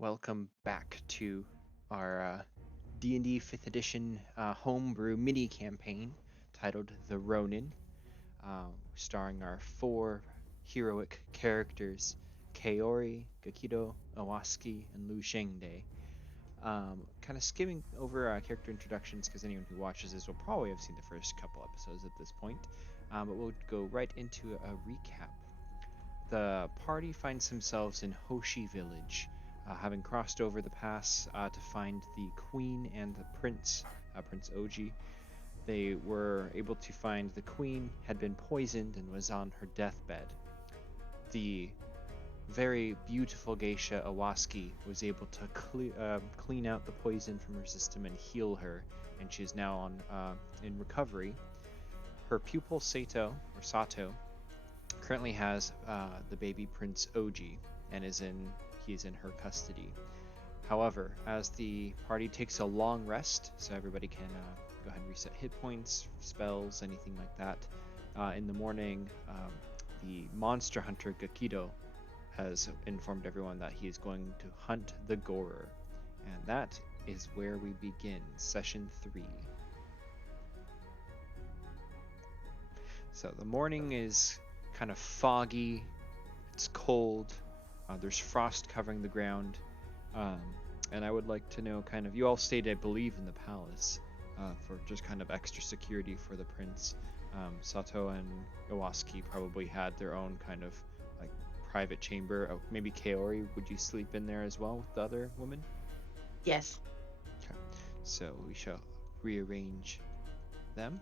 Welcome back to our D&D 5th edition homebrew mini campaign titled The Ronin, starring our four heroic characters, Kaori, Gekido, Owaski, and Lu Shengde. Kind of skimming over character introductions because anyone who watches this will probably have seen the first couple episodes at this point, but we'll go right into a recap. The party finds themselves in Hoshi Village, having crossed over the pass to find the queen and the prince, Prince Oji. They were able to find the queen had been poisoned and was on her deathbed. The very beautiful geisha Awaski was able to clean out the poison from her system and heal her, and she is now in recovery. Her pupil Sato currently has the baby Prince Oji and he is in her custody. However, as the party takes a long rest, so everybody can go ahead and reset hit points, spells, anything like that, in the morning, the monster hunter Gekido has informed everyone that he is going to hunt the Gorer, and that is where we begin session 3. So the morning is kind of foggy, it's cold, there's frost covering the ground, and I would like to know kind of, you all stayed, I believe, in the palace for just kind of extra security for the prince. Sato and Iwaski probably had their own kind of like private chamber. Oh, maybe Kaori, would you sleep in there as well with the other woman? Yes. Okay, so we shall rearrange them.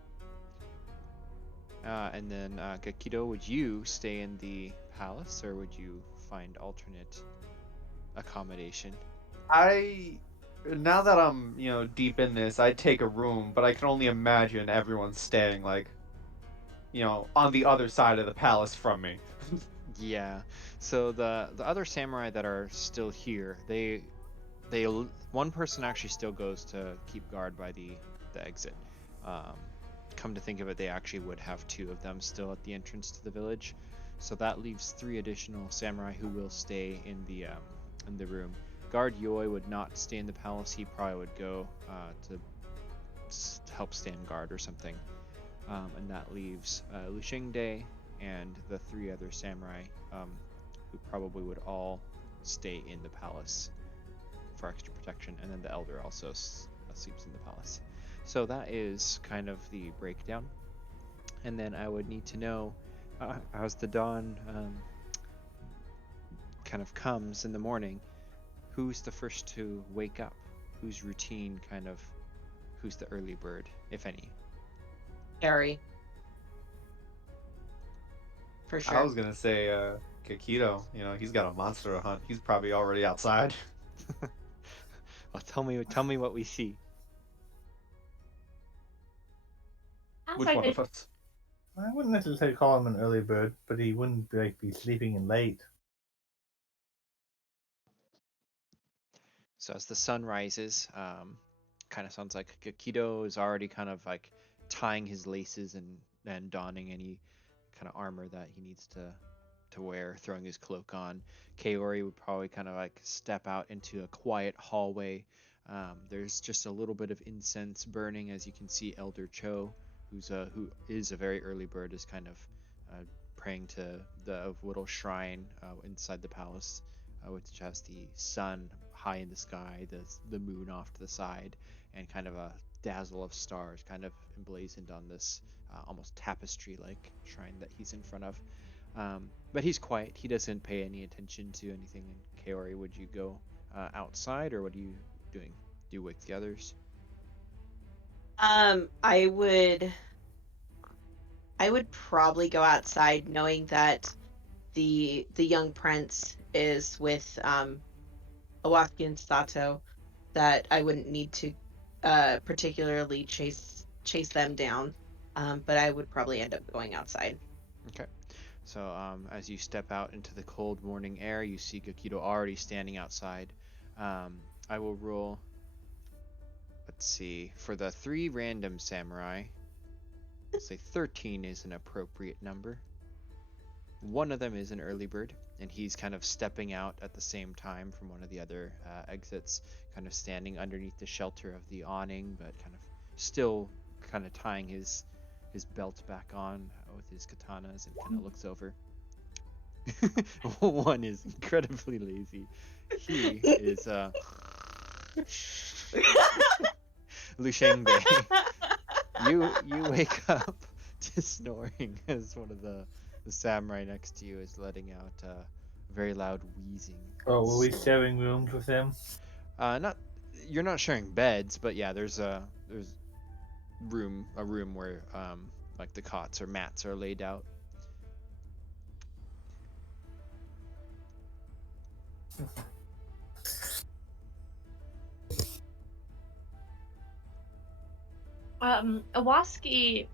And then Gekido, would you stay in the palace or would you find alternate accommodation? I Now that I'm, deep in this, I'd take a room, but I can only imagine everyone staying like, on the other side of the palace from me. Yeah. So the other samurai that are still here, they one person actually still goes to keep guard by the exit. Um, Come to think of it, they actually would have two of them still at the entrance to the village. So that leaves three additional samurai who will stay in the room. Guard Yoi would not stay in the palace. He probably would go to help stand guard or something. And that leaves Lu Shengde and the three other samurai who probably would all stay in the palace for extra protection, and then the elder also sleeps in the palace. So that is kind of the breakdown. And then I would need to know, as the dawn kind of comes in the morning, who's the first to wake up? Whose routine kind of, who's the early bird, if any? Harry. For I sure. was gonna say, Gekido, he's got a monster to hunt. He's probably already outside. Well, tell me what we see. Which one of us? I wouldn't necessarily call him an early bird, but he wouldn't be sleeping in late. So as the sun rises, kind of sounds like Gekido is already kind of like tying his laces and donning any kind of armor that he needs to wear, throwing his cloak on. Kaori would probably kind of like step out into a quiet hallway. There's just a little bit of incense burning, as you can see. Elder Cho, who is a very early bird, is kind of praying to the little shrine inside the palace, which has the sun high in the sky, the moon off to the side, and kind of a dazzle of stars kind of emblazoned on this almost tapestry-like shrine that he's in front of. But he's quiet. He doesn't pay any attention to anything. And Kaori, would you go outside, or what are you doing? Do you wake the others? I would probably go outside knowing that the young prince is with Iwaki and Sato, that I wouldn't need to particularly chase them down. But I would probably end up going outside. Okay. So as you step out into the cold morning air, you see Gakido already standing outside. I will roll. Let's see. For the three random samurai, I'll say 13 is an appropriate number. One of them is an early bird, and he's kind of stepping out at the same time from one of the other exits, kind of standing underneath the shelter of the awning, but kind of still kind of tying his belt back on with his katanas, and kind of looks over. One is incredibly lazy. He is Lushengde. You wake up to snoring as one of the samurai next to you is letting out very loud wheezing. Oh, were we snore. sharing rooms with them? Not you're not sharing beds, but yeah, there's a room where like the cots or mats are laid out. Iwaski,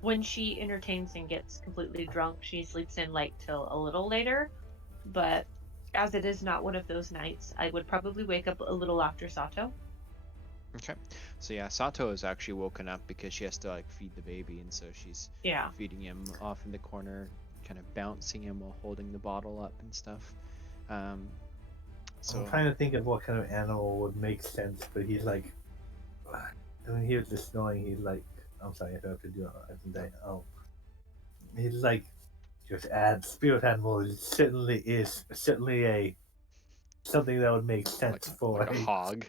when she entertains and gets completely drunk, she sleeps in like till a little later. But as it is not one of those nights, I would probably wake up a little after Sato. Okay, so yeah, Sato is actually woken up because she has to like feed the baby, and so she's Yeah. feeding him off in the corner, kind of bouncing him while holding the bottle up and stuff. So I'm trying to think of what kind of animal would make sense, but he's like, when he was just snoring, he's like, I'm sorry, I have to do it. Oh, he's like, just add spirit animal. It certainly is certainly a something that would make sense for like a hog.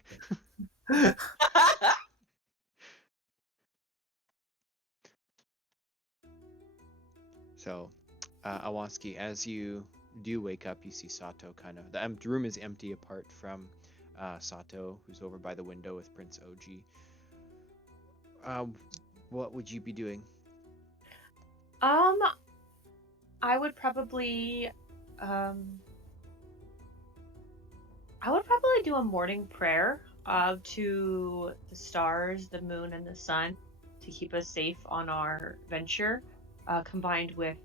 So, Awaski, as you do wake up, you see Sato kind of. The room is empty apart from Sato, who's over by the window with Prince Oji. What would you be doing? I would probably, do a morning prayer to the stars, the moon, and the sun to keep us safe on our venture, combined with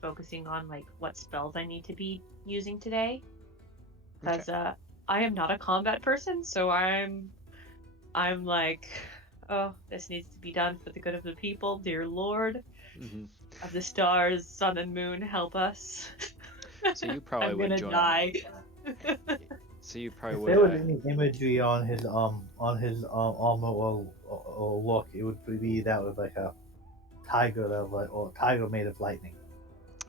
focusing on like what spells I need to be using today. Because I am not a combat person, so I'm like, oh, this needs to be done for the good of the people, dear Lord. Mm-hmm. Of the stars, sun, and moon, help us. So you probably I'm would gonna join. die. So you probably If would. there was any imagery on his armor or look, it would be that was like a tiger that was like or tiger made of lightning.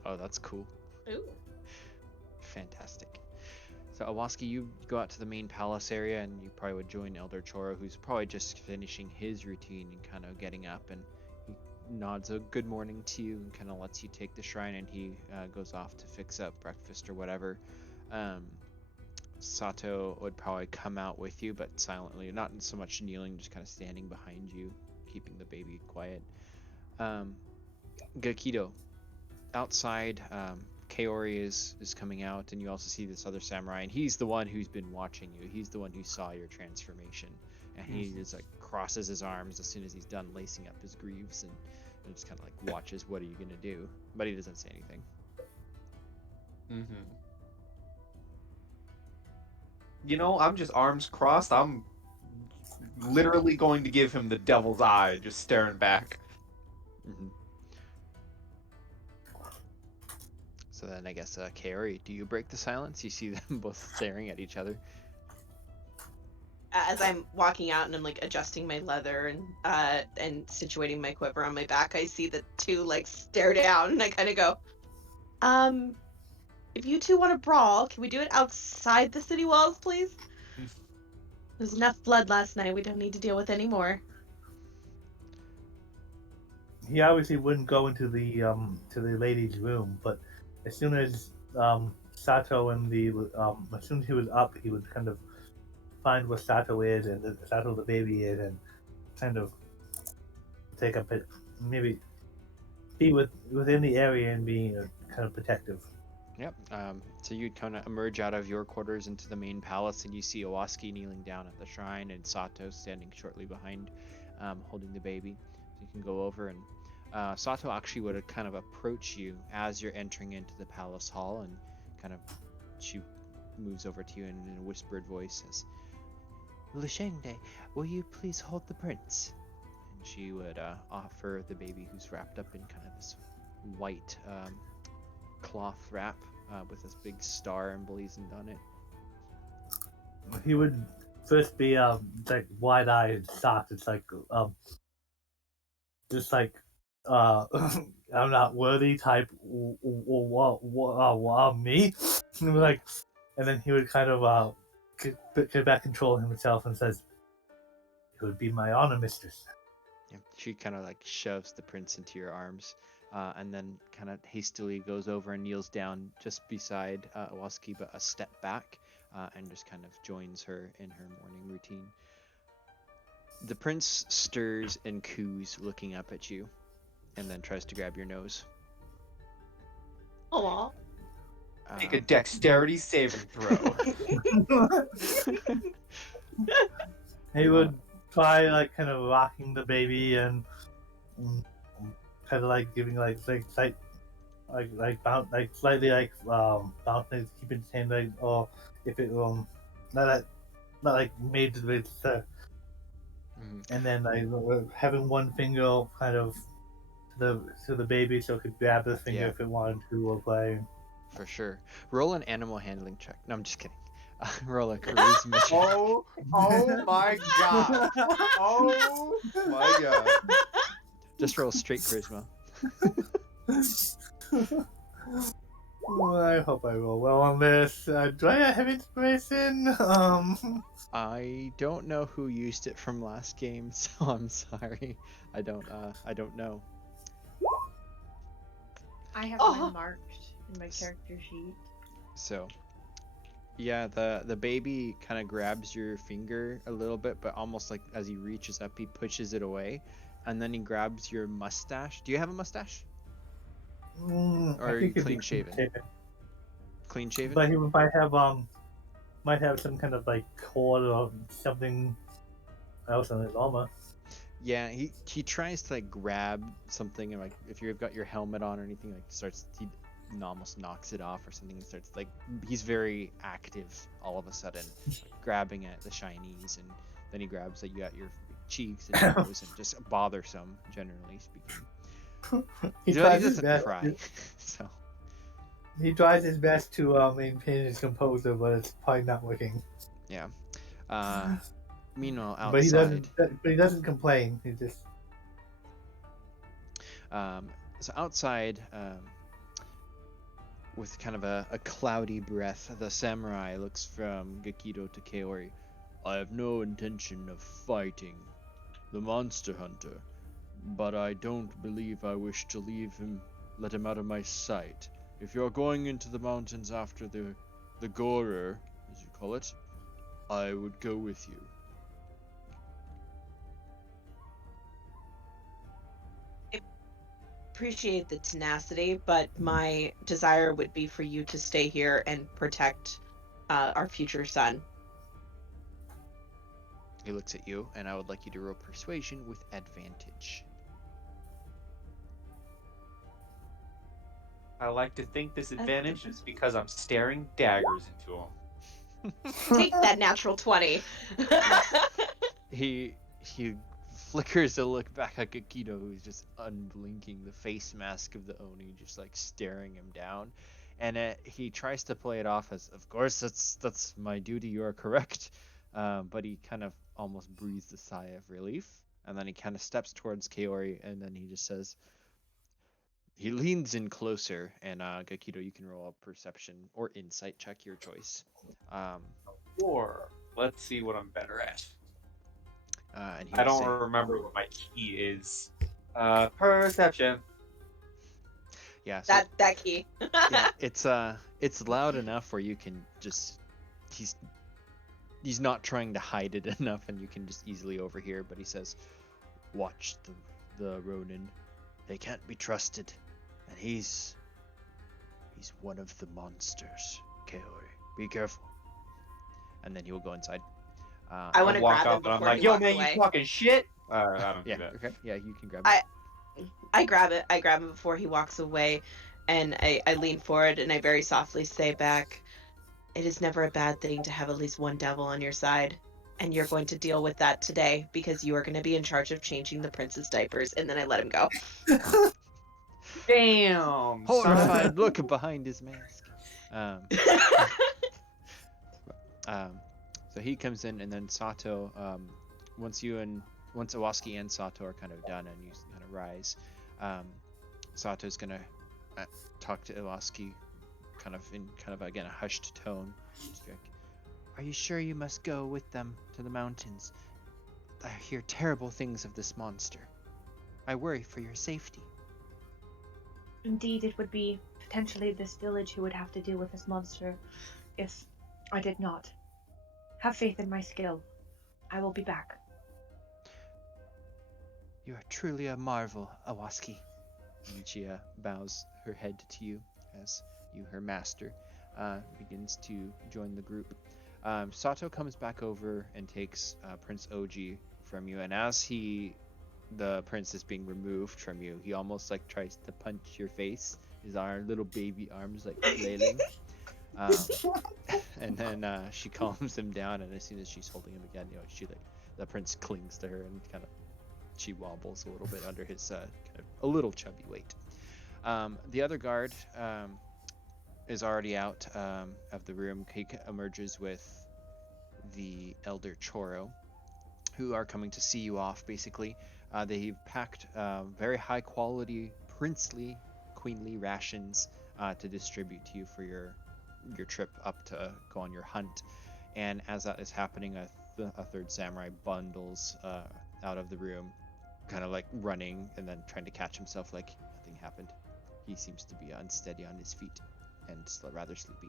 Oh, that's cool. Ooh. Fantastic. So Awaski, you go out to the main palace area, and you probably would join Elder Choro, who's probably just finishing his routine and kind of getting up, and he nods a good morning to you and kind of lets you take the shrine, and he goes off to fix up breakfast or whatever. Sato would probably come out with you, but silently, not so much kneeling, just kind of standing behind you, keeping the baby quiet. Gekido, outside, Kaori is coming out, and you also see this other samurai, and he's the one who's been watching you. He's the one who saw your transformation, and he just like crosses his arms as soon as he's done lacing up his greaves, and just kind of like watches. What are you gonna do? But he doesn't say anything. Mm-hmm. You know, I'm just arms crossed. I'm literally going to give him the devil's eye, just staring back. Mm-hmm. So then I guess, Kaori, do you break the silence? You see them both staring at each other. As I'm walking out and I'm like adjusting my leather and situating my quiver on my back, I see the two like stare down, and I kind of go, if you two want to brawl, can we do it outside the city walls, please? There's enough blood last night. We don't need to deal with any more. He obviously wouldn't go into the to the lady's room, but as soon as Sato and as soon as he was up, he would kind of find where Sato is and Sato the baby is, and kind of take up it, maybe be within the area and being kind of protective. Yep. So you'd kind of emerge out of your quarters into the main palace, and you see Owaski kneeling down at the shrine, and Sato standing shortly behind, holding the baby. So you can go over, and Sato actually would kind of approach you as you're entering into the palace hall, and kind of she moves over to you and in a whispered voice says, "Lushengde, will you please hold the prince?" And she would offer the baby, who's wrapped up in kind of this white cloth wrap with this big star emblazoned on it. He would first be like wide-eyed and shocked. It's like just like I'm not worthy type. Me, like, and then he would kind of get back control himself and says, "It would be my honor, mistress." Yeah, she kind of like shoves the prince into your arms, and then kind of hastily goes over and kneels down just beside Owaski, but a step back, and just kind of joins her in her morning routine. The prince stirs and coos, looking up at you, and then tries to grab your nose. Aw. Make a dexterity saving throw. He would try like kind of rocking the baby and kind of like giving like slightly bouncing, keeping his hand like if it not like made with and then like having one finger kind of to the baby so it could grab the finger Yeah. if it wanted to or play. For sure. Roll an animal handling check. No, I'm just kidding. Roll a charisma check. Oh my god. Oh my god. Just roll straight charisma. Well, I hope I roll well on this. Do I have inspiration? I don't know who used it from last game, so I'm sorry. I don't know. I have Oh. mine marked in my character sheet. So, yeah, the baby kind of grabs your finger a little bit, but almost like as he reaches up, he pushes it away, and then he grabs your mustache. Do you have a mustache? Or are you clean shaven? Clean shaven? But he might have some kind of like cord or something else on his armor. Yeah, he tries to like grab something, and like if you've got your helmet on or anything, like he almost knocks it off or something, and starts like he's very active all of a sudden, grabbing at the shinies, and then he grabs like you got your cheeks and your nose, and just bothersome, generally speaking. He He tries his doesn't best. cry, so He tries his best to maintain his composure, but it's probably not working. yeah. Meanwhile, But outside. he doesn't complain. He just. So outside, with kind of a cloudy breath, the samurai looks from Gekido to Kaori. I have no intention of fighting the monster hunter, but I don't believe I wish to let him out of my sight. If you're going into the mountains after the Gorer, as you call it, I would go with you. Appreciate the tenacity, but my desire would be for you to stay here and protect our future son. He looks at you, and I would like you to roll persuasion with advantage. I like to think this advantage is because I'm staring daggers into him. Take that natural 20. He flickers a look back at Gekido, who's just unblinking, the face mask of the Oni just like staring him down, and he tries to play it off as, of course, that's my duty, you are correct, but he kind of almost breathes a sigh of relief, and then he kind of steps towards Kaori, and then he just says, he leans in closer, and Gekido, you can roll a perception or insight check, your choice. Or let's see what I'm better at. And I don't remember what my key is. Perception. Yeah, so, that key. yeah, it's loud enough where you can just he's not trying to hide it enough, and you can just easily overhear. But he says, "Watch the Ronin. They can't be trusted, and he's one of the monsters. Kaori, be careful." And then he will go inside. I want to walk grab him up and I'm before like, he "Yo, walks man, away. you talking shit?" I don't Yeah, do that. okay, yeah, you can grab it. I grab it. I grab him before he walks away, and I lean forward and I very softly say back, "It is never a bad thing to have at least one devil on your side, and you're going to deal with that today because you are going to be in charge of changing the prince's diapers." And then I let him go. Damn. Horrified look behind his mask. Um, so he comes in, and then Sato. Once Owaski and Sato are kind of done, and you kind of rise, Sato's gonna talk to Owaski, kind of in again a hushed tone. Just like, are you sure you must go with them to the mountains? I hear terrible things of this monster. I worry for your safety. Indeed, it would be potentially this village who would have to deal with this monster if I did not. Have faith in my skill. I will be back. You are truly a marvel, Owaski. And she bows her head to you as you, her master, begins to join the group. Sato comes back over and takes Prince Oji from you, and as the prince is being removed from you, he almost like tries to punch your face. His little baby arms like flailing. And then she calms him down, and as soon as she's holding him again, the prince clings to her and kind of she wobbles a little bit under his kind of a little chubby weight. The other guard is already out of the room. He emerges with the elder Choro, who are coming to see you off. Basically, they've packed very high quality, princely, queenly rations to distribute to you for your trip up to go on your hunt. And as that is happening, a third samurai bundles out of the room, kind of like running and then trying to catch himself like nothing happened. He seems to be unsteady on his feet and rather sleepy.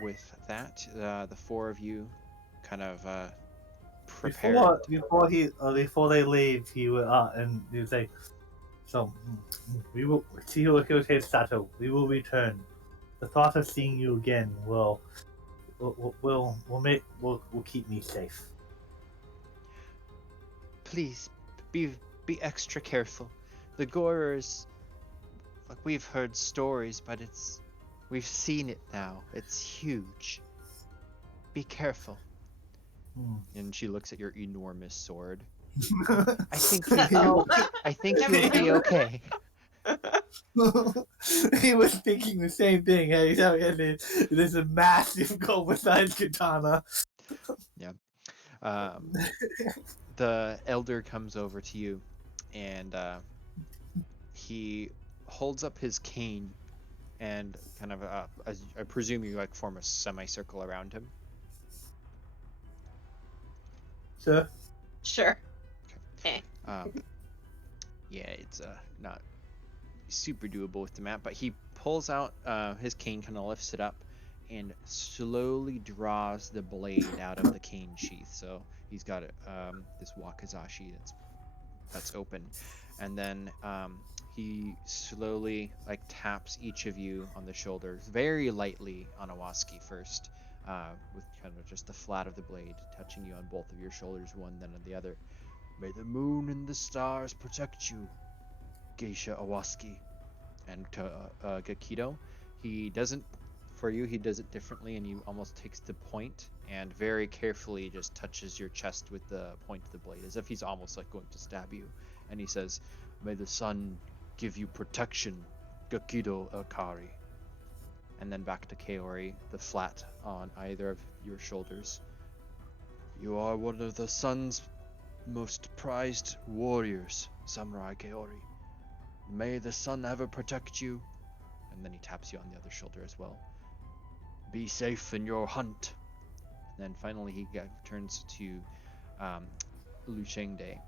With that, the four of you kind of prepare. Before they leave, he will and he will say, "So we will see you look at Sato. We will return. The thought of seeing you again will keep me safe." Please be extra careful. The Gorers, like, we've heard stories, but we've seen it now. It's huge. Be careful. And she looks at your enormous sword. I think you'll be okay. He was thinking the same thing. Hey, there's a massive gold-sized katana. Yeah. The elder comes over to you, and he holds up his cane, and kind of, as I presume you like form a semicircle around him. Sure. Sure. Okay. Yeah, it's not super doable with the map, but he pulls out his cane, kind of lifts it up, and slowly draws the blade out of the cane sheath. So he's got this wakizashi that's open, and then he slowly like taps each of you on the shoulders, very lightly on Owaski first, with kind of just the flat of the blade touching you on both of your shoulders, one then on the other. May the moon and the stars protect you, Geisha Owaski. And to Gekido, he doesn't, for you, he does it differently, and he almost takes the point and very carefully just touches your chest with the point of the blade, as if he's almost like going to stab you. And he says, may the sun give you protection, Gekido Akari. And then back to Kaori, the flat on either of your shoulders. You are one of the sun's most prized warriors, Samurai Kaori. May the sun ever protect you. And then he taps you on the other shoulder as well. Be safe in your hunt. And then finally he turns to Lu Shengde.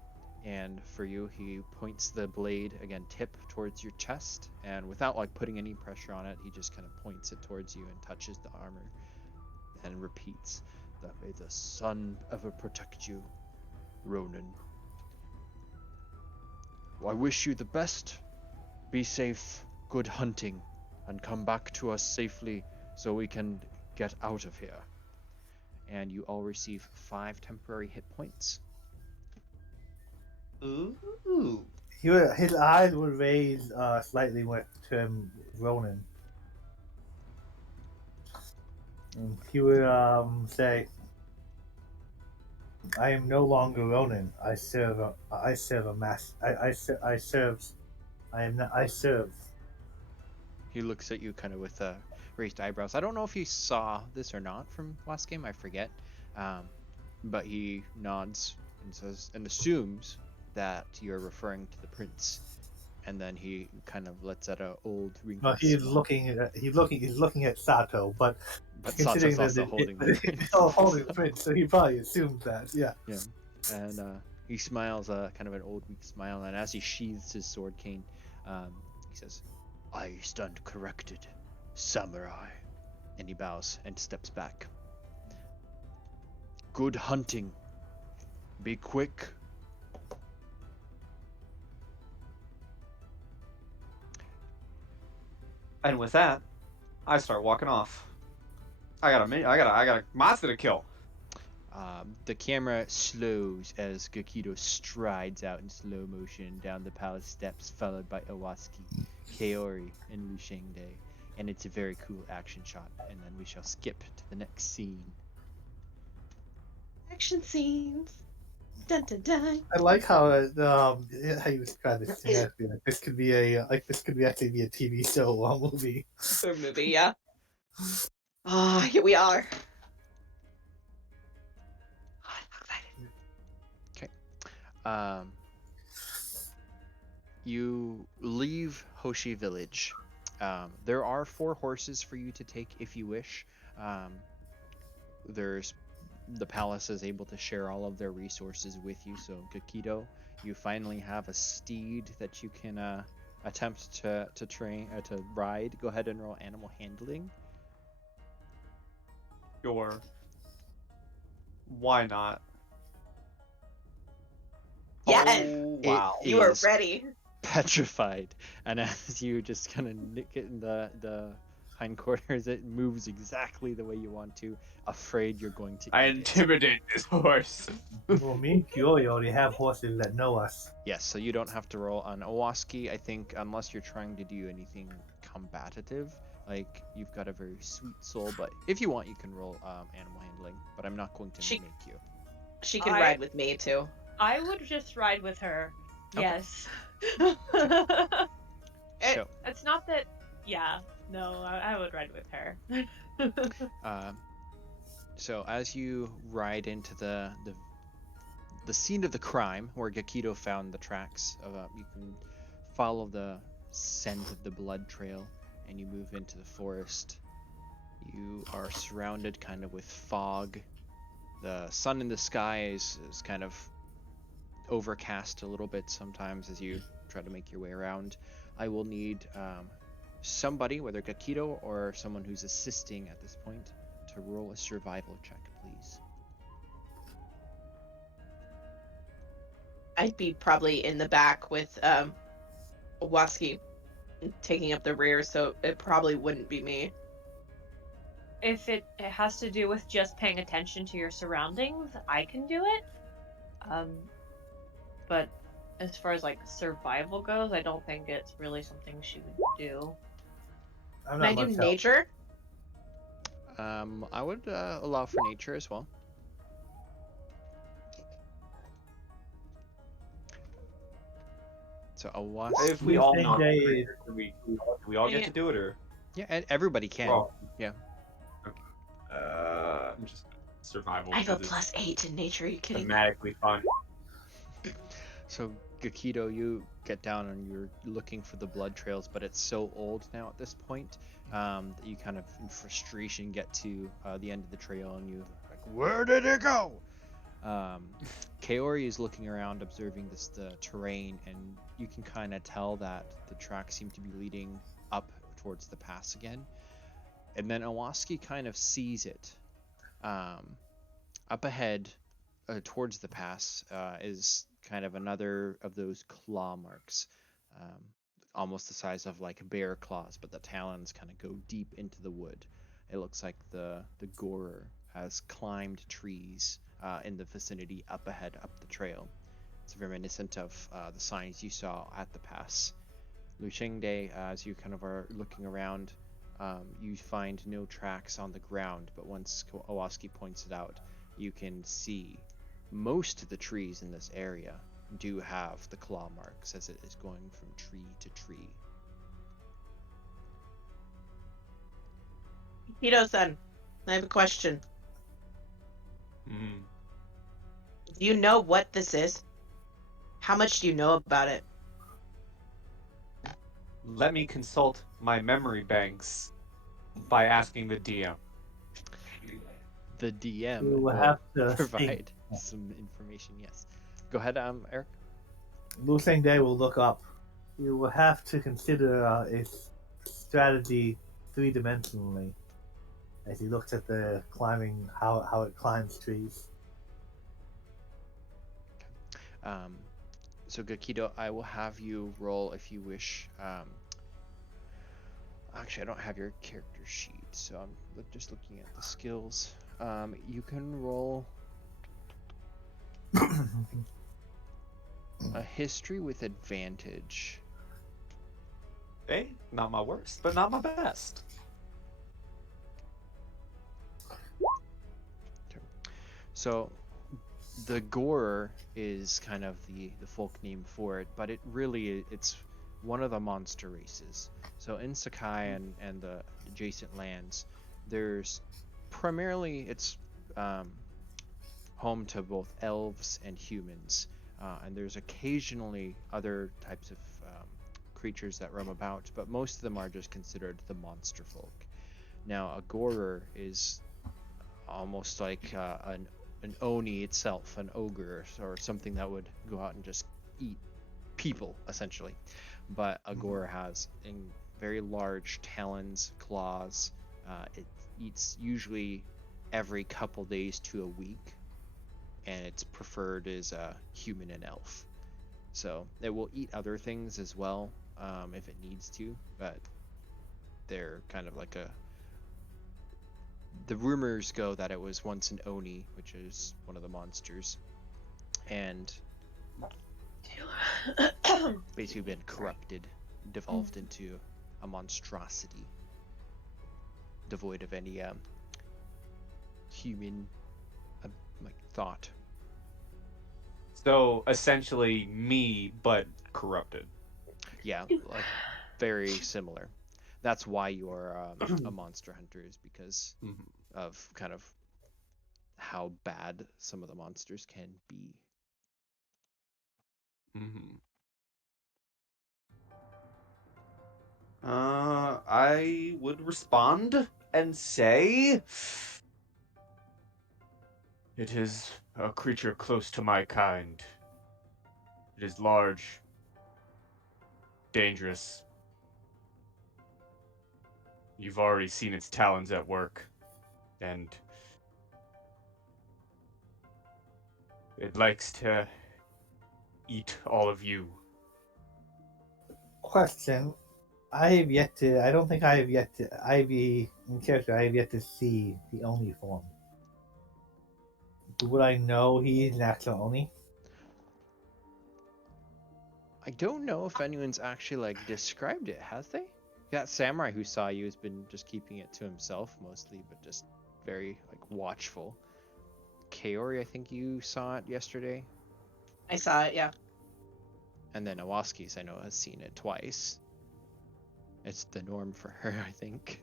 And for you, he points the blade, again, tip towards your chest. And without like putting any pressure on it, he just kind of points it towards you and touches the armor. And repeats, that may the sun ever protect you, Ronin. I wish you the best. Be safe, good hunting, and come back to us safely so we can get out of here. And you all receive 5 temporary hit points. Ooh. His eyes would raise slightly to him, Ronin. And he would say, I am no longer Ronin. I serve a master. I serve. I am not, I serve. He looks at you kind of with raised eyebrows. I don't know if you saw this or not from last game. I forget. Um, but he nods and says and assumes that you're referring to the prince. And then he kind of lets out a old No, wrinkled he's smile. looking at Sato, but But considering Sato's that also holding the prince. it's all holding the prince, so he probably assumed that. Yeah. Yeah. And he smiles, kind of an old weak smile. And as he sheathes his sword cane, he says, "I stand corrected, samurai." And he bows and steps back. "Good hunting. Be quick." And with that, I start walking off. I got a monster to kill. The camera slows as Gekido strides out in slow motion down the palace steps, followed by Owaski, Kaori, and Lushengde. And it's a very cool action shot. And then we shall skip to the next scene. Action scenes. Dun dun dun. I like how how you describe this. Like this could be this could be actually be a TV show or a movie. Or movie, yeah. Ah, here we are. Oh, I'm so excited. You leave Hoshi Village. There are 4 horses for you to take if you wish. There's the palace is able to share all of their resources with you. So Gekido, you finally have a steed that you can attempt to train to ride. Go ahead and roll animal handling. Sure. Why not? Yes! Oh, It wow. You are is ready. petrified, and as you just kind of nick it in the hindquarters, it moves exactly the way you want to, afraid you're going to I eat it. intimidate this horse. Well, me and Kiori already have horses that know us. Yes, so you don't have to roll on Owaski, I think, unless you're trying to do anything combative. Like, you've got a very sweet soul, but if you want, you can roll animal handling, but I'm not going to make you. She can I- ride with me too. I would just ride with her. Okay. Yes. So, It's not that. Yeah. No, I would ride with her. so as you ride into the scene of the crime where Gekido found the tracks, you can follow the scent of the blood trail, and you move into the forest. You are surrounded kind of with fog. The sun in the sky is kind of overcast a little bit sometimes as you try to make your way around. I will need somebody, whether Gekido or someone who's assisting at this point, to roll a survival check, please. I'd be probably in the back with Owaski taking up the rear, so it probably wouldn't be me. If it has to do with just paying attention to your surroundings, I can do it. But as far as like survival goes, I don't think it's really something she would do. I'm Can I not do much help. nature? I would allow for nature as well. So a wasp. If we all know, Day- do we all get to do it, or? Yeah, and everybody can. Well, Yeah. Okay. Just survival. I have a because +8 in nature. Are you it's kidding? thematically fun. So Gekido, you get down and you're looking for the blood trails, but it's so old now at this point that you kind of, in frustration, get to the end of the trail and you're like, "Where did it go?" Kaori is looking around, observing the terrain, and you can kind of tell that the tracks seem to be leading up towards the pass again. And then Owaski kind of sees it. Up ahead, towards the pass, is kind of another of those claw marks, almost the size of like bear claws, but the talons kind of go deep into the wood. It looks like the Gorer has climbed trees in the vicinity up ahead, up the trail. It's reminiscent of the signs you saw at the pass. Lushengde, as you kind of are looking around, you find no tracks on the ground, but once Owaski points it out, you can see most of the trees in this area do have the claw marks as it is going from tree to tree. Gekido-san, I have a question. Mm. Do you know what this is? How much do you know about it? Let me consult my memory banks by asking the DM. The DM You will will have to provide some information. Yes. Go ahead, Eric. Lu Day will look up. You will have to consider its strategy three-dimensionally as he looks at the climbing, how it climbs trees. So Gekido, I will have you roll if you wish. Actually, I don't have your character sheet, so I'm just looking at the skills. You can roll a history with advantage. Hey, not my worst, but not my best. So the Gorer is kind of the folk name for it, but it's one of the monster races. So in Sekai and the adjacent lands, there's primarily it's home to both elves and humans, and there's occasionally other types of creatures that roam about, but most of them are just considered the monster folk. Now, a Gorer is almost like an oni itself, an ogre, or something that would go out and just eat people, essentially. But a Gorer has very large talons, claws. It eats usually every couple days to a week, and its preferred is human and elf. So it will eat other things as well if it needs to, but they're kind of like the rumors go that it was once an oni, which is one of the monsters, and basically been corrupted, devolved into a monstrosity, devoid of any human like thought. So essentially me, but corrupted. Yeah, like very similar. That's why you are a monster hunter, is because of kind of how bad some of the monsters can be. I would respond and say, it is a creature close to my kind. It is large, dangerous. You've already seen its talons at work, and it likes to eat all of you. Question: I don't think I have yet to. In character, I have yet to see the Oni form. Would I know he is an actual Oni? I don't know if anyone's actually like described it, has they? That samurai who saw you has been just keeping it to himself mostly, but just very like watchful. Kaori, I think you saw it yesterday. I saw it, yeah. And then Awaski's, I know, has seen it twice. It's the norm for her, I think.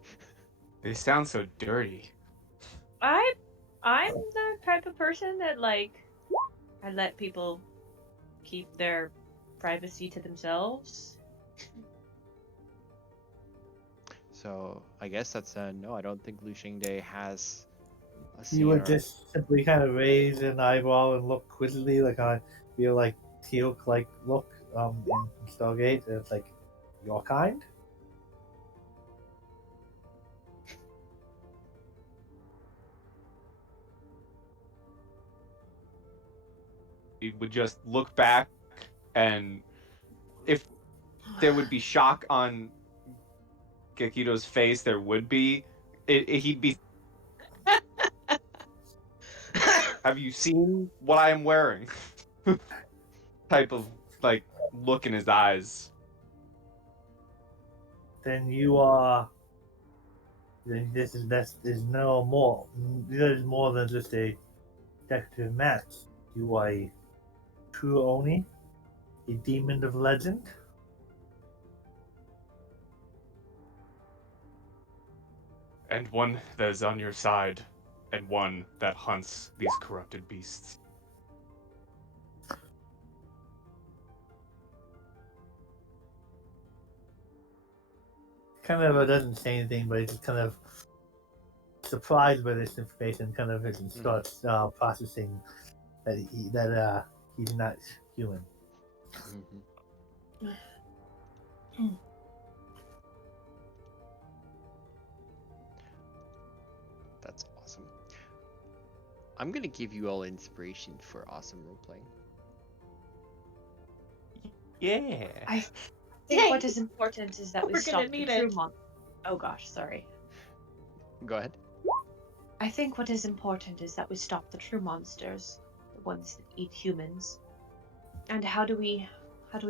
They sound so dirty. I'm the type of person that like I let people keep their privacy to themselves. So I guess that's a no. I don't think Lu Xingde has a You would CR. just simply kind of raise an eyebrow and look quizzically, like on feel like Teal'c like look in Stargate. And it's like your kind. He would just look back, and if there would be shock on Gekido's face, there would be. He'd be. Have you seen what I am wearing? Type of like look in his eyes. Then you are. Then this is no more. This is more than just a decorative match. You are a true Oni, a demon of legend. And one that is on your side, and one that hunts these corrupted beasts. Kind of doesn't say anything, but he's just kind of surprised by this information. Kind of starts processing that he's not human. That's awesome. I'm gonna give you all inspiration for awesome roleplaying. Yeah. I think Yay. what is important is that we We're stop gonna the need true it. monster. Oh gosh, sorry. Go ahead. I think what is important is that we stop the true monsters, the ones that eat humans. And how do we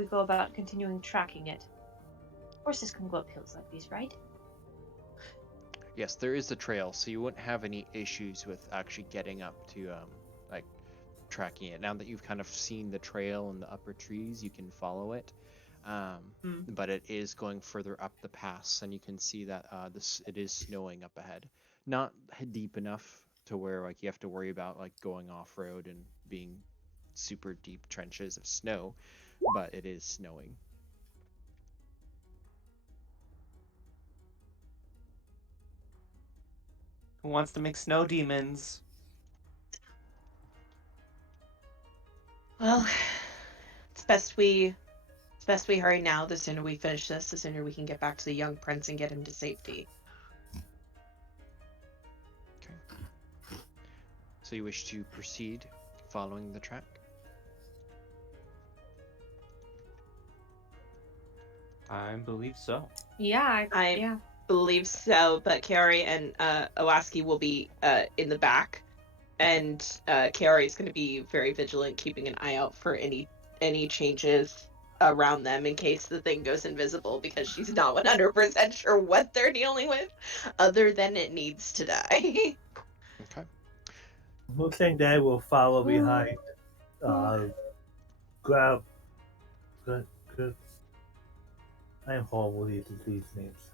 go about continuing tracking it? Horses can go up hills like these, right? Yes, there is a trail, so you wouldn't have any issues with actually getting up to like tracking it. Now that you've kind of seen the trail and the upper trees, you can follow it. But it is going further up the pass, and you can see that it is snowing up ahead. Not deep enough to where like you have to worry about like going off road and being super deep trenches of snow, but it is snowing. Who wants to make snow demons? Well, it's best we hurry now. The sooner we finish this, the sooner we can get back to the young prince and get him to safety. Okay. So you wish to proceed following the track? I believe so. Yeah, I believe so, but Carrie and Owaski will be in the back, and Carrie's going to be very vigilant, keeping an eye out for any changes around them in case the thing goes invisible, because she's not 100% sure what they're dealing with, other than it needs to die. Okay. Mustang Dad will follow behind. Grab. Good. I am horrible with these names.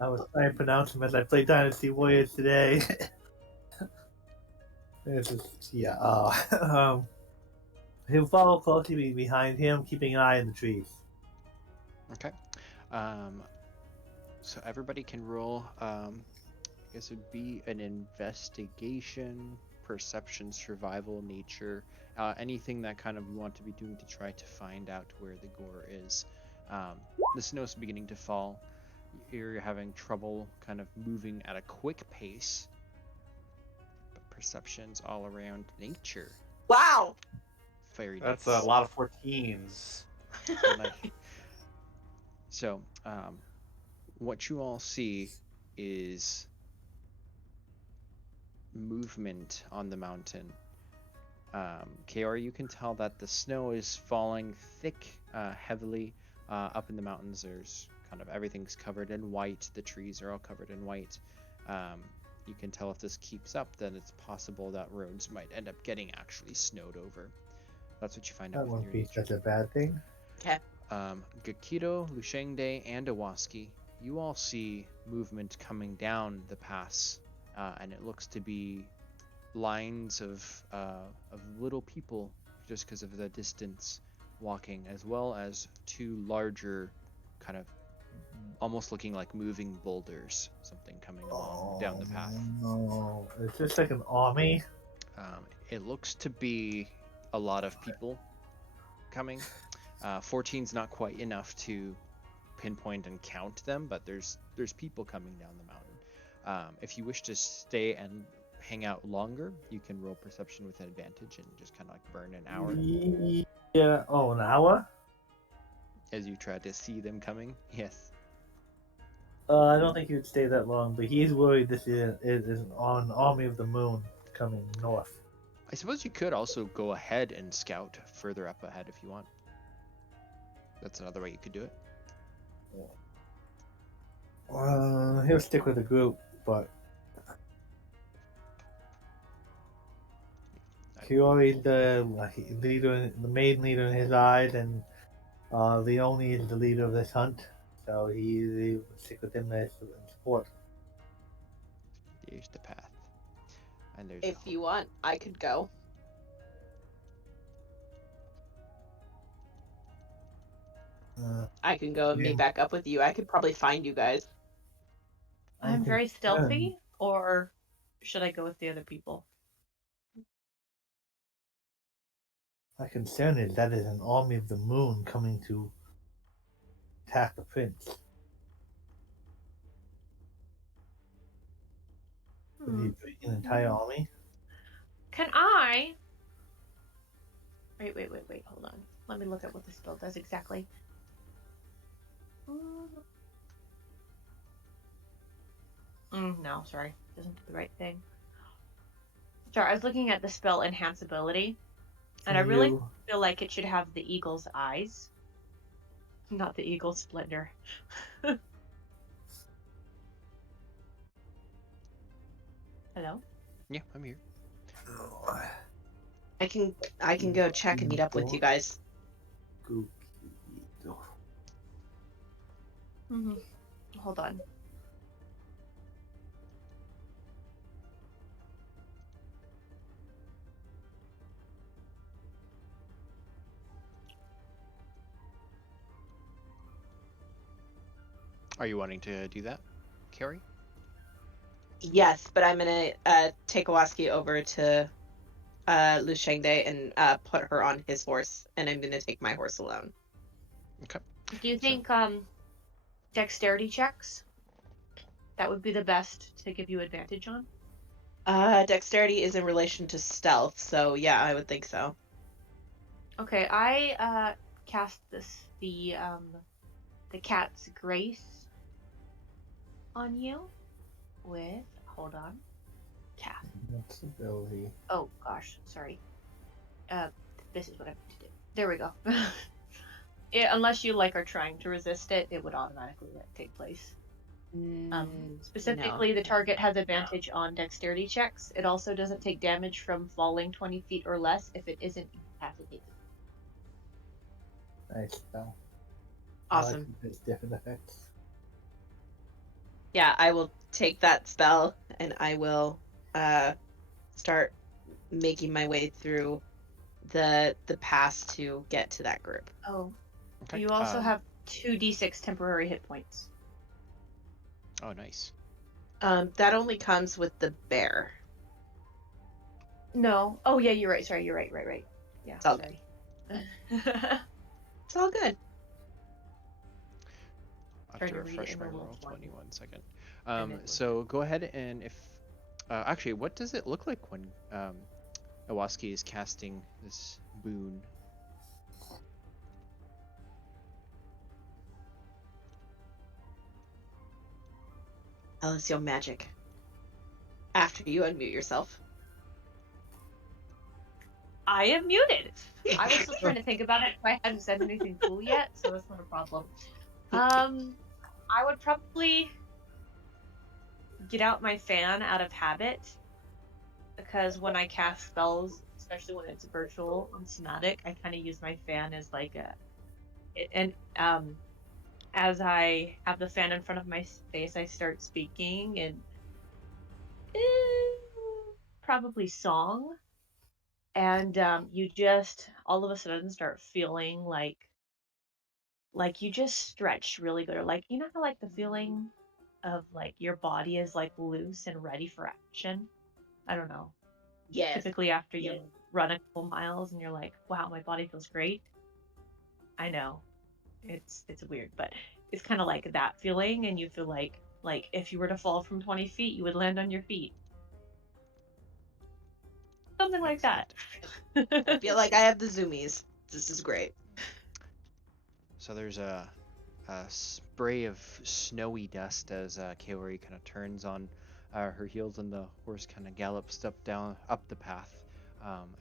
I was trying to pronounce them as I played Dynasty Warriors today. This is he'll follow closely behind him, keeping an eye on the trees. Okay. So everybody can roll. I guess it'd be an investigation, perception, survival, nature, anything that kind of you want to be doing to try to find out where the gore is. The snow's beginning to fall. You're having trouble kind of moving at a quick pace. But perception's all around nature. Wow. Fairy That's nice. a lot of 14s. So, what you all see is movement on the mountain. KR, you can tell that the snow is falling thick, heavily. Up in the mountains, there's kind of everything's covered in white. The trees are all covered in white. You can tell if this keeps up, then it's possible that roads might end up getting actually snowed over. That's what you find out. That won't be such a bad thing. Okay. Gekido, Lushengde, and Iwaski, you all see movement coming down the pass, and it looks to be lines of little people, just because of the distance, walking, as well as two larger, kind of almost looking like moving boulders, something coming along down the path. No, is this like an army? It looks to be a lot of people coming. 14's not quite enough to pinpoint and count them, but there's people coming down the mountain. If you wish to stay and hang out longer, you can roll perception with an advantage and just kind of like burn an hour Yeah. Oh, an hour? as you try to see them coming. Yes. I don't think he would stay that long, but he's worried this is an army of the moon coming north. I suppose you could also go ahead and scout further up ahead if you want. That's another way you could do it. He'll stick with the group, but Kiori's the leader, the main leader in his eyes, and Leone is the leader of this hunt. So he will stick with him as support. Here's the path. And there's If a you want, I could go. I can go and Yeah. meet back up with you. I could probably find you guys. I'm I'm very concerned. stealthy, or should I go with the other people? My concern is that is an army of the moon coming to attack the prince. Would he bring an entire army? Can I? Wait. Hold on. Let me look at what the spell does exactly. No, sorry. Doesn't do the right thing. Sorry, I was looking at the spell enhanceability, and I really feel like it should have the eagle's eyes, not the eagle's splendor. Hello? Yeah, I'm here. I can go check and meet up with you guys. Hold on. Are you wanting to do that, Carrie? Yes, but I'm gonna take Owaski over to Lu Shengde and put her on his horse, and I'm gonna take my horse alone. Okay. Do you think dexterity checks? That would be the best to give you advantage on? Dexterity is in relation to stealth, so yeah, I would think so. Okay, I cast the cat's grace on you with, hold on, cast. What's ability? Oh gosh, sorry. This is what I meant to do. There we go. Unless you are trying to resist it, it would automatically take place. Specifically, the target has advantage on dexterity checks. It also doesn't take damage from falling 20 feet or less if it isn't incapacitated. Nice spell. Awesome. It's different effects. Yeah, I will take that spell and I will start making my way through the pass to get to that group. Oh. Okay. You also have 2d6 temporary hit points. Oh, nice. That only comes with the bear. No. Oh yeah, you're right. Sorry, you're right. Right. Yeah. It's all sorry. It's all good. I have Trying to to read it refresh in my the little roll. font. 21 second. And it was- So go ahead and if actually, what does it look like when Iwaski is casting this boon? Alessio magic. After you unmute yourself. I am muted. I was still trying to think about it. I hadn't said anything cool yet, so it's not a problem. I would probably get out my fan out of habit, because when I cast spells, especially when it's virtual and somatic, I kind of use my fan as as I have the fan in front of my face, I start speaking and probably song, and you just all of a sudden start feeling like you just stretch really good, or how the feeling of your body is loose and ready for action. I don't know. Yes. Typically after you run a couple miles and you're like, wow, my body feels great. I know. It's weird, but it's kind of like that feeling, and you feel like if you were to fall from 20 feet, you would land on your feet. Something like that. I feel like I have the zoomies. This is great. So there's a spray of snowy dust as Kaori kind of turns on her heels and the horse kind of gallops up the path.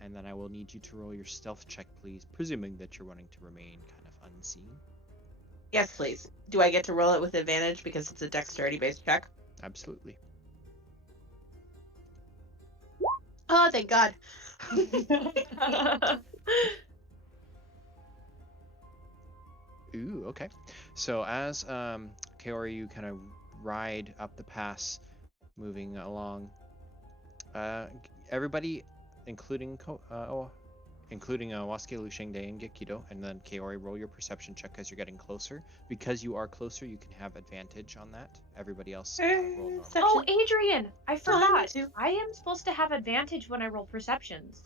And then I will need you to roll your stealth check, please, presuming that you're wanting to remain kind of unseen. Yes, please. Do I get to roll it with advantage because it's a dexterity-based check? Absolutely. Oh, thank God. Ooh, okay. So as Kaori, you kind of ride up the pass, moving along. Everybody, including including Wasuke, Lushengde, and Gekido, and then Kaori, roll your perception check as you're getting closer. Because you are closer, you can have advantage on that. Everybody else roll normal. Oh, Adrian, I forgot. two. I am supposed to have advantage when I roll perceptions.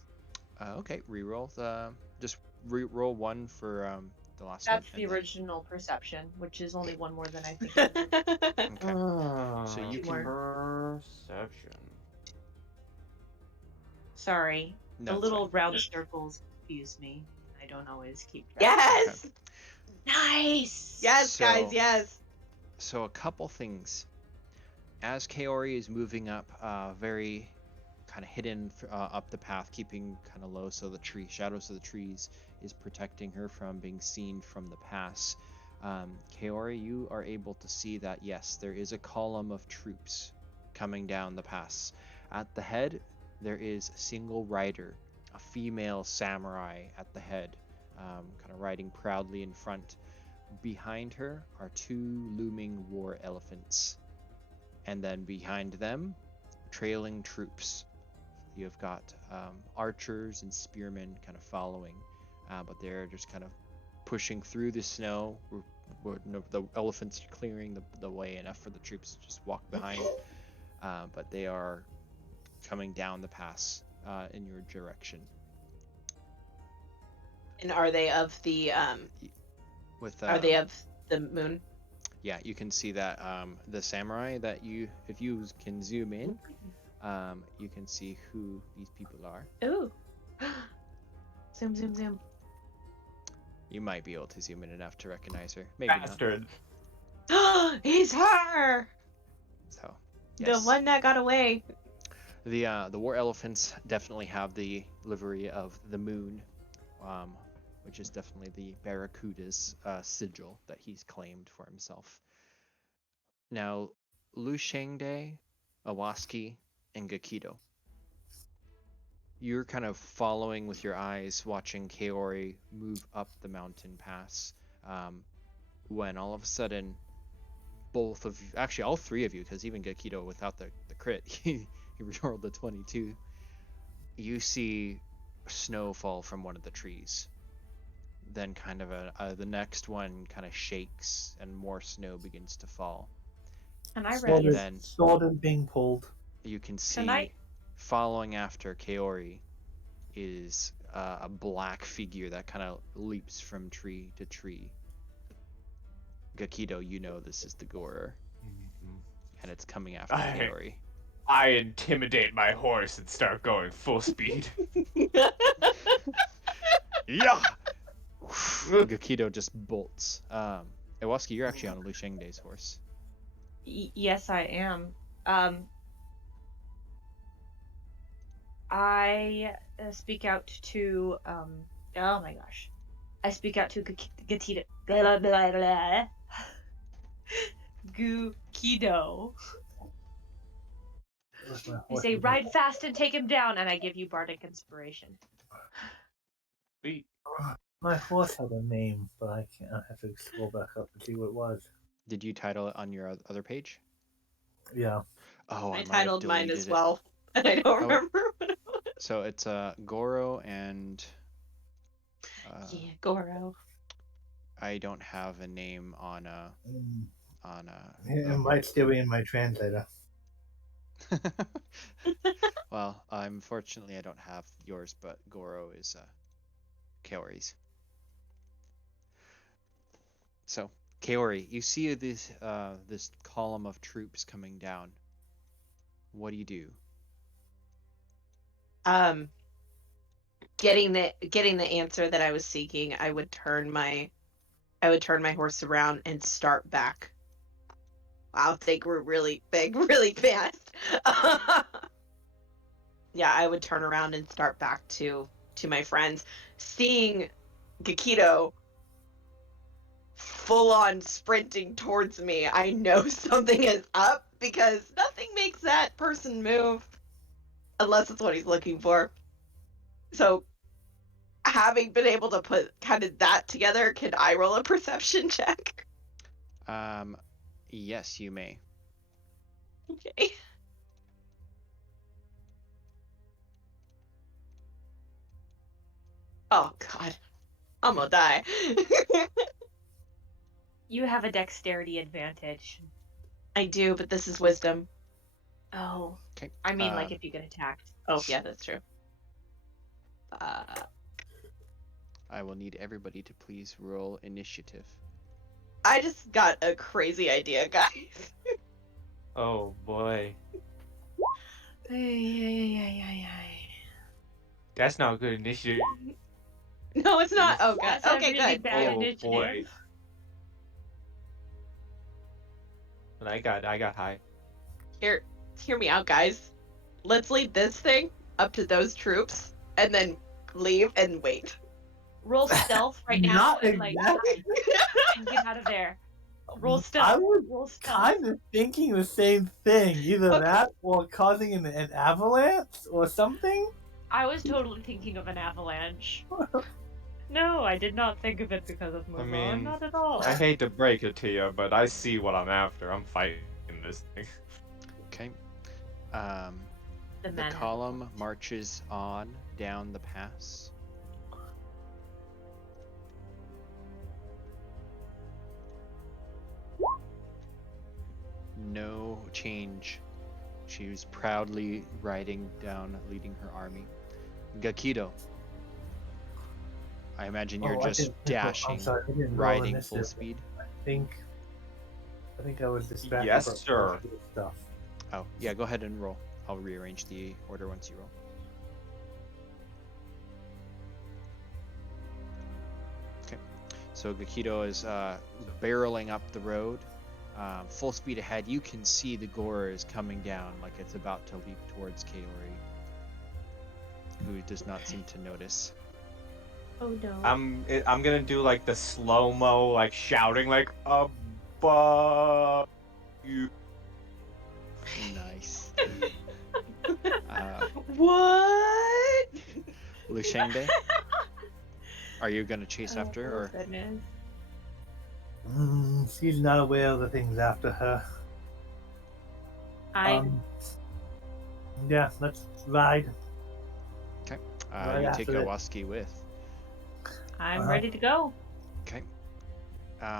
Okay, reroll the just re-roll one for the last That's one. the and then- original perception, which is only one more than I think it is. Okay. So you Two can. Perception. Sorry. No, The it's little fine. round circles confuse me. I don't always keep track. Yes. Nice! Yes, So- guys. Yes. So a couple things. As Kaori is moving up, very kind of hidden up the path, keeping kind of low, so the shadows of the trees is protecting her from being seen from the pass. Kaori, you are able to see that yes, there is a column of troops coming down the pass. At the head, there is a single rider, a female samurai at the head, kind of riding proudly in front. Behind her are two looming war elephants. And then behind them, trailing troops. You've got archers and spearmen kind of following, but they're just kind of pushing through the snow. The elephants are clearing the way enough for the troops to just walk behind, but they are coming down the pass in your direction. And are they of the With Are they of the moon? yeah, you can see that the samurai that if you can zoom in, you can see who these people are. Ooh. Zoom, zoom, zoom. You might be able to zoom in enough to recognize her. Maybe Bastard. He's her. not. So, The yes. one that got away. The war elephants definitely have the livery of the moon, which is definitely the Barracuda's sigil that he's claimed for himself. Now, Lu Shengde, Awaski, and Gekido. You're kind of following with your eyes, watching Kaori move up the mountain pass, when all of a sudden, both of you, actually all three of you, because even Gekido without the crit, he rolled the 22, you see snow fall from one of the trees. Then kind of the next one kind of shakes and more snow begins to fall. Can I Sword raise? Then- sword is being pulled. You can see Can I- following after Kaori is a black figure that kind of leaps from tree to tree. Gekido, you know this is the Gorer, and it's coming after Kaori. I intimidate my horse and start going full speed. Yeah. Gekido just bolts. Iwasuki, you're actually on Lu Shengde's horse. Yes, I am. I speak out to oh my gosh, I speak out to Gekido. Blah, blah, blah. Gekido. I say, ride fast and take him down, and I give you bardic inspiration. Sweet. My horse had a name, but I can't. I have to scroll back up to see what it was. Did you title it on your other page? Yeah. Oh, I might have titled mine deleted as it. well, and I don't remember what it was. So it's Goro and Yeah, Goro. I don't have a name on It the might still be in my translator. Well, unfortunately I don't have yours, but Goro is Kaori's. So, Kaori, you see this column of troops coming down. What do you do? Getting the answer that I was seeking, I would turn my horse around and start back. Wow, they grew really big, really fast. Yeah, I would turn around and start back to my friends. Seeing Gekido full on sprinting towards me, I know something is up because nothing makes that person move unless it's what he's looking for. So having been able to put kind of that together, can I roll a perception check? Yes, you may. Okay. Oh God, I'm gonna die. You have a dexterity advantage. I do, but this is wisdom. Oh. Okay. I mean, like, if you get attacked. Oh yeah, that's true. I will need everybody to please roll initiative. I just got a crazy idea, guys. Oh boy. That's not good initiative. No, it's not. Oh God. That's a Okay, really good. bad Oh initiative. boy. But I got high. Hear me out, guys. Let's lead this thing up to those troops, and then leave and wait. Roll stealth right now Not and like exactly. and get out of there. Roll I stealth. was Roll stealth. kind of thinking the same thing. Either Okay. that or causing an avalanche or something. I was totally thinking of an avalanche. No, I did not think of it because of Mulan. mean, Not at all. I hate to break it to you, but I see what I'm after. I'm fighting this thing. Okay. The The men. column marches on down the pass. No change. She was proudly riding down, leading her army. Gekido. I imagine you're Oh, I just didn't- I'm dashing, sorry, I didn't roll riding full initiative. speed. I think I was distracted. Yes, by sir. Stuff. Oh, yeah, go ahead and roll. I'll rearrange the order once you roll. Okay, so Gekido is barreling up the road, full speed ahead. You can see the Gorer is coming down like it's about to leap towards Kaori, who does not seem to notice. Oh no. I'm gonna do like the slow mo, like shouting, like above you. Nice. What? Lushengde, are you gonna chase after her? Or Goodness. She's not aware of the things after her. Yeah, let's ride. Right you take after it. Awaski with. I'm ready to go. Okay.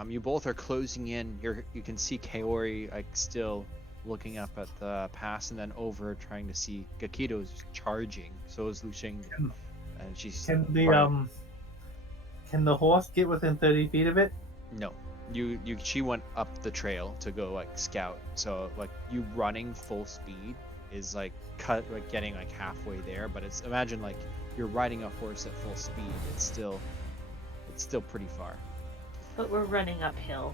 You both are closing in. You can see Kaori like still looking up at the pass, and then over trying to see Gekido's charging. So is Lusheng, and she's Can the horse get within 30 feet of it? no. She went up the trail to go like scout. So like you running full speed is like getting like halfway there, but it's imagine like you're riding a horse at full speed. It's still pretty far. But we're running uphill,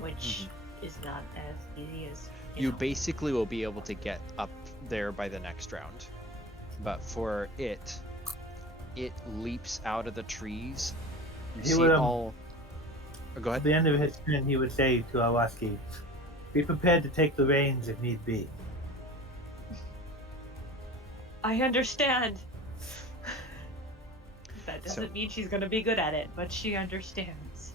which is not as easy as You know. basically will be able to get up there by the next round. But for it leaps out of the trees. You He see would, all. Oh, go At ahead. the end of his turn, he would say to Awaski, "Be prepared to take the reins if need be." I understand. That doesn't mean she's gonna be good at it, but she understands.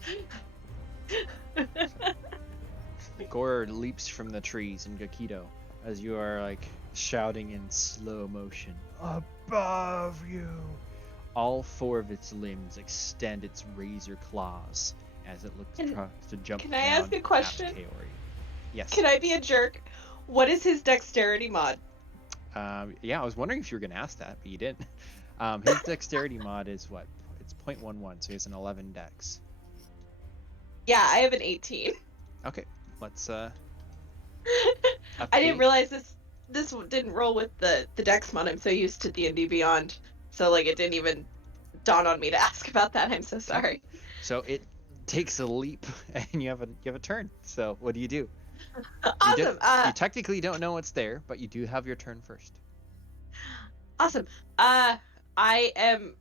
Gorer leaps from the trees in Gekido as you are like shouting in slow motion. Above you! All four of its limbs extend its razor claws as it looks Can- tries to jump can down I ask a at question? Kaori. Yes. Can I be a jerk? What is his dexterity mod? Yeah, I was wondering if you were going to ask that, but you didn't. His dexterity mod is what? It's 0.11, so he has an 11 dex. Yeah, I have an 18. Okay, let's I didn't update. realize this didn't roll with the dex mod. I'm so used to D&D Beyond, so like it didn't even dawn on me to ask about that. I'm so sorry. So it takes a leap, and you have a turn. So what do? You Awesome. You technically don't know what's there, but you do have your turn first. Awesome. I am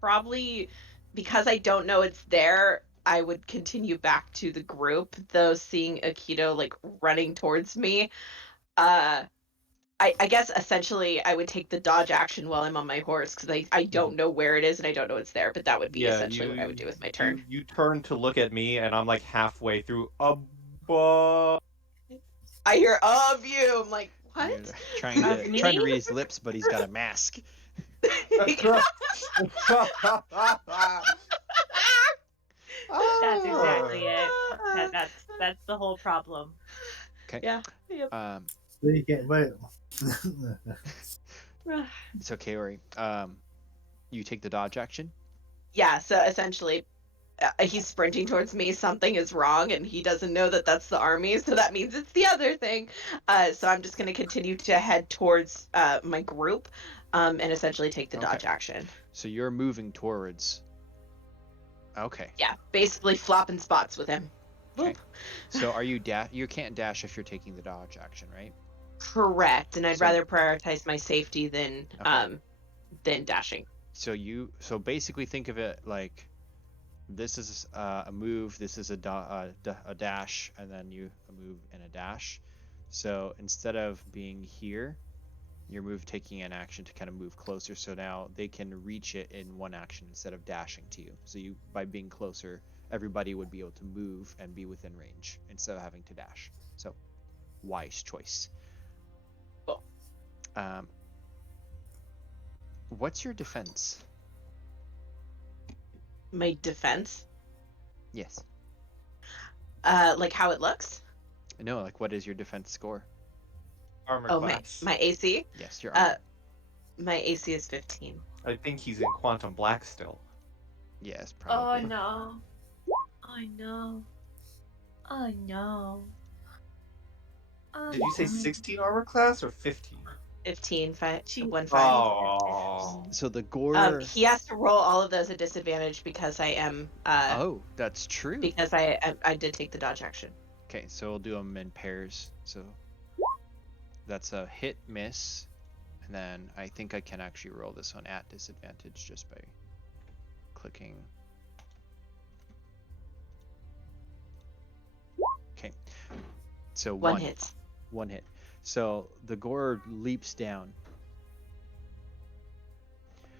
probably, because I don't know it's there, I would continue back to the group, though seeing Aikido like running towards me. I guess essentially I would take the dodge action while I'm on my horse because I don't know where it is and I don't know it's there, but that would be essentially what I would do with my turn. You turn to look at me, and I'm like halfway through. I hear of you. I'm like, You're what? trying Of to me? read his lips, but he's got a mask. That's exactly it. That's the whole problem. Okay. Yeah. Yep. Then you can't wait. So Kaori, you take the dodge action. Yeah. So essentially, he's sprinting towards me. Something is wrong, and he doesn't know that that's the army. So that means it's the other thing. So I'm just going to continue to head towards my group, and essentially take the dodge action. So you're moving towards. Okay. Yeah. Basically, flopping spots with him. Okay. Boop. So are you You can't dash if you're taking the dodge action, right? Correct. And I'd So- rather prioritize my safety than dashing. So basically think of it like this is a move, this is a dash, and then a move and a dash. So instead of being here, your move taking an action to kind of move closer. So now they can reach it in one action instead of dashing to you. So by being closer, everybody would be able to move and be within range instead of having to dash. So wise choice. Cool. What's your defense? My defense, Yes. like how it looks. No, like what is your defense score? Armor Oh, class. my AC. Yes, your armor. My AC is 15. I think he's in Quantum Black still. Yes, Oh probably. no. I know. I know. Did you say 16 armor class or 15? 15, 1, 5. Oh. So the Gorer. He has to roll all of those at disadvantage because I am. Oh, that's true. Because I did take the dodge action. Okay, so we'll do them in pairs. So that's a hit, miss, and then I think I can actually roll this one at disadvantage just by clicking. Okay, so One hit. One hit. So the Gorer leaps down.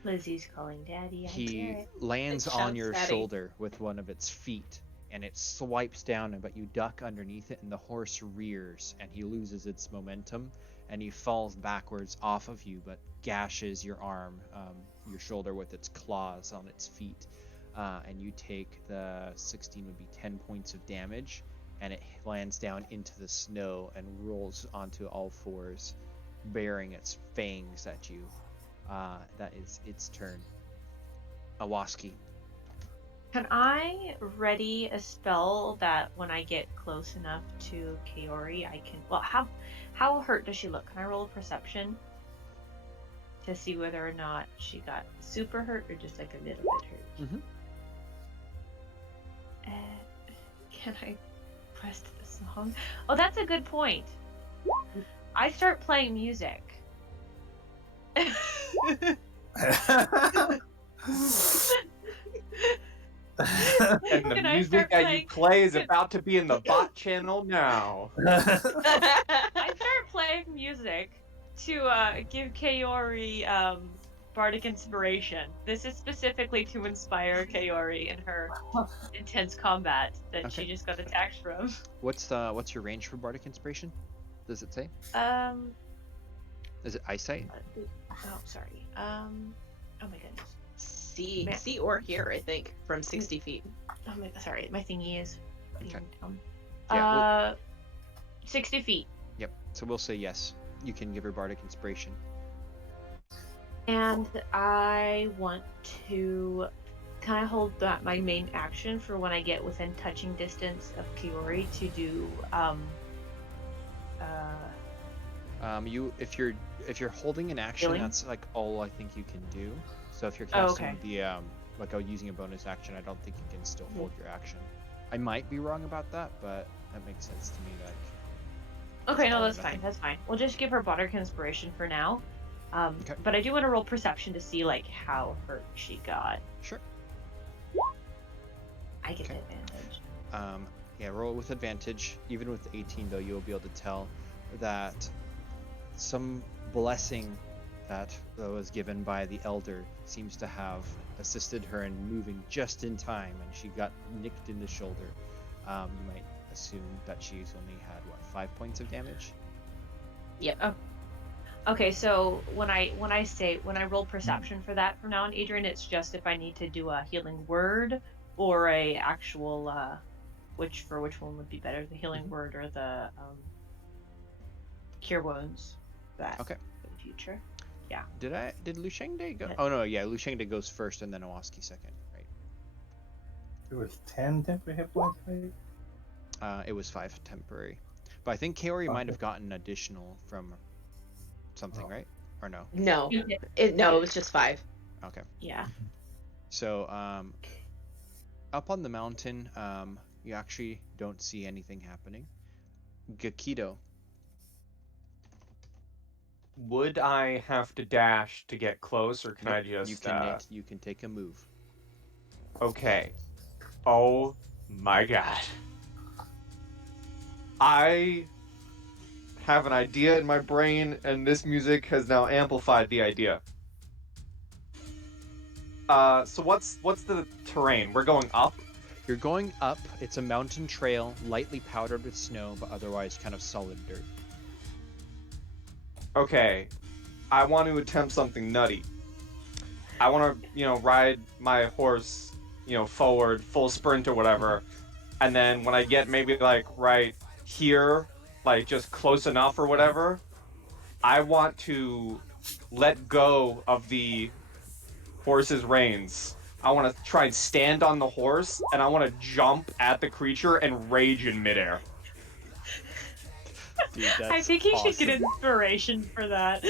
Lizzie's calling Daddy. I He get it. lands It on shouts your Daddy. shoulder with one of its feet, and it swipes down, but you duck underneath it, and the horse rears, and he loses its momentum, and he falls backwards off of you, but gashes your arm, your shoulder with its claws on its feet, and you take the 16 would be 10 points of damage, and it lands down into the snow and rolls onto all fours, bearing its fangs at you. That is its turn. Awaski. Can I ready a spell that when I get close enough to Kaori, I can? Well, how hurt does she look? Can I roll a perception to see whether or not she got super hurt or just like a little bit hurt? Mhm. Can I press the song? Oh, that's a good point. I start playing music. And the Can I music start that playing- you play is about to be in the bot channel now. I start playing music to give Kaori bardic inspiration. This is specifically to inspire Kaori in her intense combat that she Okay. just got attacked from. What's your range for bardic inspiration? Does it say? Is it eyesight? Oh, sorry. Oh my goodness. See or hear, I think, from 60 feet. Oh my, sorry, my thingy is. Okay. Dumb. Yeah, 60 feet. Yep. So we'll say yes. You can give her bardic inspiration. And I want to kind of hold that my main action for when I get within touching distance of Kaori to do If you're holding an action, Healing? that's like all I think you can do. So if you're Oh, casting okay. using a bonus action, I don't think you can still hold your action. I might be wrong about that, but that makes sense to me. Like, Okay, it's no, all or that's fine. nothing. That's fine. We'll just give her bardic inspiration for now. Okay. But I do want to roll perception to see like how hurt she got. Sure. I get Okay. advantage. Yeah, roll with advantage. Even with 18, though, you'll be able to tell that some blessing that was given by the elder seems to have assisted her in moving just in time, and she got nicked in the shoulder. You might assume that she's only had 5 points of damage. Yep. Oh. Okay, so when I roll perception for that from now on, Adrian, it's just if I need to do a healing word or a actual which one would be better, the healing word or the cure wounds. That Okay. for the future. Yeah. Did Lu Shengde go? Oh no, yeah, Lu Shengde goes first and then Owaski second, right? It was 10 temporary hit points, right? It was 5 temporary. But I think Kaori might Okay. have gotten additional from something, right? Or no? No, You did. it was just 5. Okay. Yeah. So up on the mountain, you actually don't see anything happening. Gekido. Would I have to dash to get close, or can Nope, I just? you can take a move. Okay. Oh my god. I have an idea in my brain, and this music has now amplified the idea. So what's the terrain? We're going up? You're going up. It's a mountain trail, lightly powdered with snow, but otherwise kind of solid dirt. Okay. I want to attempt something nutty. I want to, ride my horse, forward, full sprint or whatever. And then when I get maybe like right here, like just close enough or whatever, I want to let go of the horse's reins. I want to try and stand on the horse, and I want to jump at the creature and rage in midair. Dude, that's I think he awesome. should get inspiration for that.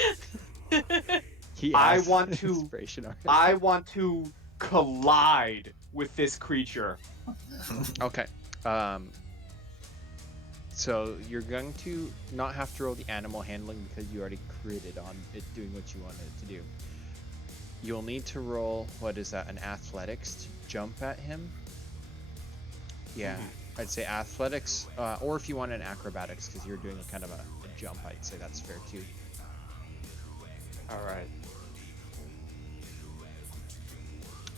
He I asked want to- inspiration already. I want to collide with this creature. Okay. So you're going to not have to roll the animal handling because you already critted on it doing what you wanted it to do. You'll need to roll, what is that, an athletics to jump at him? Yeah, I'd say athletics, or if you want an acrobatics because you're doing a kind of a jump, I'd say that's fair too. All right.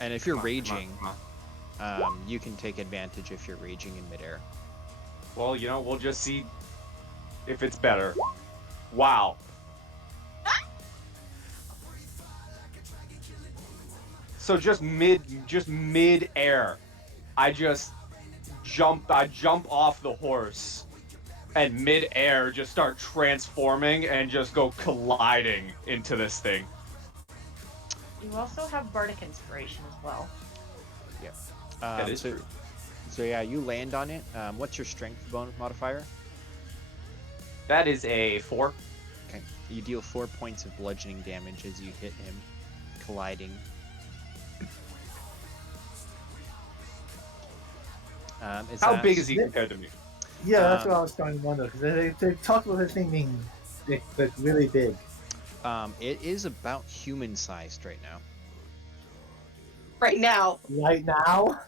And if you're Come on, raging, come on. you can take advantage if you're raging in midair. Well, we'll just see if it's better. Wow. So just mid-air, I jump off the horse, and mid-air just start transforming and just go colliding into this thing. You also have bardic inspiration as well. Yeah. That is true. So yeah, you land on it. What's your strength bonus modifier? That is a 4. Okay. You deal 4 points of bludgeoning damage as you hit him, colliding. How big is he compared to me? Yeah, that's what I was starting to wonder, because they talked about this thing being like really big. It is about human-sized right now. Right now. Right now?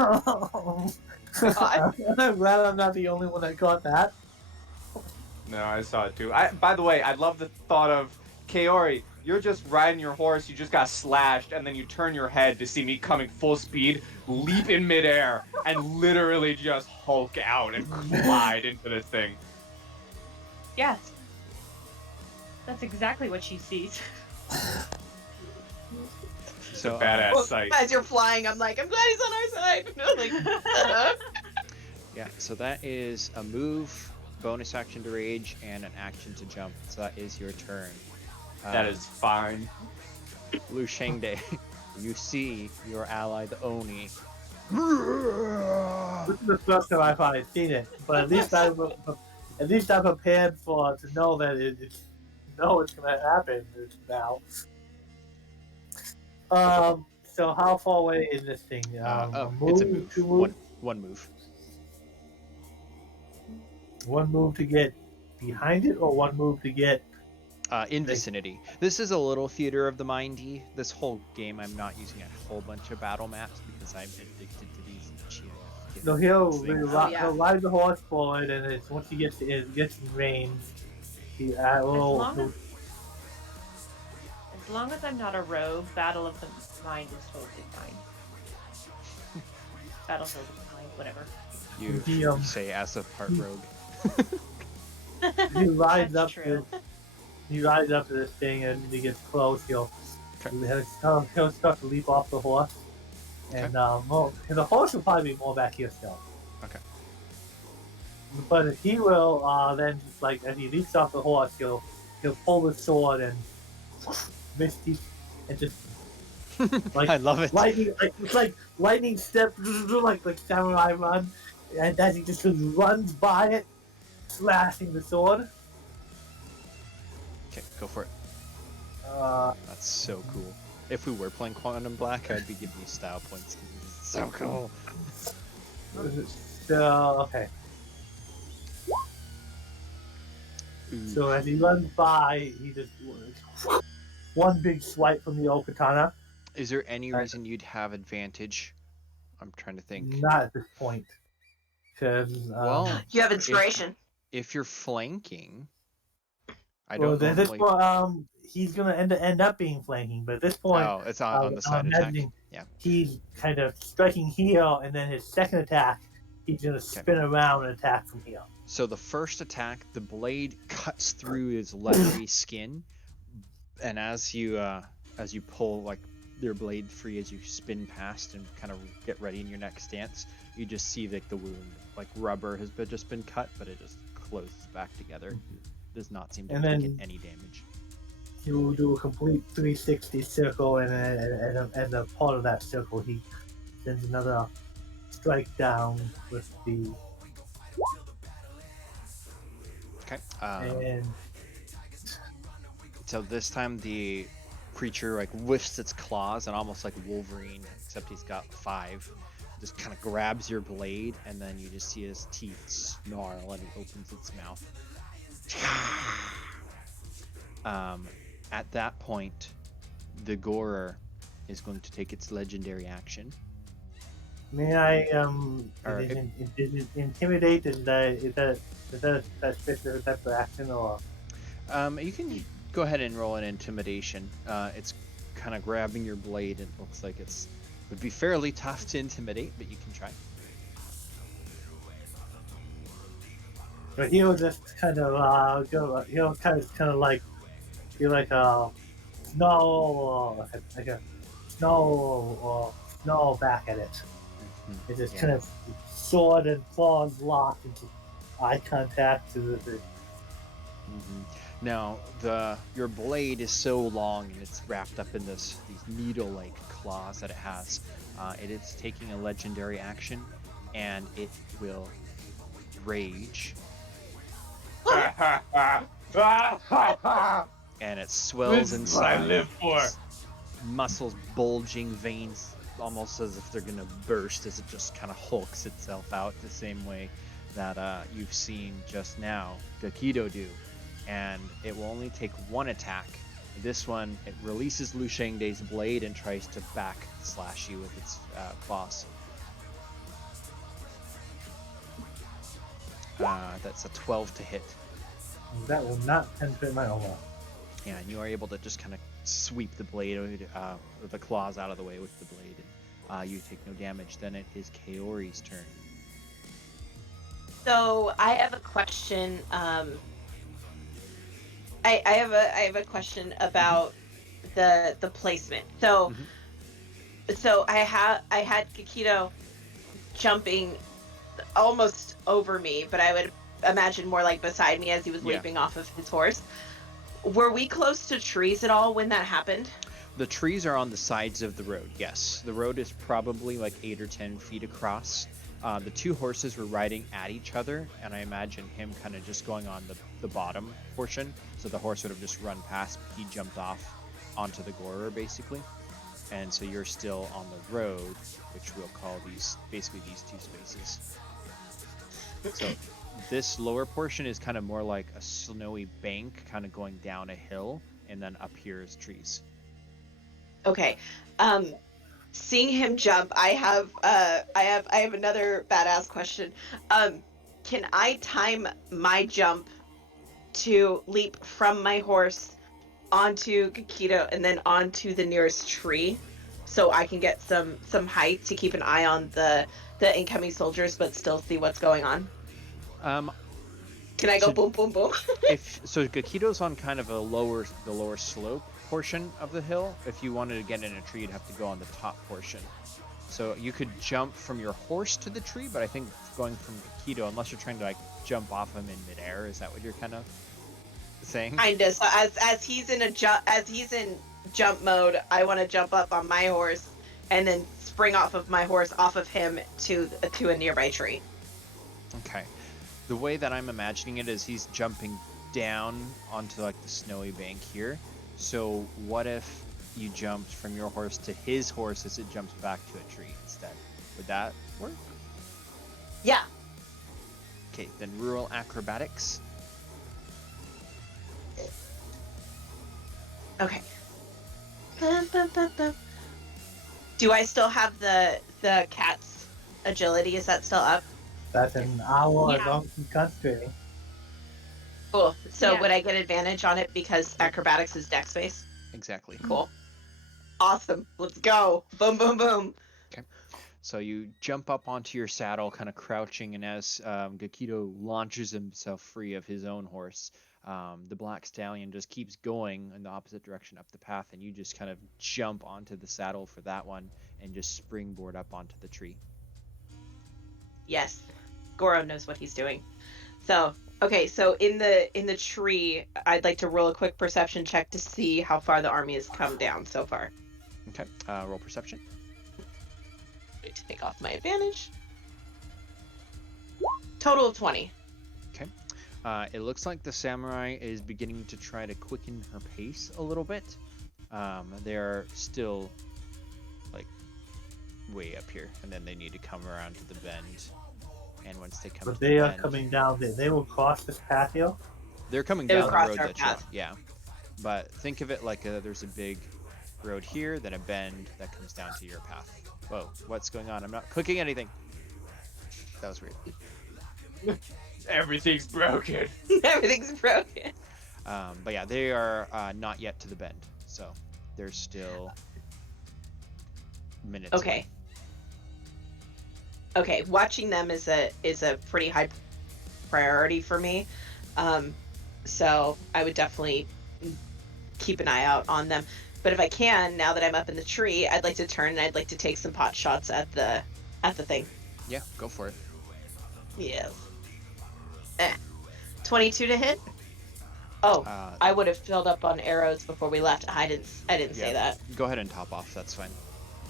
I'm glad I'm not the only one that got that. No, I saw it too. By the way, I love the thought of Kaori. You're just riding your horse, you just got slashed, and then you turn your head to see me coming full speed, leap in midair, and literally just hulk out and collide into this thing. Yes. That's exactly what she sees. So Badass sight. As you're flying, I'm like, I'm glad he's on our side. Like, yeah, so that is a move, bonus action to rage, and an action to jump. So that is your turn. That is fine. Lu Shengde, you see your ally, the Oni. This is the first time I've seen it, but at least I'm prepared to know that it's gonna happen now. So how far away is this thing? It's a move. Two moves? One move. One move to get behind it, or one move to get In vicinity. This is a little theater of the mindy. This whole game, I'm not using a whole bunch of battle maps because I'm addicted to these. Shit. No, he'll things. Oh, yeah. ride the horse forward, and once he gets in range, He As will. long as I'm not a rogue, Battle of the Mind is totally fine. Battlefield of the Mind, whatever. You He, say as a part rogue. he rides That's up true. He rides up to this thing, and he gets close. He'll Okay. he'll start to leap off the horse, Okay. and the horse will probably be more back here still. Okay. But he will then just like as he leaps off the horse, he'll pull the sword and misty and just like I love it. lightning, it's like lightning step, like samurai run, and as he just runs by it, slashing the sword. Okay, go for it. Uh, That's so cool. If we were playing Quantum Black, I'd be giving you style points because this is so cool. so okay. Ooh. So as he runs by, he just one big swipe from the old katana. Is there any reason you'd have advantage? I'm trying to think. Not at this point, because Well, You have inspiration. if you're flanking, I well, don't at this normally. point, he's gonna end up being flanking. But at this point, Oh, it's on the side I'm attack. imagining Yeah. he's kind of striking here, and then his second attack, he's gonna spin around and attack from here. So the first attack, the blade cuts through his leathery skin, and as you pull like your blade free as you spin past and kind of get ready in your next stance, you just see like the wound, like rubber has just been cut, but it just closes back together. Does not seem to And be then- taking any damage. He will do a complete 360 circle, and as a part of that circle, he sends another strike down with the Okay. and So this time the creature like lifts its claws and almost like Wolverine, except he's got 5. Just kind of grabs your blade, and then you just see his teeth snarl, and he opens its mouth. At that point, the Gorer is going to take its legendary action. may I Alright. is it intimidate? Is that a special type of action or? You can go ahead and roll an intimidation. It's kind of grabbing your blade. It looks like would be fairly tough to intimidate, but you can try. But he'll just kind of go. He'll kind of like do like a snow, like a snow back at it. It just kind of sword and claws lock into eye contact to the. Now, your blade is so long and it's wrapped up in these needle-like claws that it has. It is taking a legendary action, and it will rage, and it swells This is inside. what I live for. Muscles bulging, veins almost as if they're gonna burst as it just kind of hulks itself out the same way that you've seen just now Gekido do. And it will only take one attack. This one, it releases Lu Shengde's blade and tries to back slash you with its claws. That's a 12 to hit. That will not penetrate my armor. Yeah, and you are able to just kind of sweep the blade, the claws out of the way with the blade, and you take no damage. Then it is Kaori's turn. So I have a question. I have a question about the placement. So I had Gekido jumping almost over me, but I would imagine more like beside me as he was leaping off of his horse. Were we close to trees at all when that happened? The trees are on the sides of the road, yes. The road is probably like 8 or 10 feet across. The two horses were riding at each other, and I imagine him kind of just going on the bottom portion. So the horse would have just run past, but he jumped off onto the Gorer, basically. And so you're still on the road, which we'll call basically these two spaces. So this lower portion is kind of more like a snowy bank, kind of going down a hill, and then up here is trees. Okay. Seeing him jump, I have another badass question. Can I time my jump to leap from my horse onto Gekido and then onto the nearest tree, so I can get some height to keep an eye on the incoming soldiers, but still see what's going on. Um, Can I go So- boom, boom, boom? if so, Gekido's on kind of the lower slope portion of the hill. If you wanted to get in a tree, you'd have to go on the top portion. So you could jump from your horse to the tree, but I think going from Gekido, unless you're trying to like jump off him in midair, is that what you're kind of saying? Kinda. So as he's in jump mode, I want to jump up on my horse and then spring off of my horse off of him to a nearby tree. Okay. The way that I'm imagining it is he's jumping down onto like the snowy bank here. So what if you jumped from your horse to his horse as it jumps back to a tree instead? Would that work? Yeah. Okay, then rural acrobatics. Okay. Bum, bum, bum, bum. Do I still have the cat's agility? Is that still up? That's an hour Yeah. long concentrating. Cool. So Yeah. would I get advantage on it because acrobatics is dex based? Exactly. Cool. Awesome. Let's go. Boom, boom, boom. So you jump up onto your saddle, kind of crouching, and as Gekido launches himself free of his own horse, the black stallion just keeps going in the opposite direction up the path, and you just kind of jump onto the saddle for that one and just springboard up onto the tree. Yes. Goro knows what he's doing. So, okay, so in the tree, I'd like to roll a quick perception check to see how far the army has come down so far. Okay, roll perception. Need to take off my advantage. Total of 20. It looks like the samurai is beginning to try to quicken her pace a little bit. They're still like way up here, and then they need to come around to the bend. And once they come But to they the are bend, coming down. They will cross this patio. they're coming They would down the cross road our that you're path. yeah. But think of it like there's a big road here, then a bend that comes down to your path. Whoa, what's going on? I'm not clicking anything. That was weird. Everything's broken. Everything's broken. But yeah, they are not yet to the bend, so they're still minutes Okay. away. Okay, watching them is a pretty high priority for me. So I would definitely keep an eye out on them. But if I can, now that I'm up in the tree, I'd like to turn and I'd like to take some pot shots at the thing. Yeah, go for it. Yes. 22 to hit. Oh, I would have filled up on arrows before we left. I didn't say that. Go ahead and top off. That's fine.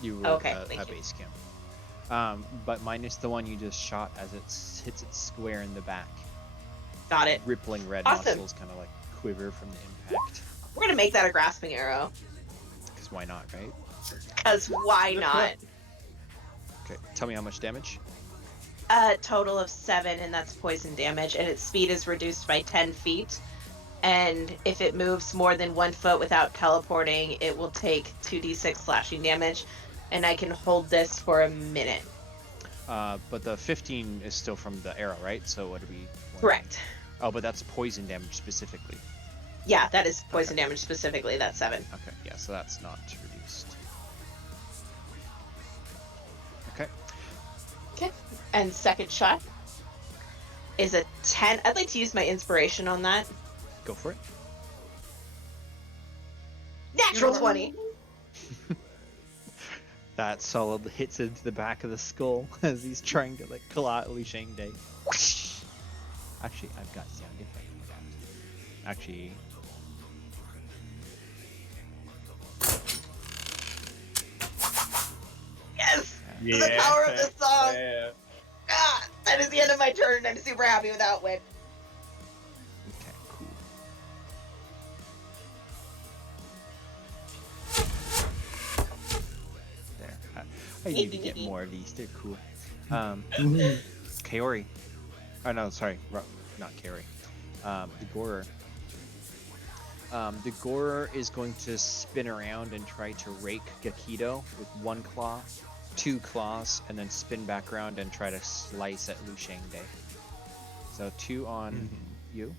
You were Okay, at thank you. base camp. But minus the one you just shot as it hits it square in the back. Got it. Rippling red Awesome. nostrils kind of like quiver from the impact. We're gonna make that a grasping arrow. Because why not, right? Cause why not? Okay, tell me how much damage. Total of 7, and that's poison damage, and its speed is reduced by 10 feet. And if it moves more than 1 foot without teleporting, it will take 2d6 slashing damage, and I can hold this for a minute. But the 15 is still from the arrow, right? So what would be? Correct. Oh, but that's poison damage specifically. Yeah, that is poison damage specifically. That's 7. Okay, yeah, so that's not reduced. Okay. Okay. And second shot is a 10. I'd like to use my inspiration on that. Go for it. Natural 20. That solid hits into the back of the skull as he's trying to like claw at Li Shangde. Actually, I've got sound effect for that. Actually, Yes! The power of this song! Yeah. Ah, that is the end of my turn. I'm super happy with that win. okay, cool. There. I need to get more of these. They're cool. Kaori. Oh no, sorry, not Kaori. The Gorer. The Gorer is going to spin around and try to rake Gekido with 1 claw, 2 claws, and then spin back around and try to slice at Lu Shangde. So 2 on you.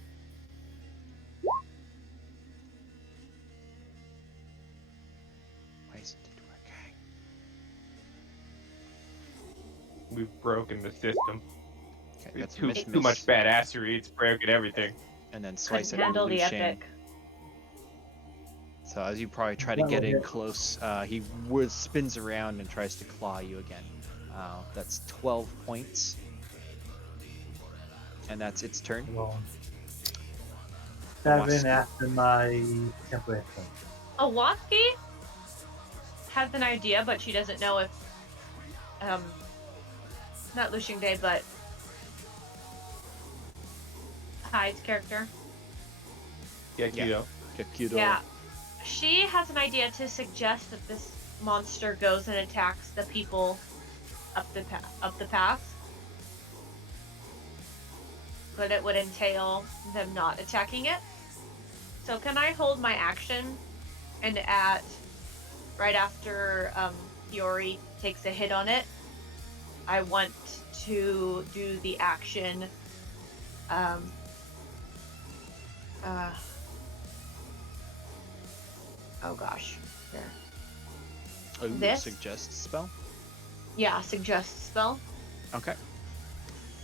We've broken the system. Okay, that's Too miss. much badassery. It's broken everything. And then slice Couldn't it handle with the Lusheng. epic. So as you probably try to That get will in hit. close, he spins around and tries to claw you again. That's 12 points. And that's its turn. Well, Owaski. 7 after my temporary point. Owaski has an idea, but she doesn't know if not Lushing Day, but Hyde's character. Gekido. Gekido. Yeah. She has an idea to suggest that this monster goes and attacks the people up the path. But it would entail them not attacking it. So can I hold my action and right after Fiori takes a hit on it, I want to do the action oh gosh. Here. Oh, This? suggest spell? Yeah, suggest spell. Okay.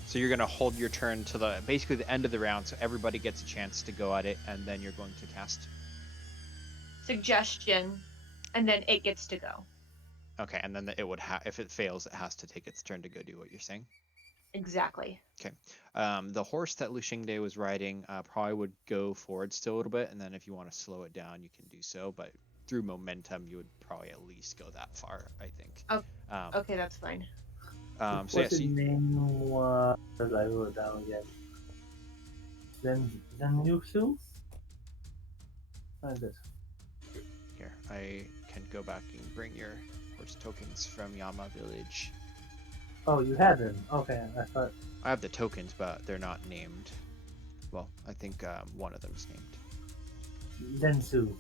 So you're gonna hold your turn to basically the end of the round, so everybody gets a chance to go at it, and then you're going to cast. Suggestion, and then it gets to go. Okay, and then it would if it fails, it has to take its turn to go do what you're saying. Exactly. Okay. The horse that Lushingde was riding probably would go forward still a little bit, and then if you want to slow it down, you can do so. But through momentum, you would probably at least go that far, I think. Oh, okay, that's fine. So What's his name was? I wrote it down again. Zenryusu? What is it? Here, I can go back and bring your horse tokens from Yama Village. Oh, you had them. Okay, I thought. I have the tokens, but they're not named. Well, I think one of them's named. Zensu.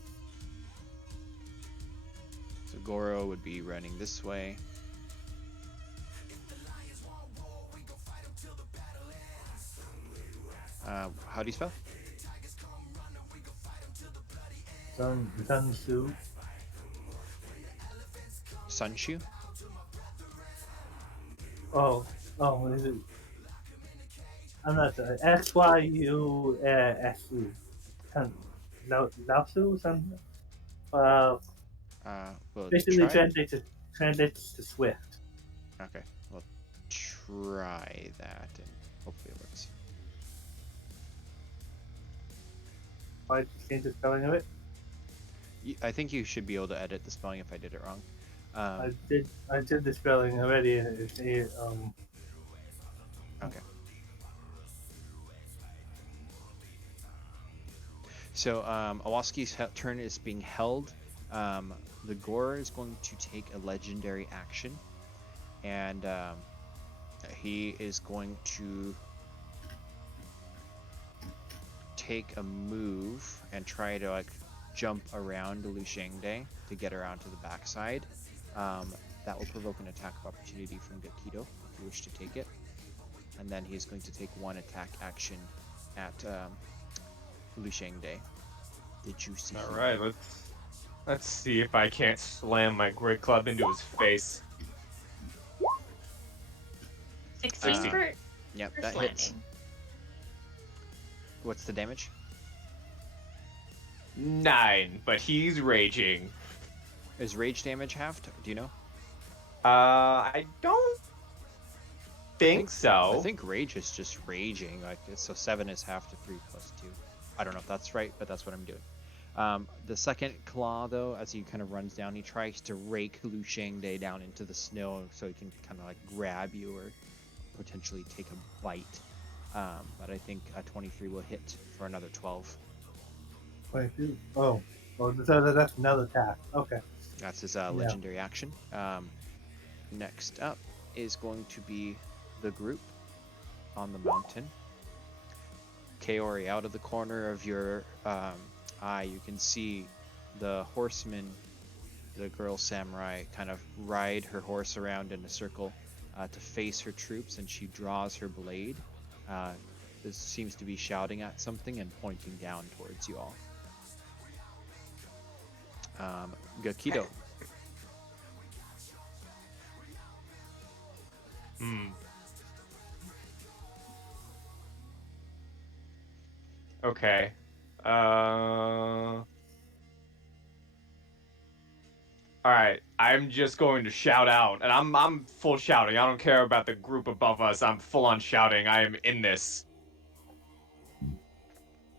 So Goro would be running this way. How do you spell? Sunsu. Sunshu? Oh, is it? I'm not sorry. SYUSU. Naosu? Well, Basically try. translates to swift. Okay, we'll try that and hopefully it works. Why did you change the spelling of it? I think you should be able to edit the spelling if I did it wrong. I did the spelling already. Okay. So Owaski's turn is being held. The Gorer is going to take a legendary action, and he is going to take a move and try to jump around Lushengde to get around to the backside. That will provoke an attack of opportunity from Gekido if you wish to take it. And then he's going to take one attack action at Lushengde. Did you see? All right, let's see if I can't slam my great club into his face. 16 for Yep, for that hits. slamming. What's the damage? 9, but he's raging. Is rage damage halved? Do you know? I don't think so. I think rage is just raging. So 7 is half to 3 plus 2. I don't know if that's right, but that's what I'm doing. The second claw, though, as he kind of runs down, he tries to rake Lu Shangde down into the snow so he can kind of grab you or potentially take a bite. But I think a 23 will hit for another 12. 22. Oh, that's another attack. Okay. That's his legendary action. Next up is going to be the group on the mountain. Kaori, out of the corner of your eye, you can see the horseman, the girl samurai, kind of ride her horse around in a circle to face her troops, and she draws her blade. This seems to be shouting at something and pointing down towards you all. Gekido. Okay. All right. I'm just going to shout out, and I'm full shouting. I don't care about the group above us. I'm full on shouting. I am in this.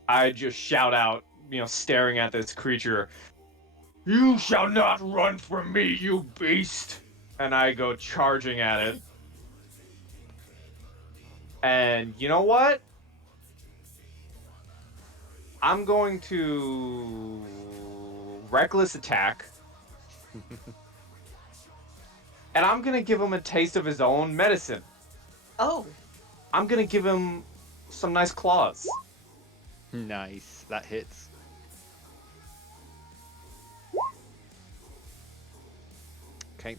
I just shout out, staring at this creature. You shall not run from me, you beast! And I go charging at it. And you know what? I'm going to reckless attack. And I'm going to give him a taste of his own medicine. Oh. I'm going to give him some nice claws. Nice. That hits. Okay.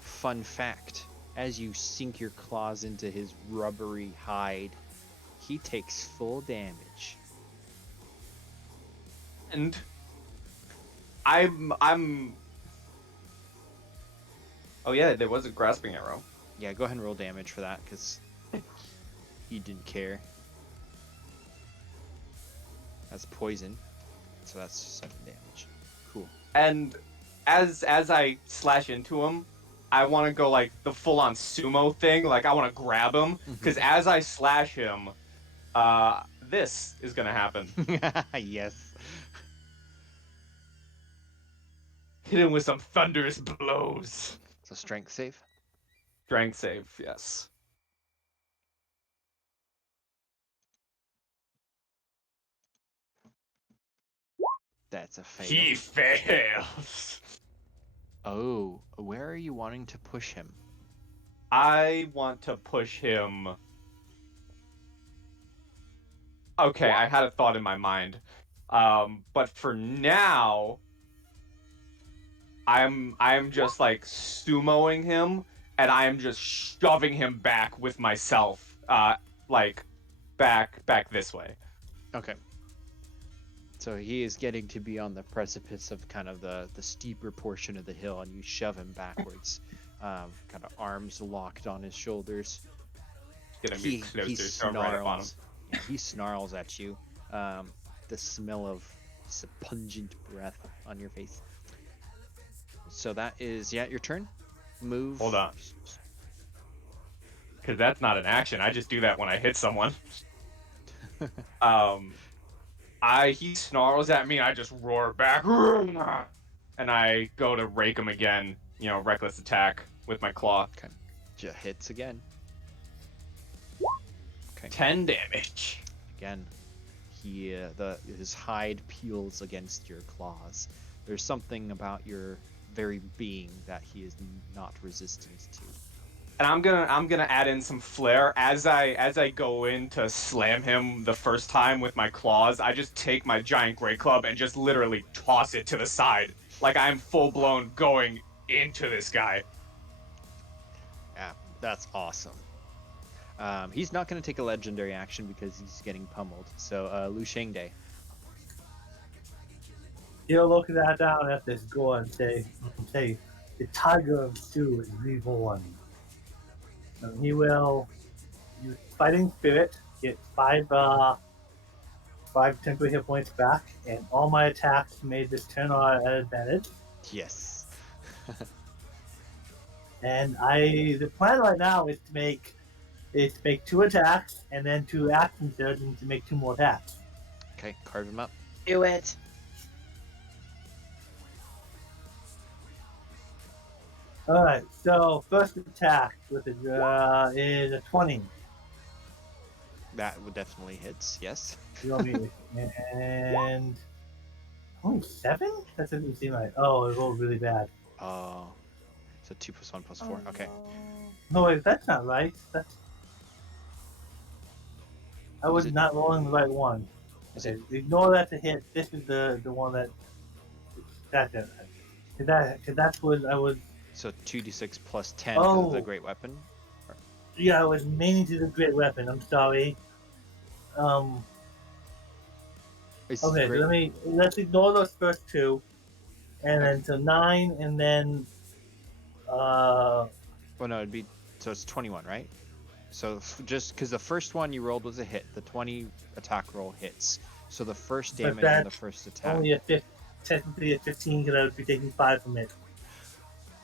Fun fact. As you sink your claws into his rubbery hide, he takes full damage. And I'm Oh yeah, there was a grasping arrow. Yeah, go ahead and roll damage for that, because he didn't care. That's poison, so that's 7 damage. Cool. And as I slash into him, I want to go like the full-on sumo thing. Like I want to grab him, because as I slash him, this is gonna happen. Yes. Hit him with some thunderous blows. So strength save. Strength save, yes. That's a fail. He fails. Oh, where are you wanting to push him? I want to push him. Okay, I had a thought in my mind. But for now, I'm just like sumoing him, and I am just shoving him back with myself, like back this way. Okay. So he is getting to be on the precipice of kind of the steeper portion of the hill, and you shove him backwards, kind of arms locked on his shoulders. Gonna be closer, so right up on him. Yeah, he snarls at you. The smell of pungent breath on your face. So that is, your turn. Move. Hold on. Because that's not an action. I just do that when I hit someone. He snarls at me, I just roar back. And I go to rake him again, reckless attack with my claw. Okay. Just hits again. Okay. 10 damage. Again, his hide peels against your claws. There's something about your very being that he is not resistant to. And I'm gonna add in some flair as I go in to slam him the first time with my claws. I just take my giant great club and just literally toss it to the side, like I'm full blown going into this guy. Yeah, that's awesome. He's not going to take a legendary action because he's getting pummeled. So, Lu Shengde. He'll look that down at this gore and say, the tiger of Stu is reborn. And he will use fighting spirit, get 5 temporary hit points back, and all my attacks made this turn are at advantage. Yes. And the plan right now is to make 2 attacks and then 2 action surges to make 2 more attacks. Okay, carve him up. Do it. Alright, so first attack with is a 20. That would definitely hits, yes. You want me and only 7? That doesn't seem right. Oh, it rolled really bad. Oh. So 2 + 1 + 4. Okay. No, wait, that's not right. I was not rolling the right one. Okay, ignore that to hit. This is the one that's what I was. So 2d6 + 10 for the great weapon. Yeah, I was meaning to the great weapon. I'm sorry. Okay, let's ignore those first 2, and then so 9, and then Well, no, it'd be So it's 21, right? So just because the first one you rolled was a hit, the 20 attack roll hits. So the first But damage on the that's first attack. only technically a 15 because I would be taking 5 from it.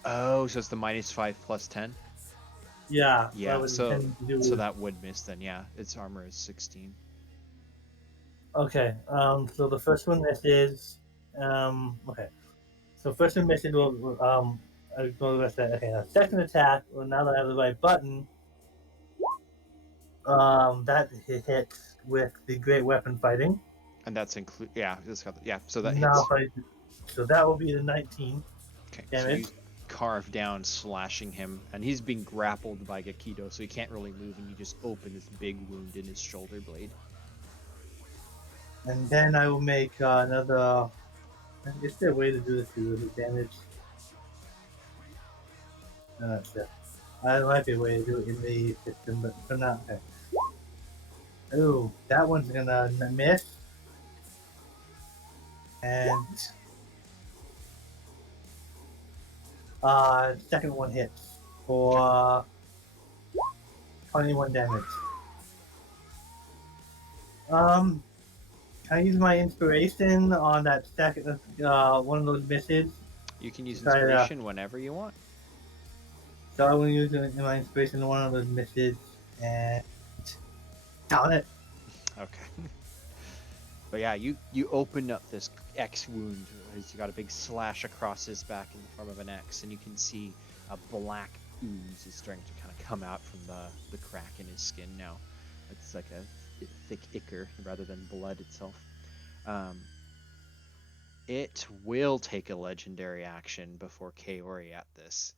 Oh, so it's the -5 plus 10. Yeah. What I Yeah. was So intending to do so was- that would miss then. Yeah, its armor is 16. Okay. So the first one misses. Okay. So first one misses will I go the rest of that. Okay. Now second attack. Well, now that I have the right button, that hits with the great weapon fighting. And that's yeah, so that Now hits. so that will be the 19 Okay, so damage. you carve down, slashing him, and he's being grappled by Gekido, so he can't really move, and you just open this big wound in his shoulder blade. And then I will make another. Is there a way to do this to the damage? Sure. There might be a way to do it in the system, but for now, okay. Oh, that one's gonna miss. And second one hits for 21 damage. Can I use my inspiration on that second one of those misses? You can use Try, inspiration whenever you want. So I will use my inspiration on one of those misses, and darn it. Okay. But yeah, you open up this X wound. He's got a big slash across his back in the form of an X, and you can see a black ooze is starting to kind of come out from the crack in his skin now. It's like a thick ichor rather than blood itself. It will take a legendary action before Kaori at this.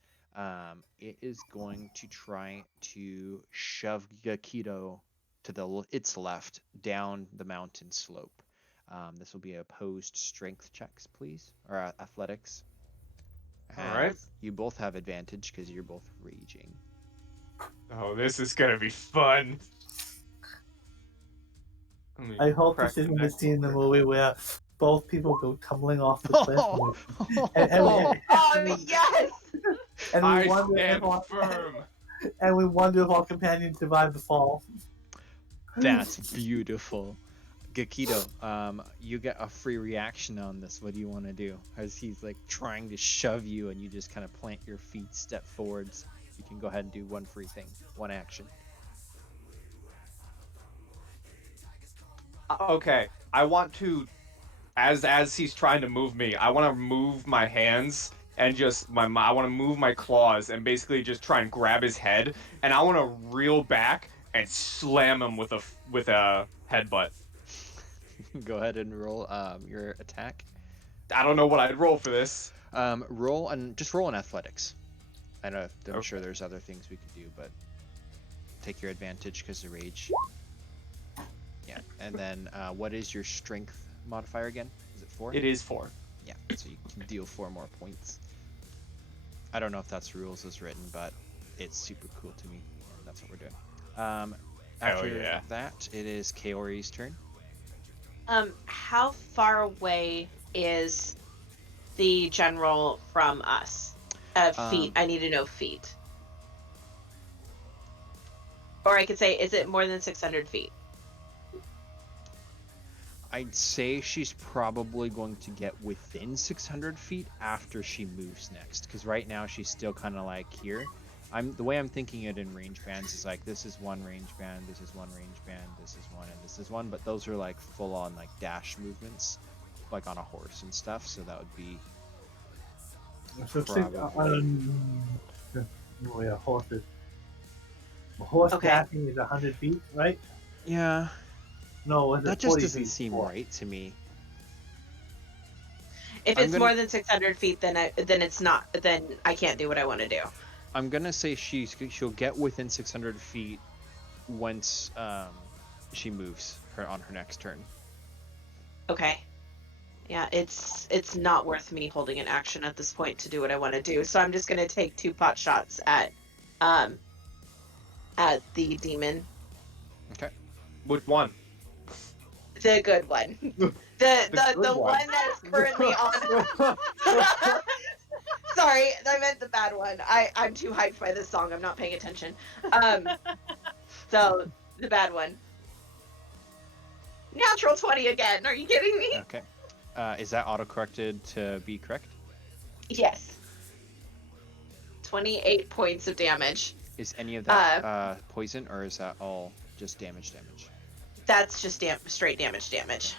It is going to try to shove Gekido to its left down the mountain slope. This will be opposed strength checks, please, or athletics. All And right. you both have advantage because you're both raging. Oh, this is gonna be fun. I hope this isn't the scene in the movie where both people go tumbling off the cliff. Oh, yes! And I we wonder stand if our, firm. and we wonder if our companions survive the fall. That's beautiful. Gekido, you get a free reaction on this. What do you want to do? As he's like trying to shove you and you just kind of plant your feet, step forwards. You can go ahead and do one free thing, one action. Okay, I want to, as he's trying to move me, I want to move my hands and just I want to move my claws and basically just try and grab his head, and I want to reel back and slam him with a headbutt. Go ahead and roll your attack. I don't know what I'd roll for this. Roll an athletics. I'm Okay. sure there's other things we could do, but take your advantage because of rage. Yeah, and then what is your strength modifier again? Is it 4? It is 4. Yeah, so you can deal 4 more points. I don't know if that's rules as written, but it's super cool to me. That's what we're doing. After yeah. that, it is Kaori's turn. How far away is the general from us? Feet. I need to know feet. Or I could say, is it more than 600 feet? I'd say she's probably going to get within 600 feet after she moves next, because right now she's still kind of like here. The way I'm thinking it in range bands is like this is one range band, this is one range band, this is one, and this is one, but those are like full on like dash movements, like on a horse and stuff. So that would be Yeah, horses. A horse Okay. dashing is 100 feet, right? yeah. No, was it That just 40 doesn't feet seem before? right to me. If I'm it's gonna- more than 600 feet, then it's not. Then I can't do what I want to do. I'm gonna say she'll get within 600 feet once she moves on her next turn. Okay. Yeah, it's not worth me holding an action at this point to do what I want to do. So I'm just gonna take 2 pot shots at the demon. Okay. Which one? The good one. The good one one. that is currently on. sorry, I meant the bad one. I'm too hyped by this song. I'm not paying attention. So the bad one. Natural 20 again. Are you kidding me? Okay. Is that auto-corrected to be correct? Yes. 28 points of damage. Is any of that poison, or is that all just damage? That's just straight damage.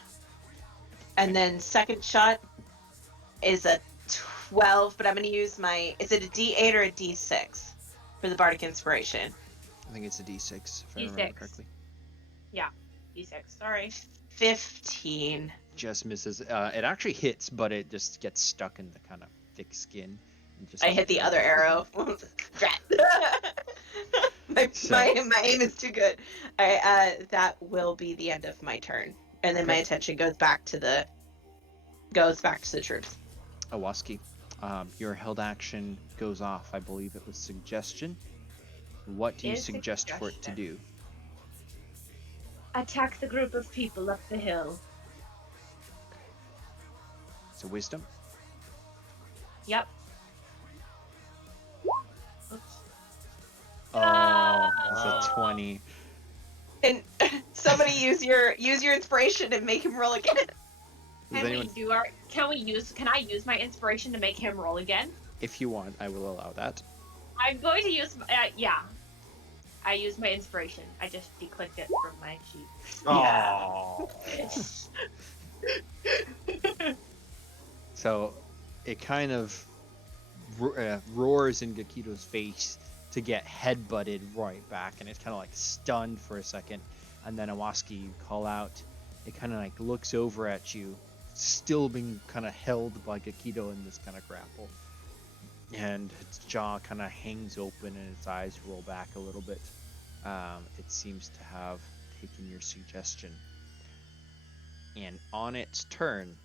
And then second shot is a 12, but I'm going to use my... Is it a D8 or a D6 for the Bardic Inspiration? I think it's a D6, if I D6. remember correctly. Yeah, D6. Sorry. 15. Just misses. It actually hits, but it just gets stuck in the kind of thick skin. And just I hit the other arrow. my aim is too good. That will be the end of my turn, and then my attention goes back to the troops. Owaski, your held action goes off. I believe it was suggestion. What do you suggest for it to do? Attack the group of people up the hill. So wisdom. Yep. Oops. Oh, that's a 20. And somebody use your inspiration and make him roll again. Can I use my inspiration to make him roll again? If you want, I will allow that. I'm going to use I used my inspiration. I just declicked it from my sheet. Oh. So it kind of roars in Gekido's face to get headbutted right back, and it's kind of like stunned for a second. And then Owaski, you call out. It kind of like looks over at you, still being kind of held by Gekido in this kind of grapple. And its jaw kind of hangs open and its eyes roll back a little bit. It seems to have taken your suggestion. And on its turn,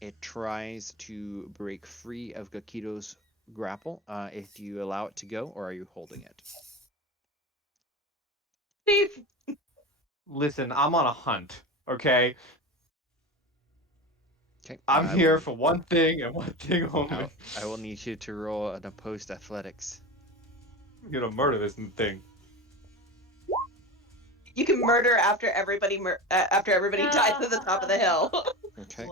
it tries to break free of Gekido's grapple. If you allow it to go, or are you holding it? Steve. Listen, I'm on a hunt, okay? Okay. I'm here for one thing and one thing only. I will need you to roll an opposed athletics. I'm gonna murder this thing. You can murder after everybody dies at the top of the hill. Okay.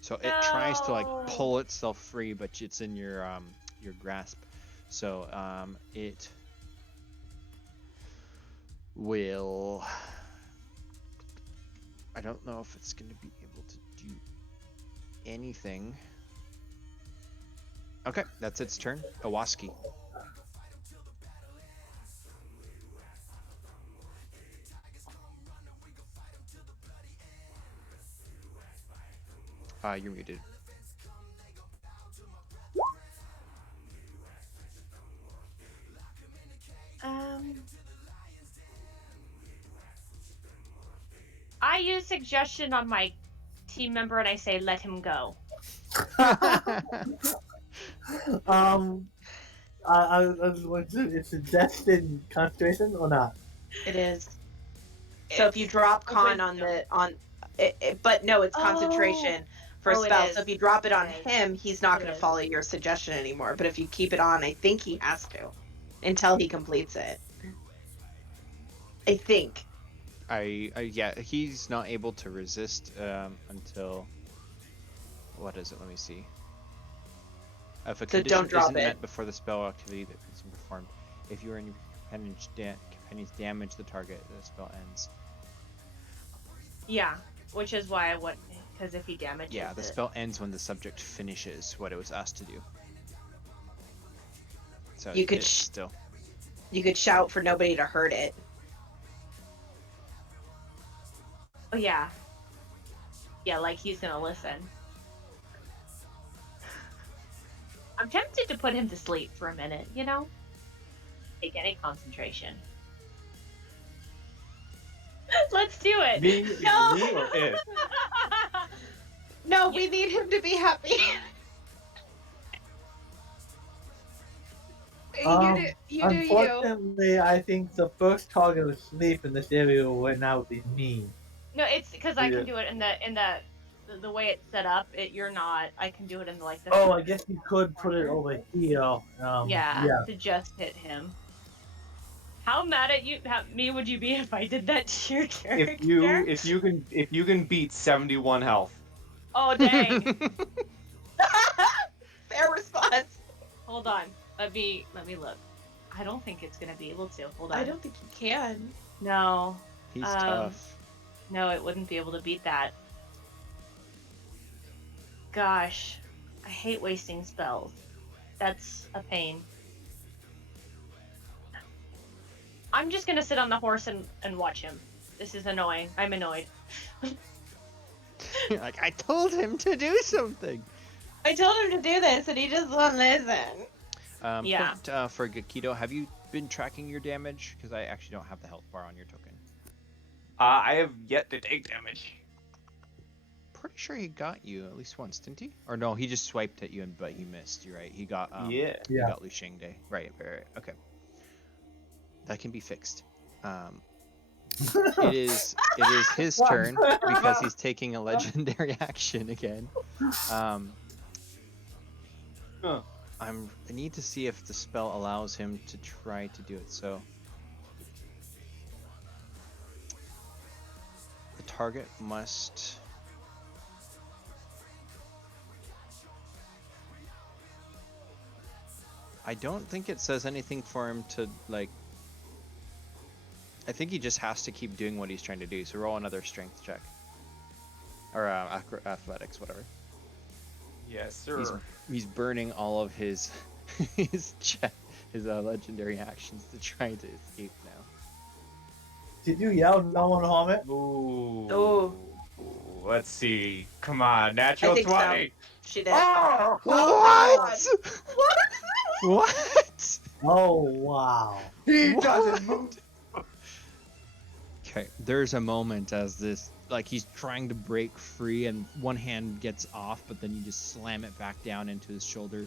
So it tries to like pull itself free, but it's in your grasp. So it will. I don't know if it's going to be able to do anything. Okay, that's its turn. Owaski. You're muted. I use suggestion on my team member and I say, let him go. It's suggested concentration or not? It is. So if you drop con but no, it's concentration for a spell. So if you drop it on him, he's not going to follow your suggestion anymore. But if you keep it on, I think he has to until he completes it. I think. Yeah, he's not able to resist until. What is it? Let me see. If a condition isn't met before the spell activity that is performed, if you are in your companion's damage the target, the spell ends. Yeah, which is why I went, because if he damages the spell ends when the subject finishes what it was asked to do. So you could you could shout for nobody to hurt it. Oh yeah. Yeah, like he's gonna listen. I'm tempted to put him to sleep for a minute, you know? Take any concentration. Let's do it. Me or it? No, we need him to be happy. Unfortunately, I think the first target of sleep in this area right now would be me. No, it's because I can do it in the the way it's set up, you're not. I can do it in like the. Oh, I guess you could put it over here. Yeah, Yeah. to just hit him. How mad at me would you be if I did that to your character? If you can beat 71 health. Oh dang! Fair response. Hold on. Let me look. I don't think it's gonna be able to. Hold on. I don't think you can. No. He's tough. No, it wouldn't be able to beat that. Gosh, I hate wasting spells. That's a pain. I'm just gonna sit on the horse and watch him. This is annoying. I'm annoyed. Like, I told him to do something. I told him to do this, and he just won't listen. Yeah. Point, for Gekido, have you been tracking your damage? Because I actually don't have the health bar on your token. I have yet to take damage. Pretty sure he got you at least once, didn't he? Or no, he just swiped at you, but he missed. You're right. He got Yeah. He got Lu Xingde. Right. Okay. That can be fixed. It is his turn because he's taking a legendary action again. I need to see if the spell allows him to try to do it. So the target must. I don't think it says anything for him to like. I think he just has to keep doing what he's trying to do. So roll another strength check. Or athletics, whatever. Yes, sir. He's burning all of his his legendary actions to try to escape now. Did you yell no one harm it? Ooh. Ooh. Let's see. Come on, natural I think 20. so. She did. Oh! What? What? Oh wow. He doesn't move. Okay, there's a moment as this, like, he's trying to break free and one hand gets off, but then you just slam it back down into his shoulder.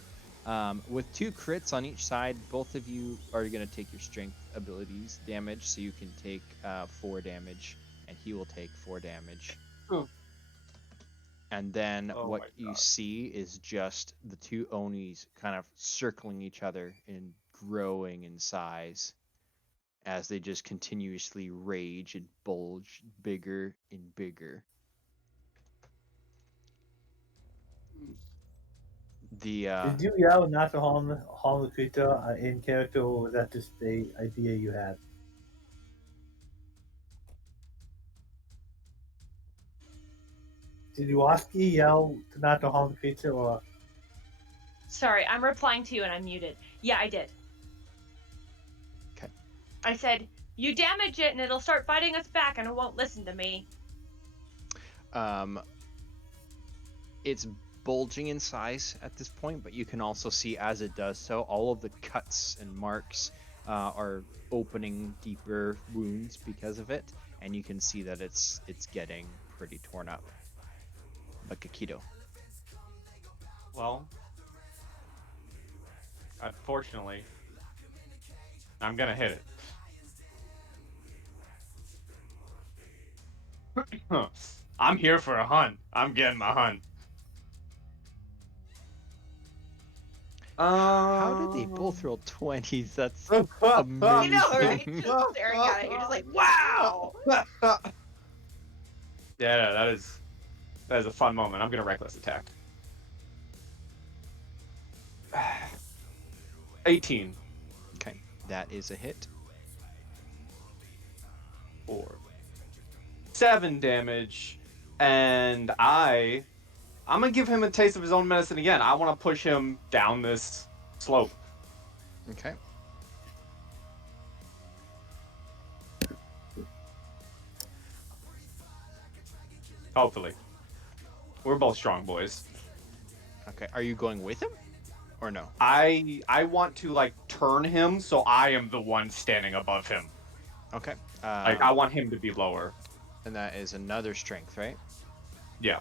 With 2 crits on each side, both of you are going to take your strength abilities damage, so you can take 4 damage, and he will take 4 damage. Oh. And then Oh what my you God. see is just the 2 Onis kind of circling each other and growing in size as they just continuously rage and bulge bigger and bigger. Did you yell not to harm the creature in character, or was that just the idea you had? Did Iwaski yell not to harm the creature, or? Sorry, I'm replying to you and I'm muted. Yeah, I did. Okay. I said, you damage it and it'll start fighting us back and it won't listen to me. It's bulging in size at this point, but you can also see as it does so, all of the cuts and marks are opening deeper wounds because of it, and you can see that it's getting pretty torn up. But Gekido. Well, unfortunately, I'm gonna hit it. I'm here for a hunt. I'm getting my hunt. How did they both roll 20s? That's I amazing. know, right? Just staring at it, you're just like, wow. Yeah, that is a fun moment. I'm gonna reckless attack. 18. Okay, that is a hit. 4. 7 damage, and I'm gonna give him a taste of his own medicine again. I want to push him down this slope. Okay. Hopefully, we're both strong boys. Okay, are you going with him or no? I want to like turn him so I am the one standing above him. Okay. Like I want him to be lower. And that is another strength, right? Yeah.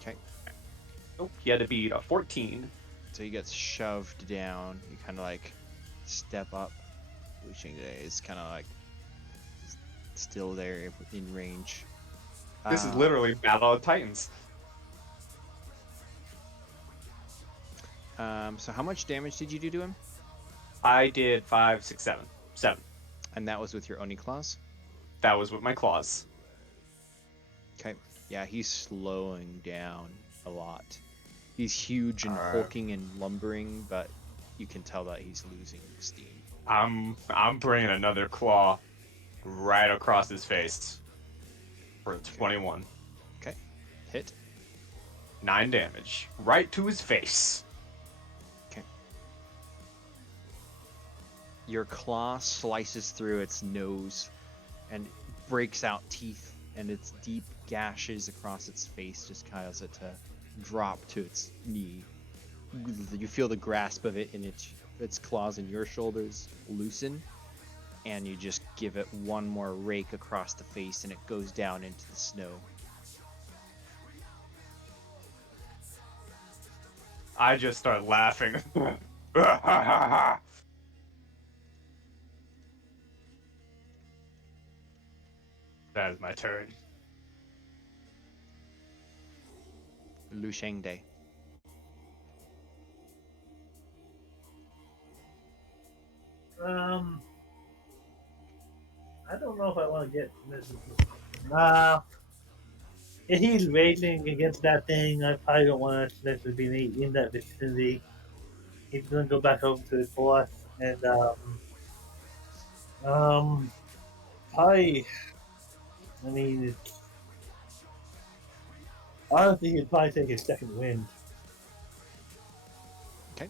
Okay. Oh, he had to beat a 14. So he gets shoved down. You kind of like step up. Lu Xingde is kind of like still there in range. This is literally Battle of Titans. So how much damage did you do to him? I did 5, 6, 7. 7. And that was with your Oni claws? That was with my claws. Okay. Yeah, he's slowing down a lot. He's huge and hulking and lumbering, but you can tell that he's losing steam. I'm bringing another claw right across his face for a 21. Okay. Hit. 9 damage. Right to his face. Okay. Your claw slices through its nose and breaks out teeth, and its deep gashes across its face just cause it to drop to its knee. You feel the grasp of it in its claws in your shoulders loosen, and you just give it one more rake across the face, and it goes down into the snow. I just start laughing. That is my turn. Lu Shengde. I don't know if I want to get this. If he's raging against that thing, I probably don't want to necessarily be in that vicinity. He's gonna go back over to his boss and probably. I mean, honestly, he'd probably take his second wind. Okay.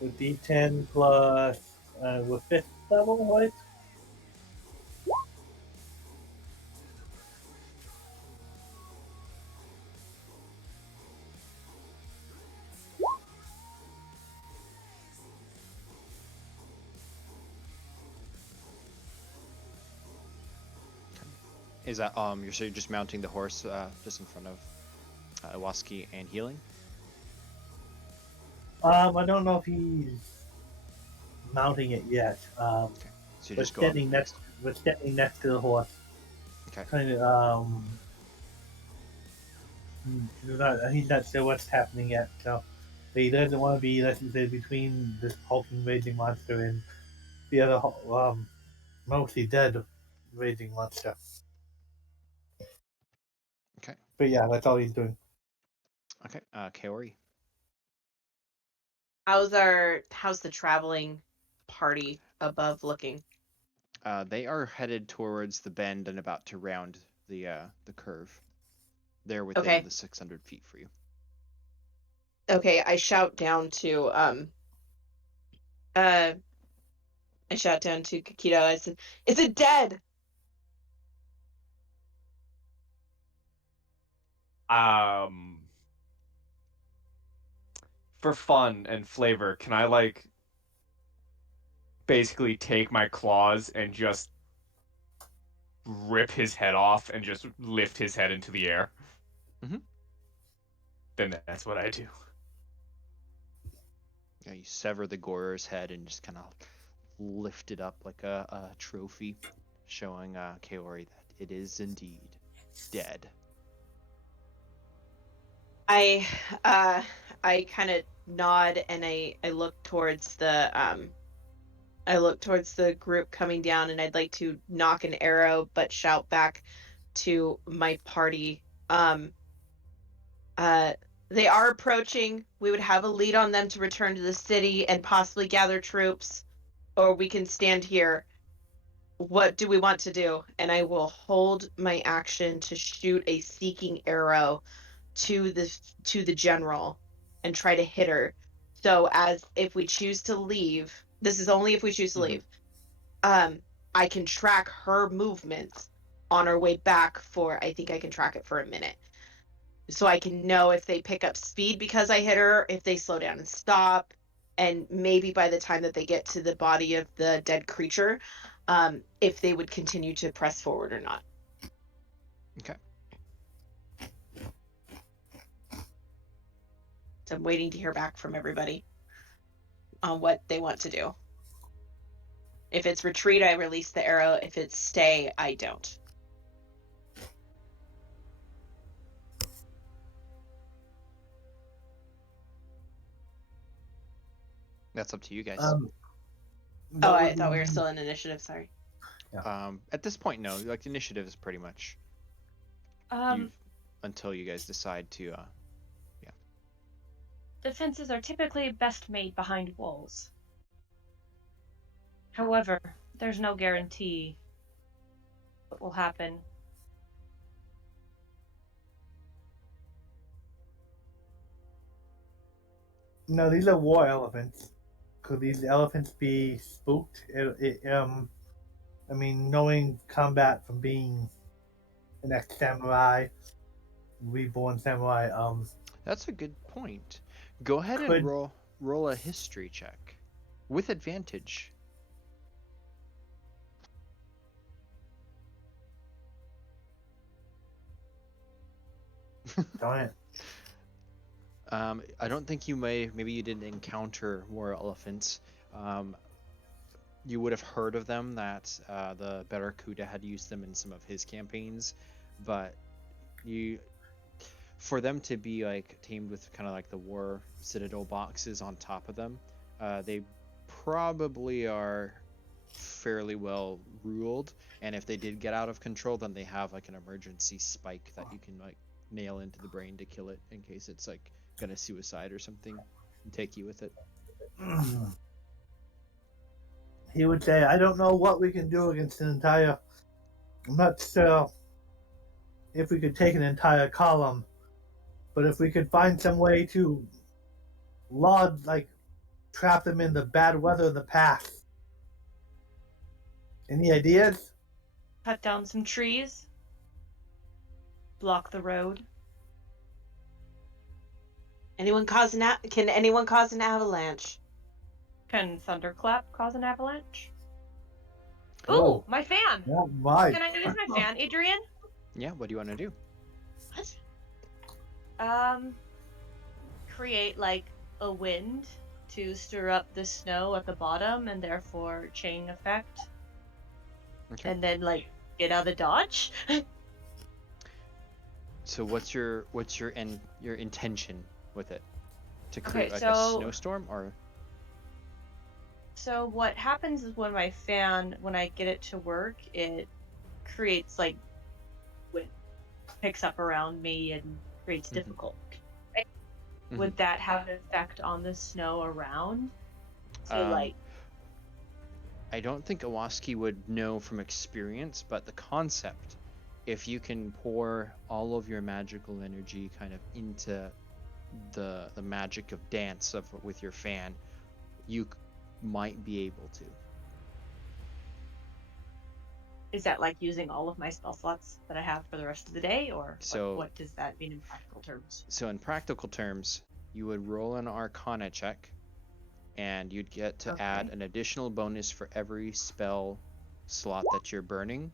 With D10 plus with 5th level, right? Is that you're just mounting the horse just in front of Iwaski and healing? I don't know if he's mounting it yet. Okay. So you We're just go up standing next. We're standing next to the horse. Okay. Kind of. He's not sure what's happening yet. So he doesn't want to be, let's say, between this hulking raging monster and the other mostly dead raging monster. Okay. But yeah, that's all he's doing. Okay. Kaori. How's the traveling party above looking? They are headed towards the bend and about to round the curve. They're within Okay. the 600 feet for you. Okay, I shout down to Gekido. I said, "Is it dead?" For fun and flavor, can I basically take my claws and just rip his head off and just lift his head into the air? Mhm. Then that's what I do. Yeah, you sever the Gorer's head and just kind of lift it up like a trophy, showing Kaori that it is indeed dead. I kind of nod and I look towards the group coming down, and I'd like to knock an arrow but shout back to my party. They are approaching. We would have a lead on them to return to the city and possibly gather troops, or we can stand here. What do we want to do? And I will hold my action to shoot a seeking arrow to the general and try to hit her. So as if we choose to leave, this is only if we choose to leave. I can track her movements on our way back for, I think I can track it for a minute. So I can know if they pick up speed because I hit her, if they slow down and stop, and maybe by the time that they get to the body of the dead creature, if they would continue to press forward or not. Okay. So I'm waiting to hear back from everybody on what they want to do. If it's retreat, I release the arrow. If it's stay, I don't. That's up to you guys. Oh, I thought we were still in initiative. Sorry. At this point, no. Like initiative is pretty much until you guys decide to. Defenses are typically best made behind walls. However, there's no guarantee what will happen. No, these are war elephants. Could these elephants be spooked? I mean, knowing combat from being an ex-samurai, reborn samurai, That's a good point. Go ahead and roll a history check with advantage. darn it. I don't think maybe you didn't encounter war elephants. You would have heard of them, that the Barracuda had used them in some of his campaigns, but for them to be like tamed with kind of like the war citadel boxes on top of them, they probably are fairly well ruled, and if they did get out of control, then they have like an emergency spike that you can like nail into the brain to kill it in case it's like gonna suicide or something and take you with it. He would say, I don't know what we can do against an entire... I'm not sure if we could take an entire column, but if we could find some way to trap them in the bad weather in the past. Any ideas? Cut down some trees. Block the road. Can anyone cause an avalanche? Can thunderclap cause an avalanche? Whoa. Ooh, my fan! Oh my. Can I use my fan, Adrian? Yeah, what do you want to do? What? Create like a wind to stir up the snow at the bottom and therefore chain effect. Okay. And then like get out of Dodge. So what's your intention with it? To create Okay, like a so- snowstorm or? So what happens is when my fan, when I get it to work, it creates like wind, picks up around me and creates difficulty. Would that have an effect on the snow around? So I don't think Iwaski would know from experience, but the concept, if you can pour all of your magical energy kind of into the magic of dance with your fan, you might be able to. is that like using all of my spell slots that I have for the rest of the day, or what does that mean in practical terms? So in practical terms, you would roll an Arcana check, and you'd get to add an additional bonus for every spell slot that you're burning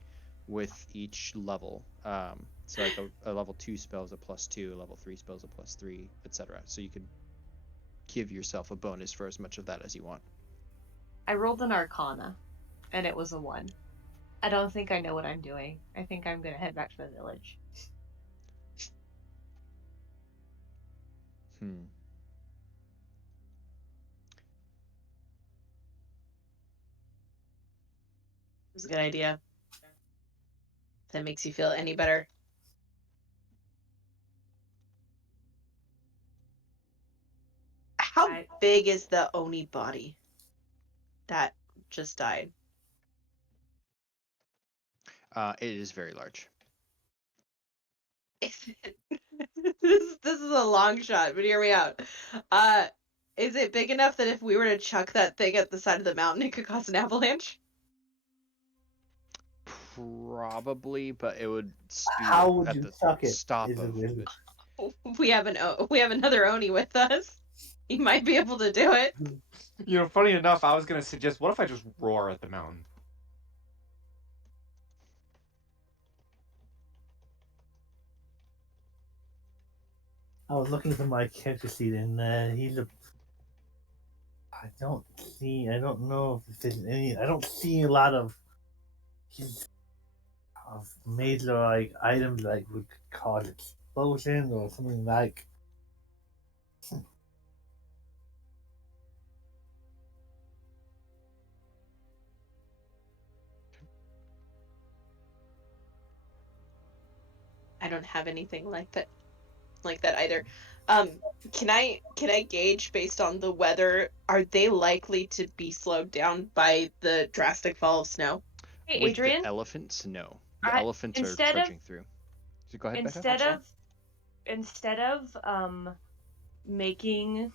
with each level. So like a level 2 spell is a +2, a level 3 spell is a +3, etc. So you could give yourself a bonus for as much of that as you want. I rolled an Arcana, and it was a 1. I don't think I know what I'm doing. I think I'm gonna head back to the village. It was a good idea. If that makes you feel any better. How big is the Oni body that just died? It is very large. This is a long shot, but hear me out. Is it big enough that if we were to chuck that thing at the side of the mountain, it could cause an avalanche? Probably, but it would speed How would at you the suck it? stop Is of it- it. We have another Oni with us. He might be able to do it. You know, funny enough, I was gonna suggest, what if I just roar at the mountain? I was looking for my character sheet, and I don't see. I don't know if there's any. I don't see a lot of major like items like would cause explosions or something like. I don't have anything like that either. Um, can I gauge based on the weather? Are they likely to be slowed down by the drastic fall of snow? Hey, With the Adrian, elephants, no. The I, elephants are instead of trudging through. So go ahead, Becca. instead of instead of making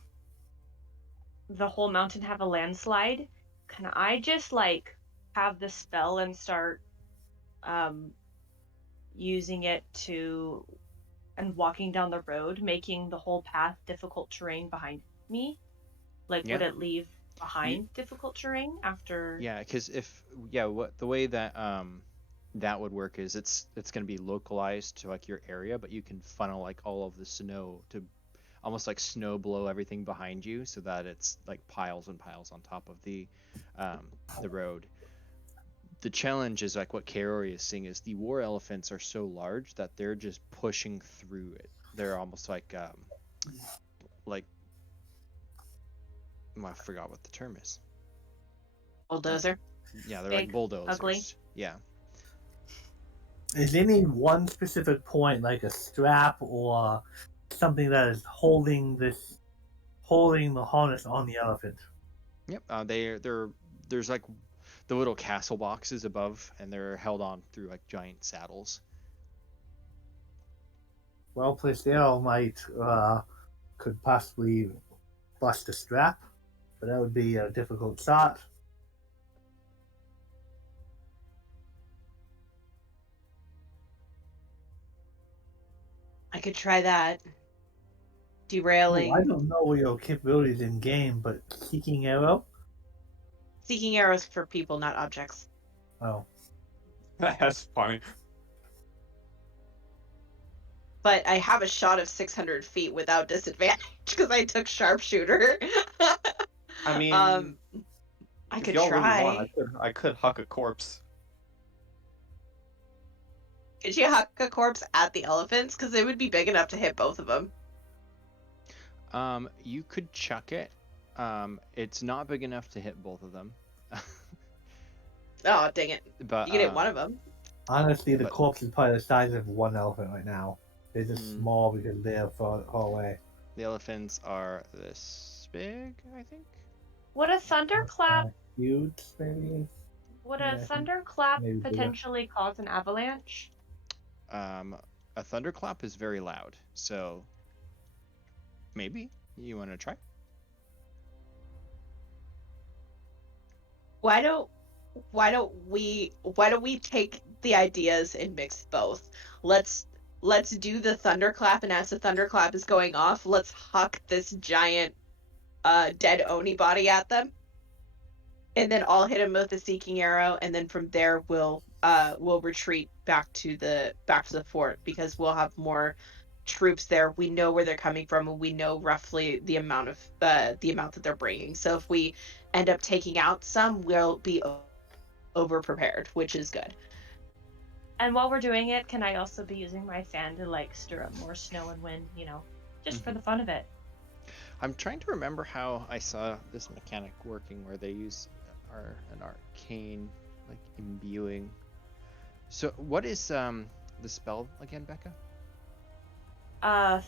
the whole mountain have a landslide, can I just like have the spell and start um using it to and walking down the road, making the whole path difficult terrain behind me? Like, would Yeah. it leave You, behind difficult terrain after? yeah, because if what the way that that would work is it's going to be localized to like your area, but you can funnel like all of the snow to almost like snow blow everything behind you, so that it's like piles and piles on top of the road. The challenge is like what Kaori is seeing is the war elephants are so large that they're just pushing through it. They're almost like I forgot what the term is. Bulldozer. Yeah, they're like Big, bulldozers. ugly. Yeah. Is any one specific point like a strap or something that is holding the harness on the elephant? Yep. There's like the little castle boxes above, and they're held on through like giant saddles. Well placed arrow might could possibly bust a strap, but that would be a difficult shot. I could try that. Oh, Derailing. I don't know your capabilities in game, but seeking arrow. Seeking arrows for people, not objects. Oh, That's funny. But I have a shot of 600 feet without disadvantage because I took sharpshooter. I mean, I if could y'all really want, try. I could huck a corpse. Could you huck a corpse at the elephants? Because it would be big enough to hit both of them. You could chuck it. It's not big enough to hit both of them. Oh, dang it. But You can hit one of them. honestly, the But- corpse is probably the size of one elephant right now. They're just Mm. small because they're far away. The elephants are this big, I think. Would a thunderclap Huge, maybe. would Yeah, a thunderclap maybe bigger. potentially cause an avalanche? A thunderclap is very loud, so maybe you want to try. Why don't we take the ideas and mix both? Let's do the thunderclap, and as the thunderclap is going off, let's huck this giant dead Oni body at them. And then I'll hit him with a seeking arrow, and then from there we'll retreat back to the fort because we'll have more troops there. We know where they're coming from, and we know roughly the amount that they're bringing. So if we end up taking out some, we'll be over prepared, which is good. And while we're doing it, can I also be using my fan to like stir up more snow and wind, just for the fun of it? I'm trying to remember how I saw this mechanic working, where they use an arcane like imbuing. So what is the spell again, Becca?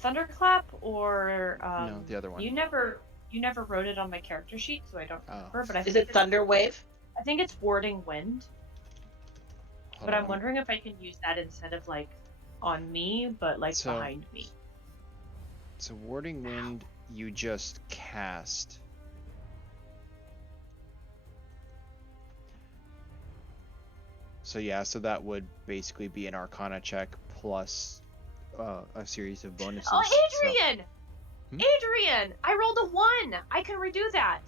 Thunderclap or No, the other one. You never wrote it on my character sheet, so I don't remember. But Is it Thunder Wave? I think it's Warding Wind. Hold But on, I'm wondering if I can use that instead of like on me, but like So- behind me. So warding wind, you just cast. So yeah, so that would basically be an Arcana check plus a series of bonuses. Oh, So- Adrian! Hmm? Adrian! I rolled a 1! I can redo that!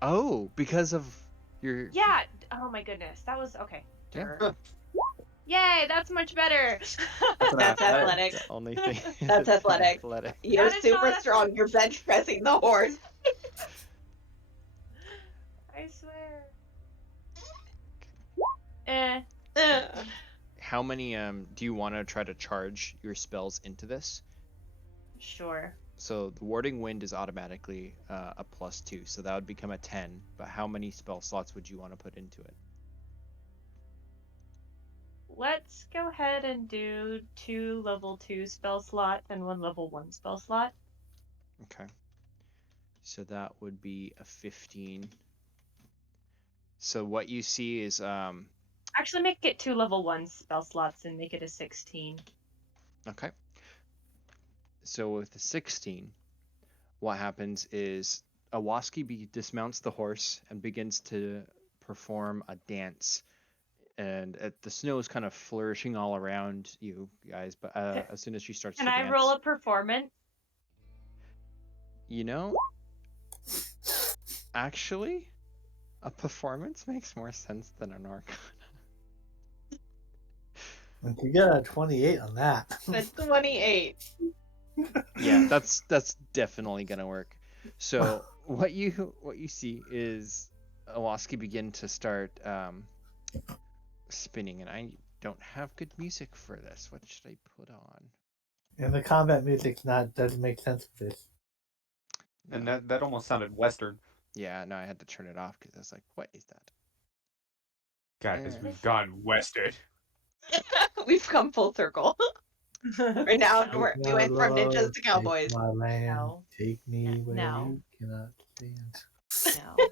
Oh, because of your. Yeah! Oh my goodness. That was okay. Yeah. Durr. Yay, that's much better. That's an That's athletic. athletic. The only thing. That's athletic. Athletic. You're That is super not strong. You're bench pressing the horse. I swear. Eh. Ugh. How many do you want to try to charge your spells into this? Sure. So the warding wind is automatically a +2, so that would become a 10. But how many spell slots would you want to put into it? Let's go ahead and do 2 level 2 spell slots and 1 level 1 spell slot. Okay. So that would be a 15. So what you see is Actually, make it 2 level 1 spell slots and make it a 16. okay. So with the 16, what happens is Awaski dismounts the horse and begins to perform a dance. And the snow is kind of flourishing all around you guys, but as soon as she starts Can to I dance, roll a performance? you know, actually, a performance makes more sense than an arc. And you get a 28 on that. That's 28. Yeah, that's definitely gonna work. So what you see is Awaski begin to start spinning, and I don't have good music for this. What should I put on? And the combat music's not doesn't make sense for this. And No. that almost sounded Western. Yeah, no, I had to turn it off because I was like, what is that? Guys, Eh. we've gone Western. We've come full circle. Right now, we went from ninjas to cowboys. Take my land, No. take me where No. you cannot stand. No. Don't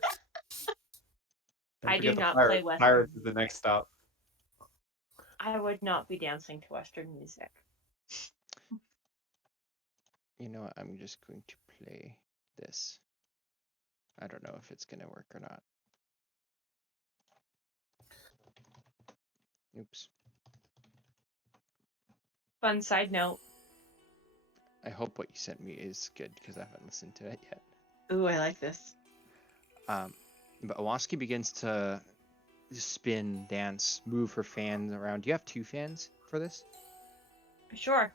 I forget do the not pirate. play Western. Pirates is the next stop. I would not be dancing to Western music. You know what? I'm just going to play this. I don't know if it's gonna work or not. Oops. Fun side note. I hope what you sent me is good because I haven't listened to it yet. Ooh, I like this. But Awaski begins to spin, dance, move her fans around. Do you have 2 fans for this? Sure.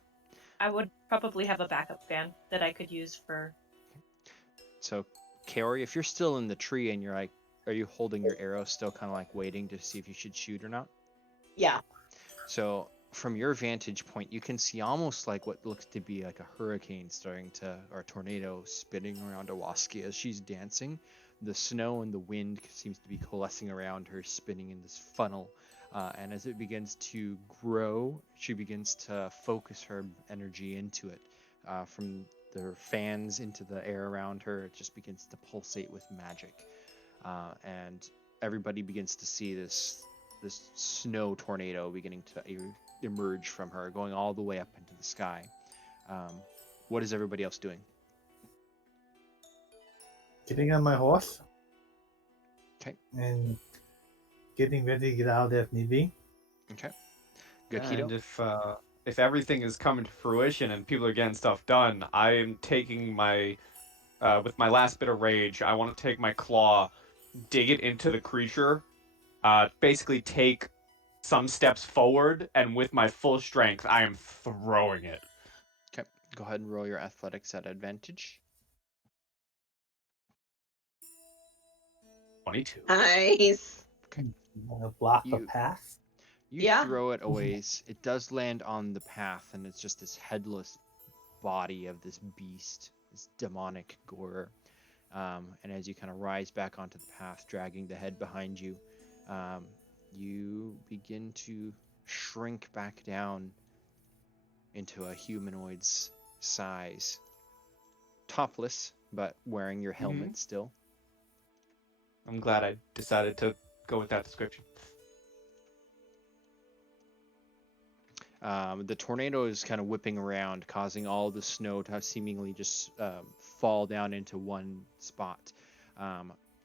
I would probably have a backup fan that I could use for. So, Kaori, if you're still in the tree and you're like, are you holding your arrow still kind of like waiting to see if you should shoot or not? Yeah. So, from your vantage point, you can see almost like what looks to be like a hurricane or a tornado spinning around Awaski as she's dancing. The snow and the wind seems to be coalescing around her, spinning in this funnel. And as it begins to grow, she begins to focus her energy into it. From the fans into the air around her, it just begins to pulsate with magic. And everybody begins to see this snow tornado beginning to emerge from her, going all the way up into the sky. What is everybody else doing? Getting on my horse. Okay. And getting ready to get out of there if need be. Okay. Gekido? And if everything is coming to fruition and people are getting stuff done, I am taking my with my last bit of rage, I want to take my claw, dig it into the creature, basically take some steps forward, and with my full strength, I am throwing it. Okay. Go ahead and roll your athletics at advantage. 22. Nice. Block the You- path. You Yeah. throw it a ways. It does land on the path, and it's just this headless body of this beast, this demonic Gorer. And as you kind of rise back onto the path, dragging the head behind you, you begin to shrink back down into a humanoid's size. Topless, but wearing your helmet still. I'm glad I decided to go with that description. The tornado is kind of whipping around, causing all the snow to seemingly just fall down into one spot.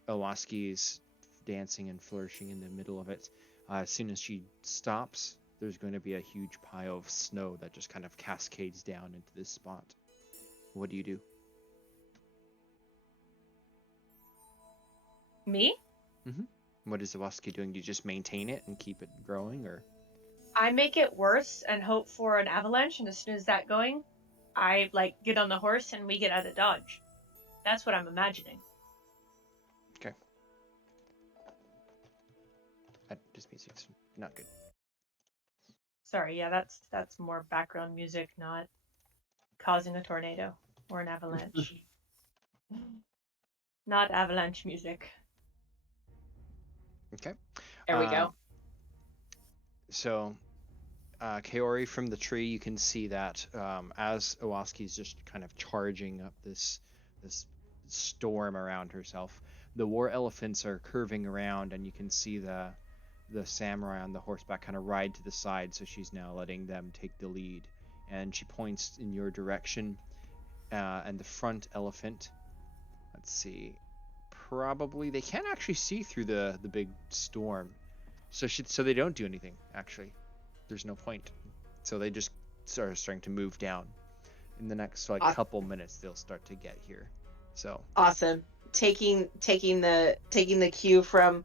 Owaski is dancing and flourishing in the middle of it. As soon as she stops, there's going to be a huge pile of snow that just kind of cascades down into this spot. What do you do? Me? What is Owaski doing? Do you just maintain it and keep it growing, or? I make it worse and hope for an avalanche, and as soon as that going, I get on the horse and we get out of dodge. That's what I'm imagining. Okay. This music's not good. Sorry, yeah, that's more background music, not causing a tornado or an avalanche. Not avalanche music. Okay. There we go. So, Kaori, from the tree, you can see that as Owaski's just kind of charging up this storm around herself, the war elephants are curving around, and you can see the samurai on the horseback kind of ride to the side. So she's now letting them take the lead, and she points in your direction. And the front elephant, let's see, probably they can't actually see through the big storm, so they don't do anything actually. There's no point. So they just start starting to move down. In the next couple minutes, they'll start to get here. So awesome. Taking the cue from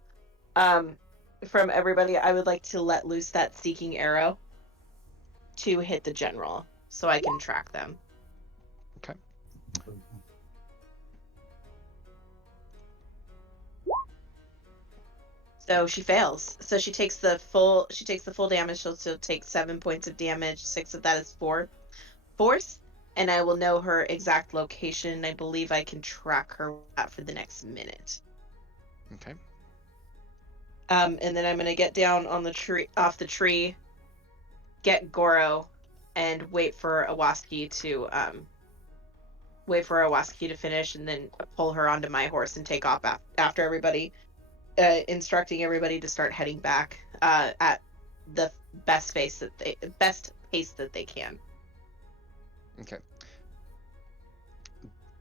everybody, I would like to let loose that seeking arrow to hit the general, so I can track them. Okay. So she fails. So she takes the full damage. She'll take 7 points of damage. 6 of that is force, and I will know her exact location. I believe I can track her for the next minute. Okay. And then I'm gonna get down on the tree, off the tree, get Goro, and wait for Owaski to finish, and then pull her onto my horse and take off after everybody. Instructing everybody to start heading back at the best pace that they can. Okay.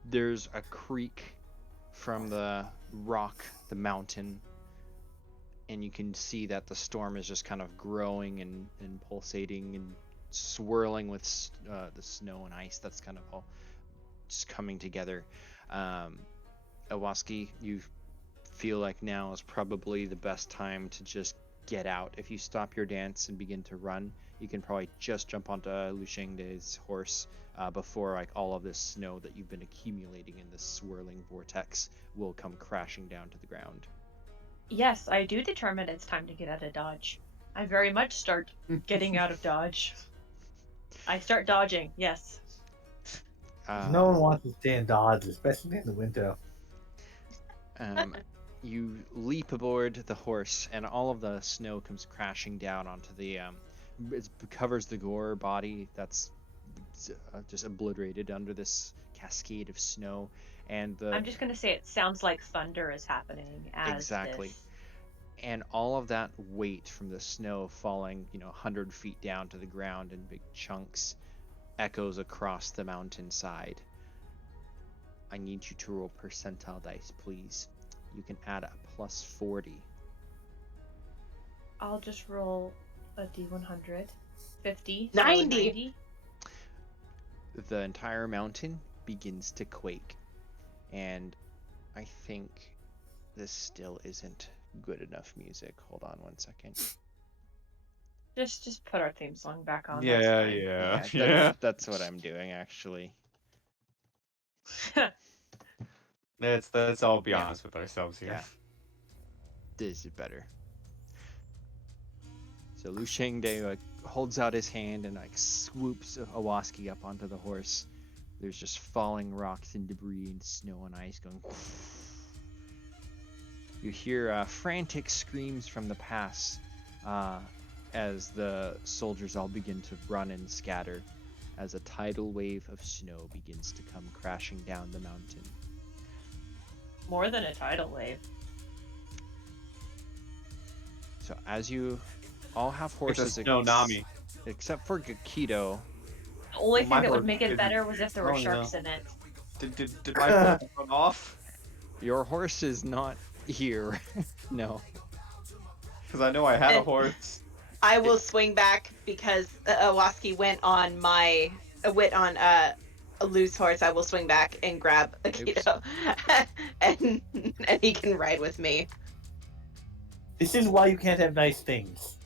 There's a creek from the mountain, and you can see that the storm is just kind of growing and pulsating and swirling with the snow and ice that's kind of all just coming together. Owaski, you feel like now is probably the best time to just get out. If you stop your dance and begin to run, you can probably just jump onto Lu Shengde's horse before all of this snow that you've been accumulating in this swirling vortex will come crashing down to the ground. Yes, I do determine it's time to get out of dodge. I very much start getting out of dodge. I start dodging, yes. No one wants to stay in Dodge, especially in the winter. You leap aboard the horse, and all of the snow comes crashing down onto the it covers the Gorer body that's just obliterated under this cascade of snow. And I'm just gonna say it sounds like thunder is happening as exactly this. And all of that weight from the snow falling 100 feet down to the ground in big chunks echoes across the mountainside. I need you to roll percentile dice, please. You can add a plus 40. I'll just roll a d100. 50. 90. The entire mountain begins to quake. And I think this still isn't good enough music. Hold on one second. Just put our theme song back on. Yeah. That's what I'm doing, actually. Let's all be honest with ourselves here. Yeah. This is better. So Lu Shengde holds out his hand and swoops Owaski up onto the horse. There's just falling rocks and debris and snow and ice going. You hear frantic screams from the pass as the soldiers all begin to run and scatter as a tidal wave of snow begins to come crashing down the mountain. More than a tidal wave. So as you all have horses, It's a tsunami. Except for Gekido. The only thing my that would horse make it didn't- better was if there were Oh, sharks no. in it. Did my horse run off? Your horse is not here. No. Because I know I had a horse. I will swing back because Owaski went on a loose horse. I will swing back and grab Gekido, and he can ride with me. This is why you can't have nice things.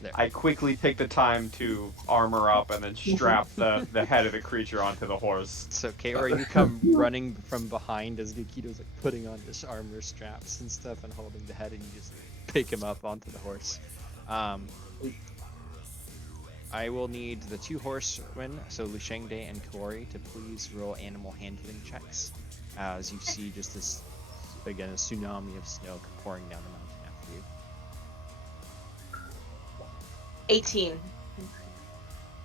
There. I quickly take the time to armor up and then strap the head of the creature onto the horse. It's okay. Or you come running from behind as Gekido's like putting on his armor straps and stuff and holding the head, and you just pick him up onto the horse. I will need the 2 horsemen, so Lushengde and Kori, to please roll animal handling checks, as you see just this, again, a tsunami of snow pouring down the mountain after you. 18.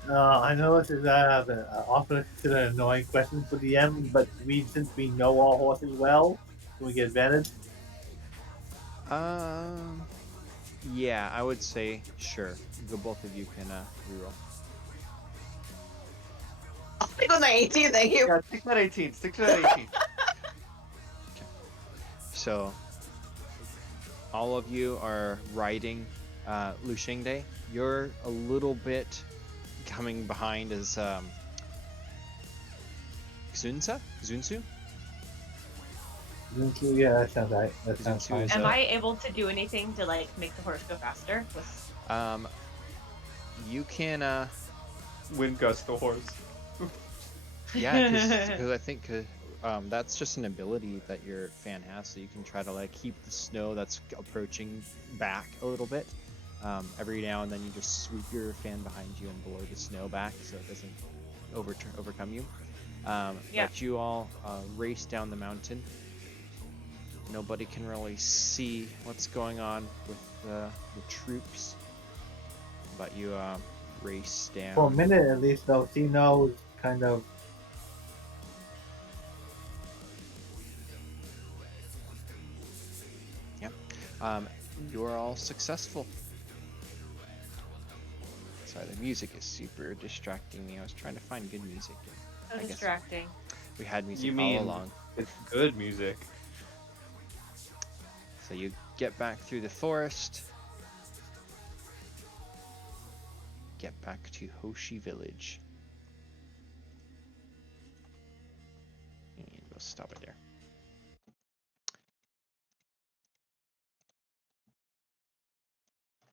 I know this is often considered an annoying question for the DM, but since we know our horses well, can we get advantage? Yeah, I would say sure. Both of you can reroll. I'll stick with my 18, thank you. Yeah, stick to that 18. Stick to that 18. So, all of you are riding Lushengde. You're a little bit coming behind as Zunsu? Yeah, that sounds right. That sounds Zunsu fine. is Am I able to do anything to like make the horse go faster? You can Wind gust the horse. yeah, because I think that's just an ability that your fan has, so you can try to like keep the snow that's approaching back a little bit. Every now and then you just sweep your fan behind you and blow the snow back so it doesn't overcome you. Yeah. But you all race down the mountain. Nobody can really see what's going on with the troops, but you race down. For a minute at least, though, she knows kind of. You are all successful. Sorry, the music is super distracting me. I was trying to find good music. So I guess distracting. we had music You all mean along. it's good music? So you get back through the forest. Get back to Hoshi Village. And we'll stop it there.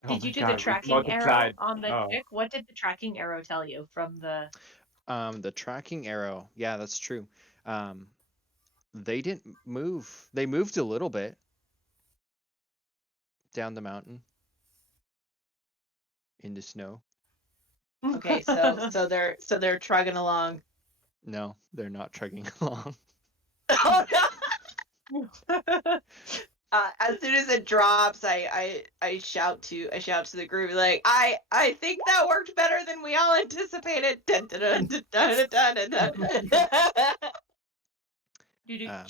Oh Did my you do God, the we tracking arrow multiplied. on the Oh. chick? What did the tracking arrow tell you from the? The tracking arrow. Yeah, that's true. They didn't move. They moved a little bit down the mountain into snow. Okay, so they're trugging along. No, they're not trucking along. Oh no! As soon as it drops, I shout to the group like I think that worked better than we all anticipated. Dun, dun, dun, dun, dun, dun, dun, dun. Um,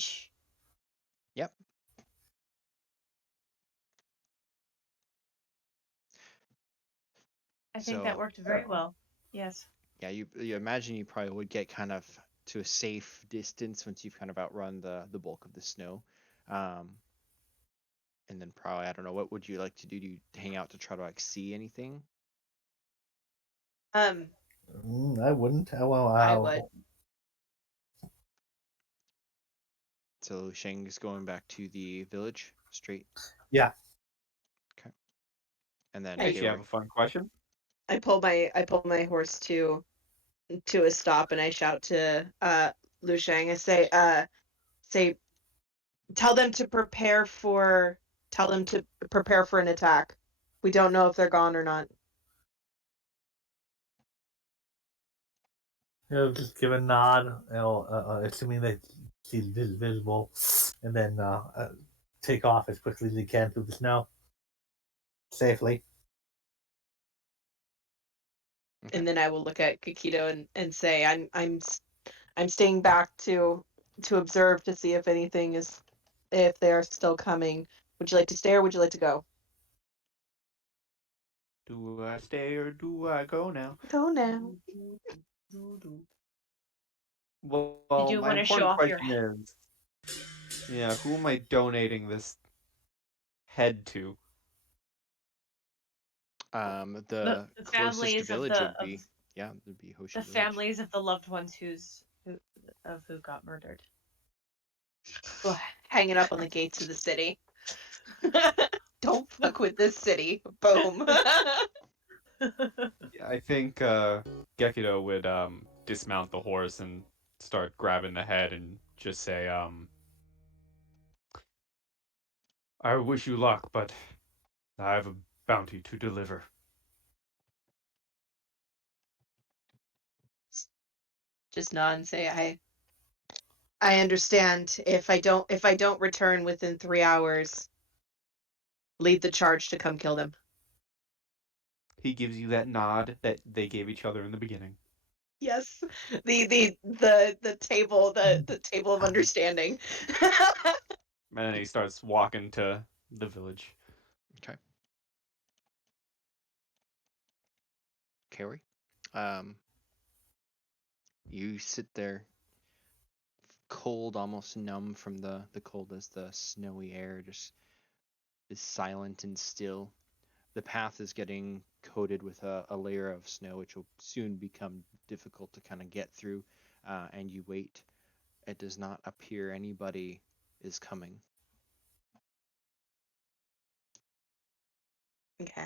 Yep. I think So that worked very well. Yes. yeah, you imagine you probably would get kind of to a safe distance once you've kind of outrun the bulk of the snow. And then probably, I don't know, what would you like to do? Do you hang out to try to like see anything? Um, I wouldn't. I would. So Shang is going back to the village straight. Yeah. Okay. And then Hey, Actually, I have a fun question. I pull my horse to a stop and I shout to Lu Shang. I say tell them to prepare for an attack. We don't know if they're gone or not. He'll just give a nod, assuming that she's visible, and then take off as quickly as he can through the snow, safely. Okay. And then I will look at Gekido and say I'm staying back to observe to see if anything is if they are still coming. Would you like to stay or would you like to go? Do I stay or do I go now? Go now. Well, You do my want to show important off your. question is, yeah, who am I donating this head to? The The closest families of village the would be, yeah, would be Hoshi the Village. families of the loved ones who got murdered. Well, hang it up on the gates of the city. Don't fuck with this city. Boom. Yeah, I think Gekido would dismount the horse and start grabbing the head and just say, I wish you luck, but I have a bounty to deliver. Just nod and say, I understand. If I don't return within 3 hours, lead the charge to come kill them. He gives you that nod that they gave each other in the beginning. Yes. The table, the table of understanding. And then he starts walking to the village. Okay. Carrie, um, you sit there, cold, almost numb from the cold as the snowy air just is silent and still. The path is getting coated with a layer of snow, which will soon become difficult to kind of get through. And you wait. It does not appear anybody is coming. Okay.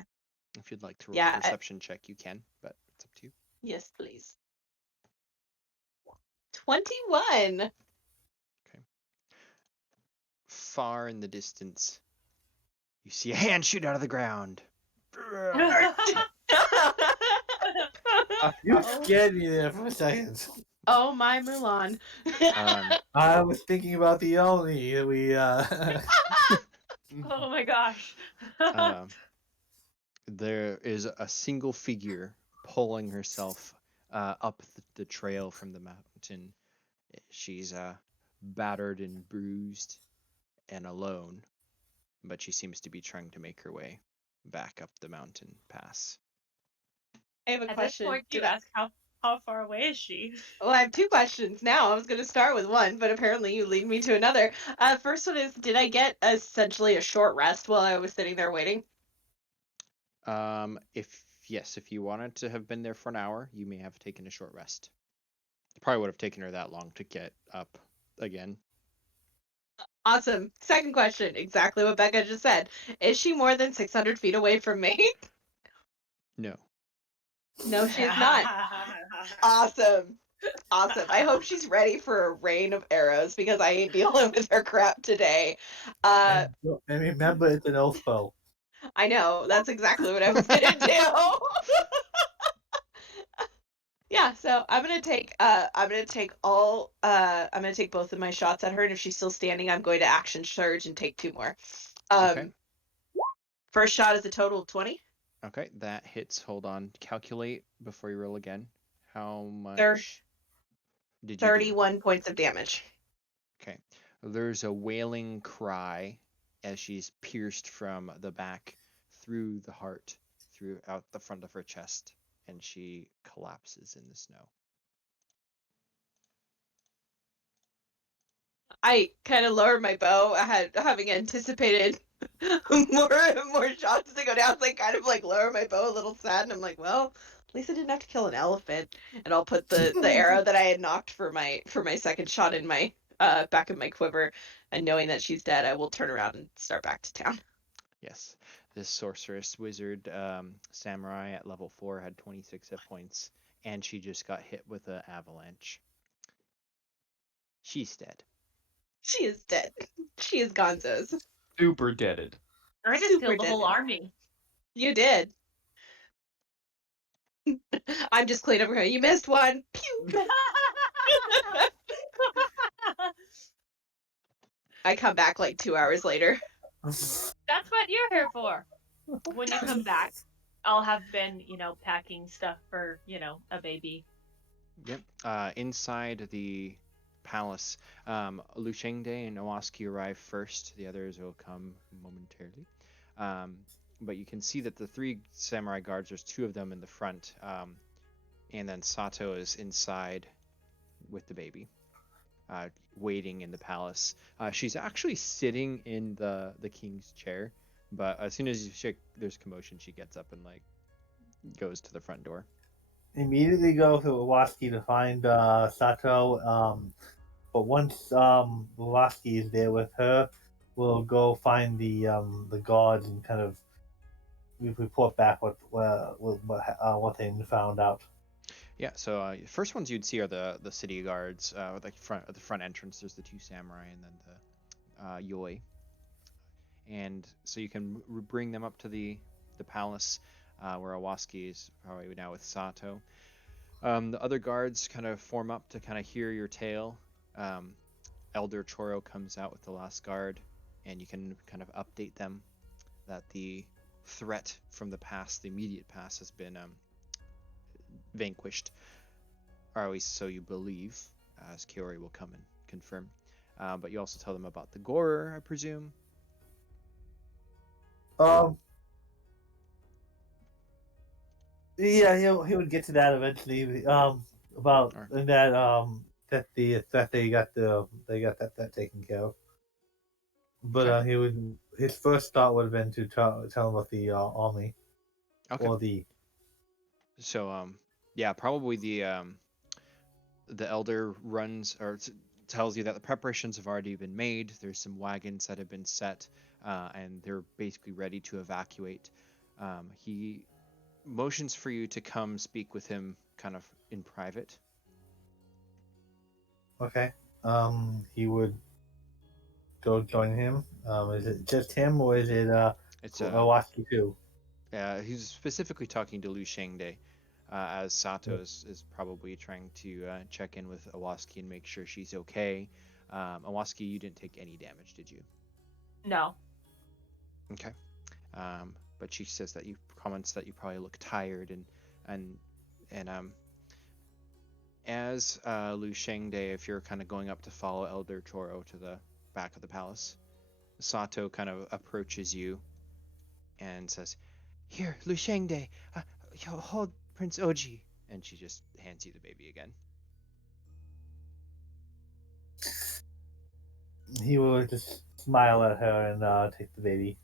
If you'd like to roll a Yeah. perception check, you can, but it's up to you. Yes, please. 21. Okay. Far in the distance, you see a hand shoot out of the ground. You scared me there for a second. Oh my Mulan. I was thinking about the Oni. Oh my gosh. There is a single figure pulling herself up the trail from the mountain. She's battered and bruised and alone, but she seems to be trying to make her way back up the mountain pass. I have a At question. this point, you ask how far away is she? Well, I have two questions now. I was going to start with one, but apparently you lead me to another. First one is, did I get essentially a short rest while I was sitting there waiting? If you wanted to have been there for an hour, you may have taken a short rest. It probably would have taken her that long to get up again. Awesome. Second question, exactly what Becca just said. Is she more than 600 feet away from me? No. No, she is not. Awesome. Awesome. I hope she's ready for a rain of arrows because I ain't dealing with her crap today. and remember, it's an oath bow. I know. That's exactly what I was going to do. Yeah, so I'm gonna take both of my shots at her, and if she's still standing, I'm going to action surge and take two more. Okay. First shot is a total of 20. Okay, that hits. Hold on. Calculate before you roll again. How much did you do? 31 points of damage. Okay. There's a wailing cry as she's pierced from the back through the heart, throughout the front of her chest, and she collapses in the snow. I kind of lowered my bow, having anticipated more shots to go down. So I kind of like lower my bow a little sad, and I'm like, well, at least I didn't have to kill an elephant. And I'll put the arrow that I had knocked for my second shot in my back of my quiver, and knowing that she's dead, I will turn around and start back to town. Yes, this sorceress wizard samurai at level 4 had 26 hit points, and she just got hit with an avalanche. She's dead. She is dead. She is gonzo's. Super deaded. I just killed the whole army. You did. I'm just cleaning up her. You missed one. Pew. I come back like 2 hours later. That's what you're here for. When you come back, I'll have been, packing stuff for, a baby. Yep. Inside the palace, Lu Chengde and Owaski arrive first. The others will come momentarily. But you can see that the three samurai guards, there's two of them in the front, and then Sato is inside with the baby, waiting in the palace. She's actually sitting in the king's chair, but as soon as there's commotion, she gets up and goes to the front door. Immediately go to Iwaski to find Sato. But once Iwaski is there with her, we'll go find the guards and kind of report back what they found out. Yeah, so the first ones you'd see are the city guards, like front at the front entrance. There's the two samurai and then the yoi, and so you can bring them up to the palace where Awaski is probably now with Sato. The other guards kind of form up to kind of hear your tale. Elder Choro comes out with the last guard, and you can kind of update them that the threat from the past, the immediate past, has been vanquished, or at least so you believe, as Kiori will come and confirm. But you also tell them about the Gorer, I presume. Yeah, he would get to that eventually. About Or, that they got that taken care of. But okay. his first thought would have been to tell him about the army Okay. or the So yeah, probably the elder runs or tells you that the preparations have already been made. There's some wagons that have been set, and they're basically ready to evacuate. He motions for you to come speak with him, kind of in private. okay. He would go join him. Is it just him or is it It's Iwaki too? he's specifically talking to Lu Shengde, as Sato is probably trying to check in with Awaski and make sure she's okay. Awaski, you didn't take any damage, did you? No. Okay. But she says that you comments that you probably look tired and and as Lu Shengde, if you're kind of going up to follow Elder Choro to the back of the palace, Sato kind of approaches you and says, "Here, Lu Shengde, hold Prince Oji," and she just hands you the baby again. He will just smile at her and take the baby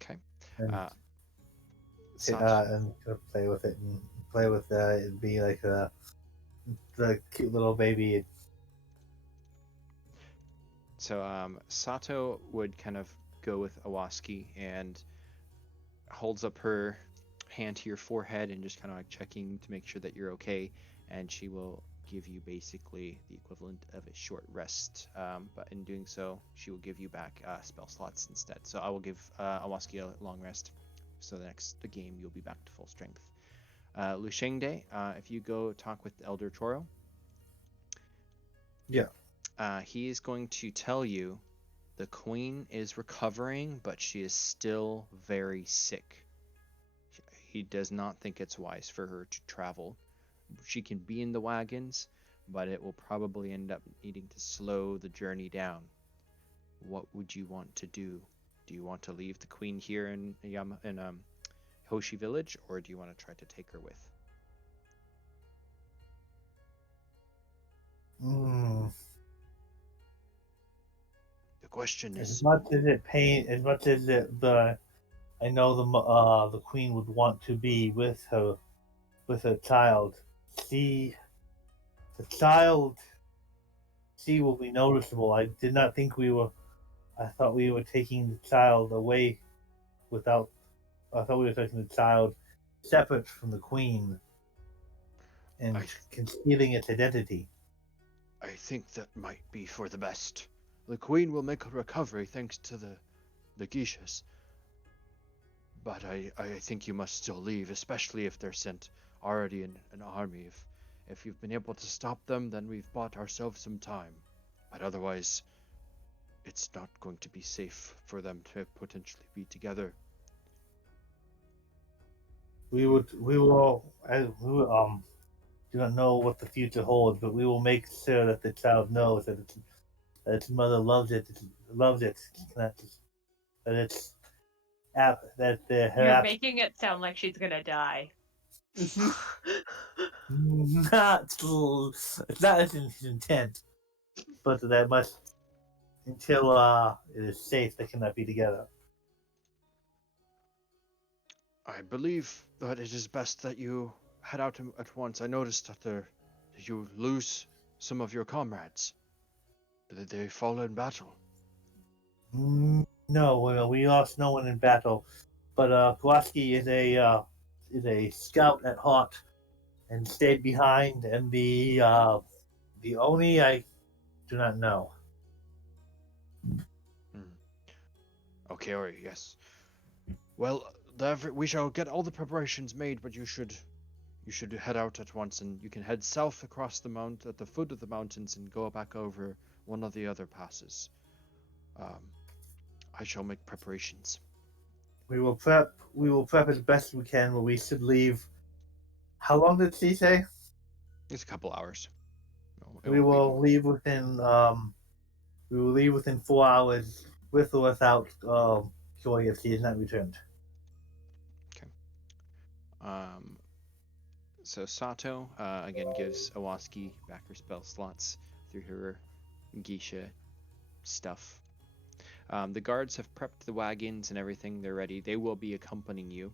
Okay. and Uh, Sato, and kind of play with it and play with it be like the cute little baby. so Sato would kind of go with Awaski and holds up her hand to your forehead and just kind of like checking to make sure that you're okay. And she will give you basically the equivalent of a short rest. But in doing so, she will give you back spell slots instead. So I will give Awaski a long rest. So the game, you'll be back to full strength. Lu Shengde, if you go talk with Elder Choro, Yeah. he is going to tell you the queen is recovering, but she is still very sick. He does not think it's wise for her to travel. She can be in the wagons, but it will probably end up needing to slow the journey down. What would you want to do? Do you want to leave the queen here in Hoshi village, or do you want to try to take her with? Mm. The question As is, much as as much as I know the queen would want to be with her child. She, the child, she will be noticeable. I did not think we were. I thought we were taking the child away without. I thought we were taking the child separate from the queen I and concealing its identity. I think that might be for the best. The queen will make a recovery thanks to the geishas. But I think you must still leave, especially if they're sent already in an army. If you've been able to stop them, then we've bought ourselves some time. But otherwise, it's not going to be safe for them to potentially be together. We do not know what the future holds, but we will make sure that the child knows that its mother loves it, that it's that You're her making it sound like she's gonna die. not it's not his intent, but that must until it is safe they cannot be together. I believe that it is best that you head out at once. I noticed that you lose some of your comrades. Did they fall in battle? No, we lost no one in battle, Kowalski is a scout at heart and stayed behind, and the Oni I do not know. Okay, all right, yes. Well, we shall get all the preparations made, but you should head out at once, and you can head south across the mount at the foot of the mountains and go back over one of the other passes. I shall make preparations. We will prep. We will prep as best we can. But we should leave. How long did she say? It's a couple hours. No, it We won't be will more. leave within. We will leave within 4 hours, with or without Joy if she is not returned. Okay. So Sato again gives Awaski back her spell slots through her Geisha stuff. The guards have prepped the wagons and everything. They're ready. They will be accompanying you,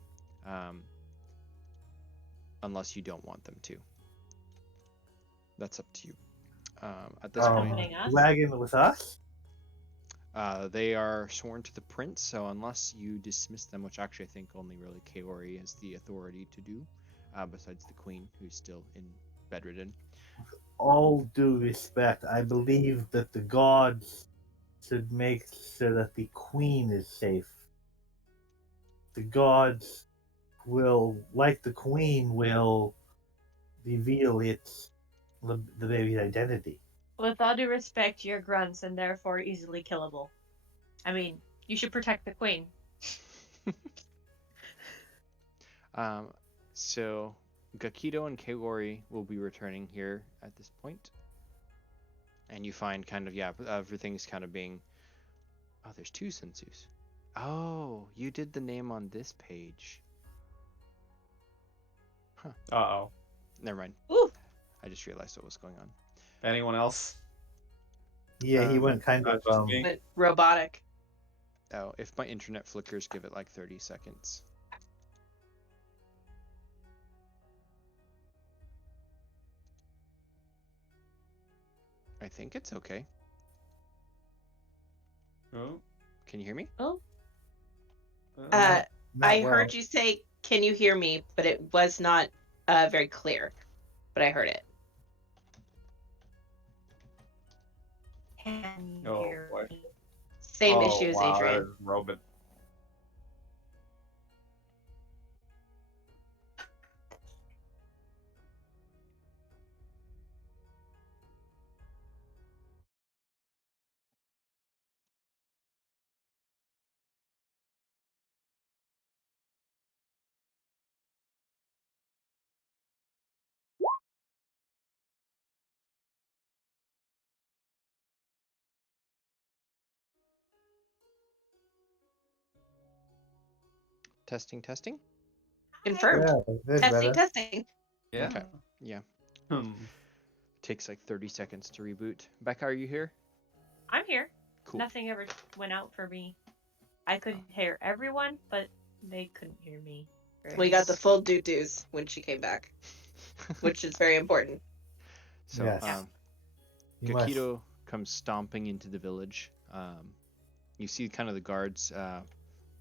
unless you don't want them to. That's up to you. At this point, Accompanying us? Wagon with us? they are sworn to the prince, so unless you dismiss them, which actually I think only really Kaori has the authority to do, besides the queen, who's still bedridden. All due respect, I believe that the gods should make sure that the queen is safe. The gods will, like the queen, will reveal the baby's identity. With all due respect, you're grunts and therefore easily killable. I mean, you should protect the queen. So Gekido and Kaori will be returning here at this point. And you find kind of, everything's kind of being... Oh, there's two sensus. Oh, you did the name on this page. Uh-oh. Never mind. Ooh. I just realized what was going on. Anyone else? Yeah, he went kind Not of just me? But robotic. Oh, if my internet flickers, give it like 30 seconds. I think it's okay. Oh. Can you hear me? Oh, not I well. heard you say, "Can you hear me?" But it was not very clear. But I heard it. can you Oh, hear boy. me? Same Oh, issue as wow, that Adrian. is robot. Testing, testing? Confirmed. Yeah, that's Testing, better. testing. Yeah. Okay. Yeah. Hmm. Takes like 30 seconds to reboot. Becca, are you here? I'm here. Cool. Nothing ever went out for me. I could hear everyone, but they couldn't hear me. We got the full doo-doos when she came back, which is very important. So, Yes. You must. Gekido comes stomping into the village. You see kind of the guards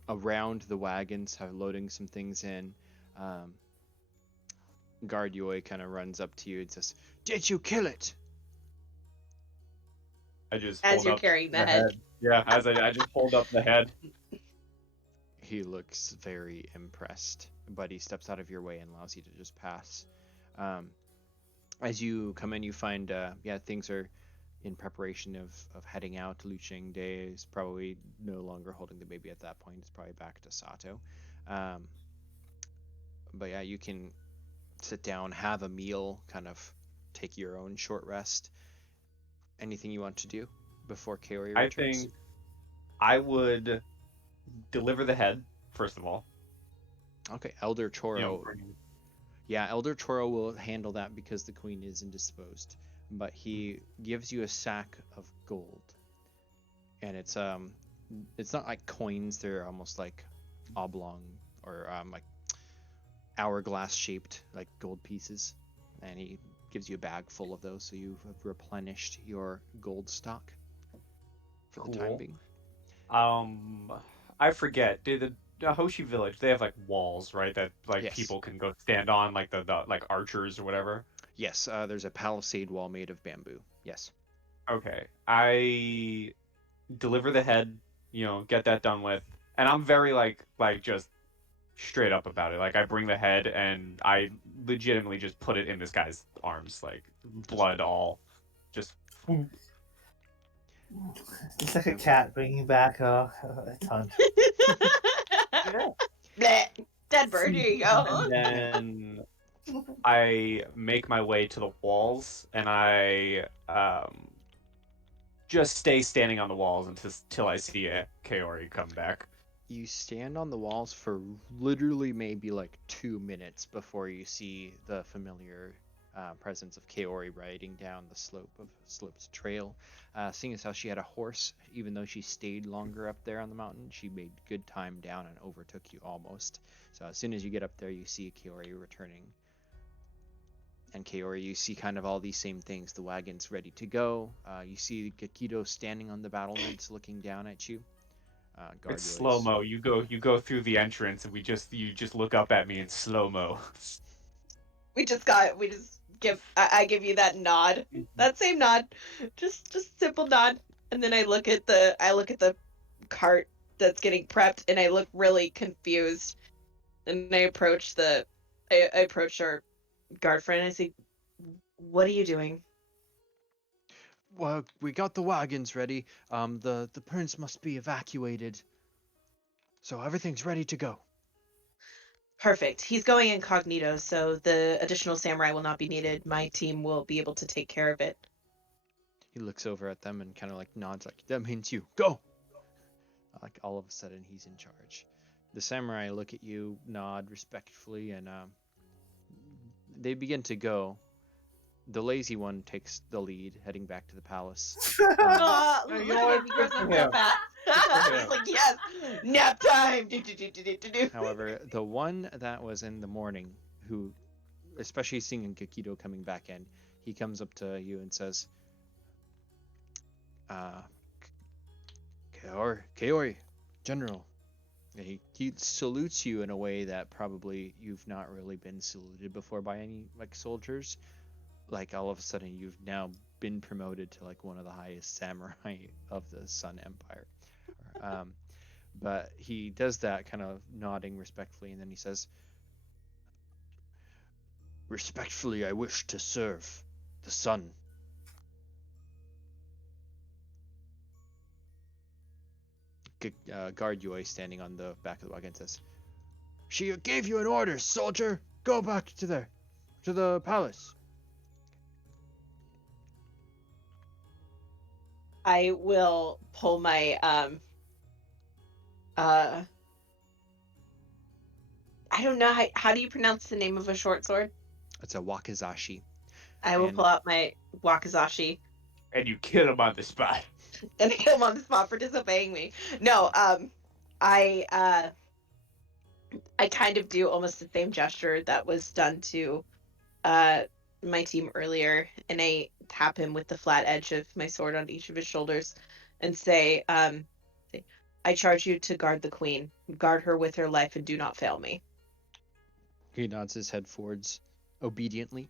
around the wagons are loading some things in. Guard Yoi kind of runs up to you and says, "Did you kill it?" I just As hold you're up carrying the the head. Yeah, as I just hold up the head. He looks very impressed, but he steps out of your way and allows you to just pass. As you come in, you find, things are in preparation of heading out. Lu Day is probably no longer holding the baby at that point. It's probably back to Sato. But yeah, you can sit down, have a meal, kind of take your own short rest. Anything you want to do before Kaori I returns? think I would deliver the head, first of all. Okay, Elder Choro. You know, Yeah, Elder Choro will handle that because the queen is indisposed. But he gives you a sack of gold. And it's not like coins, they're almost like oblong or like hourglass shaped like gold pieces. And he gives you a bag full of those, so you've replenished your gold stock for the time Cool. being. I forget. Did Hoshi village, they have like walls, right? That like Yes. people can go stand on, like the like archers or whatever. Yes, there's a palisade wall made of bamboo. Yes. Okay, I deliver the head, get that done with, and I'm very like just straight up about it. Like I bring the head and I legitimately just put it in this guy's arms, like blood all, just. It's like a cat bringing back a ton. Bleh. Dead bird. Here you go. And then I make my way to the walls, and I just stay standing on the walls until I see Kaori come back. You stand on the walls for literally maybe like 2 minutes before you see the familiar presence of Kaori riding down the Slope's trail. Seeing as how she had a horse, even though she stayed longer up there on the mountain, she made good time down and overtook you almost. So as soon as you get up there, you see Kaori returning. And Kaori, you see kind of all these same things. The wagon's ready to go. You see Gekido standing on the battlements looking down at you. It's slow mo. You go through the entrance, and you just look up at me in slow mo. We just give I give you that nod. That same nod. Just simple nod. And then I look at the cart that's getting prepped and I look really confused. And I approach our guard friend and I say, "What are you doing?" Well, we got the wagons ready. The prince must be evacuated, so everything's ready to go. Perfect. He's going incognito, so the additional samurai will not be needed. My team will be able to take care of it. He looks over at them and kind of like nods, like that means you go. Like all of a sudden he's in charge. The samurai look at you, nod respectfully, and they begin to go. The lazy one takes the lead, heading back to the palace. Look Oh, at you know what? him. He grows Good up for so him. fast. for He's him. like, yes, nap time. Do. However, the one that was in the morning, who, especially seeing Gekido coming back in, he comes up to you and says, Kaori, General. And he salutes you in a way that probably you've not really been saluted before by any like soldiers. Like all of a sudden you've now been promoted to like one of the highest samurai of the Sun Empire. Um, but he does that kind of nodding respectfully, and then he says, "Respectfully, I wish to serve the sun." Guard Yui standing on the back of the wagon says, "She gave you an order, soldier. Go back to the palace." I will pull my uh I don't know how do you pronounce the name of a short sword? It's a wakizashi. I will And pull out my wakizashi And you kill him on the spot. and kill him on the spot for disobeying me. No, I I kind of do almost the same gesture that was done to uh my team earlier, and I tap him with the flat edge of my sword on each of his shoulders and say, I charge you to guard the queen. Guard her with her life and do not fail me. he nods his head forwards obediently.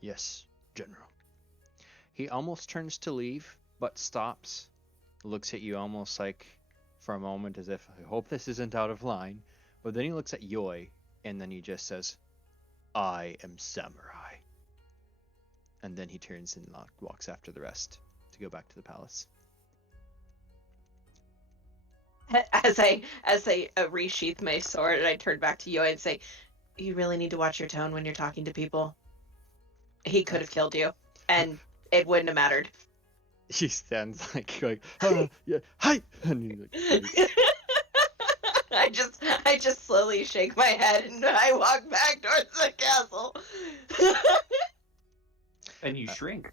Yes, General. He almost turns to leave, but stops, looks at you almost like for a moment as if, I hope this isn't out of line. But then he looks at Yoi, and then he just says, I am samurai. And then he turns and walks after the rest to go back to the palace. As I resheath my sword and I turn back to Yoi and say, you really need to watch your tone when you're talking to people. He could have killed you, and it wouldn't have mattered. He stands like going, yeah, hi, and he like, I just slowly shake my head and I walk back towards the castle. And you shrink.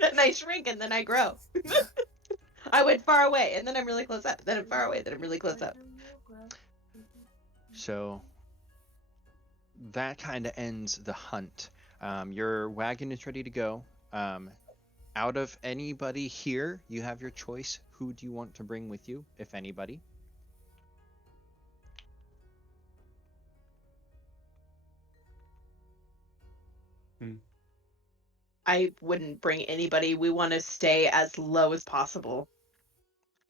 And I shrink and then I grow. I went far away and then I'm really close up. Then I'm far away, then I'm really close up. So that kind of ends the hunt. Your wagon is ready to go. Out of anybody here, you have your choice. Who do you want to bring with you, if anybody? I wouldn't bring anybody. We want to stay as low as possible.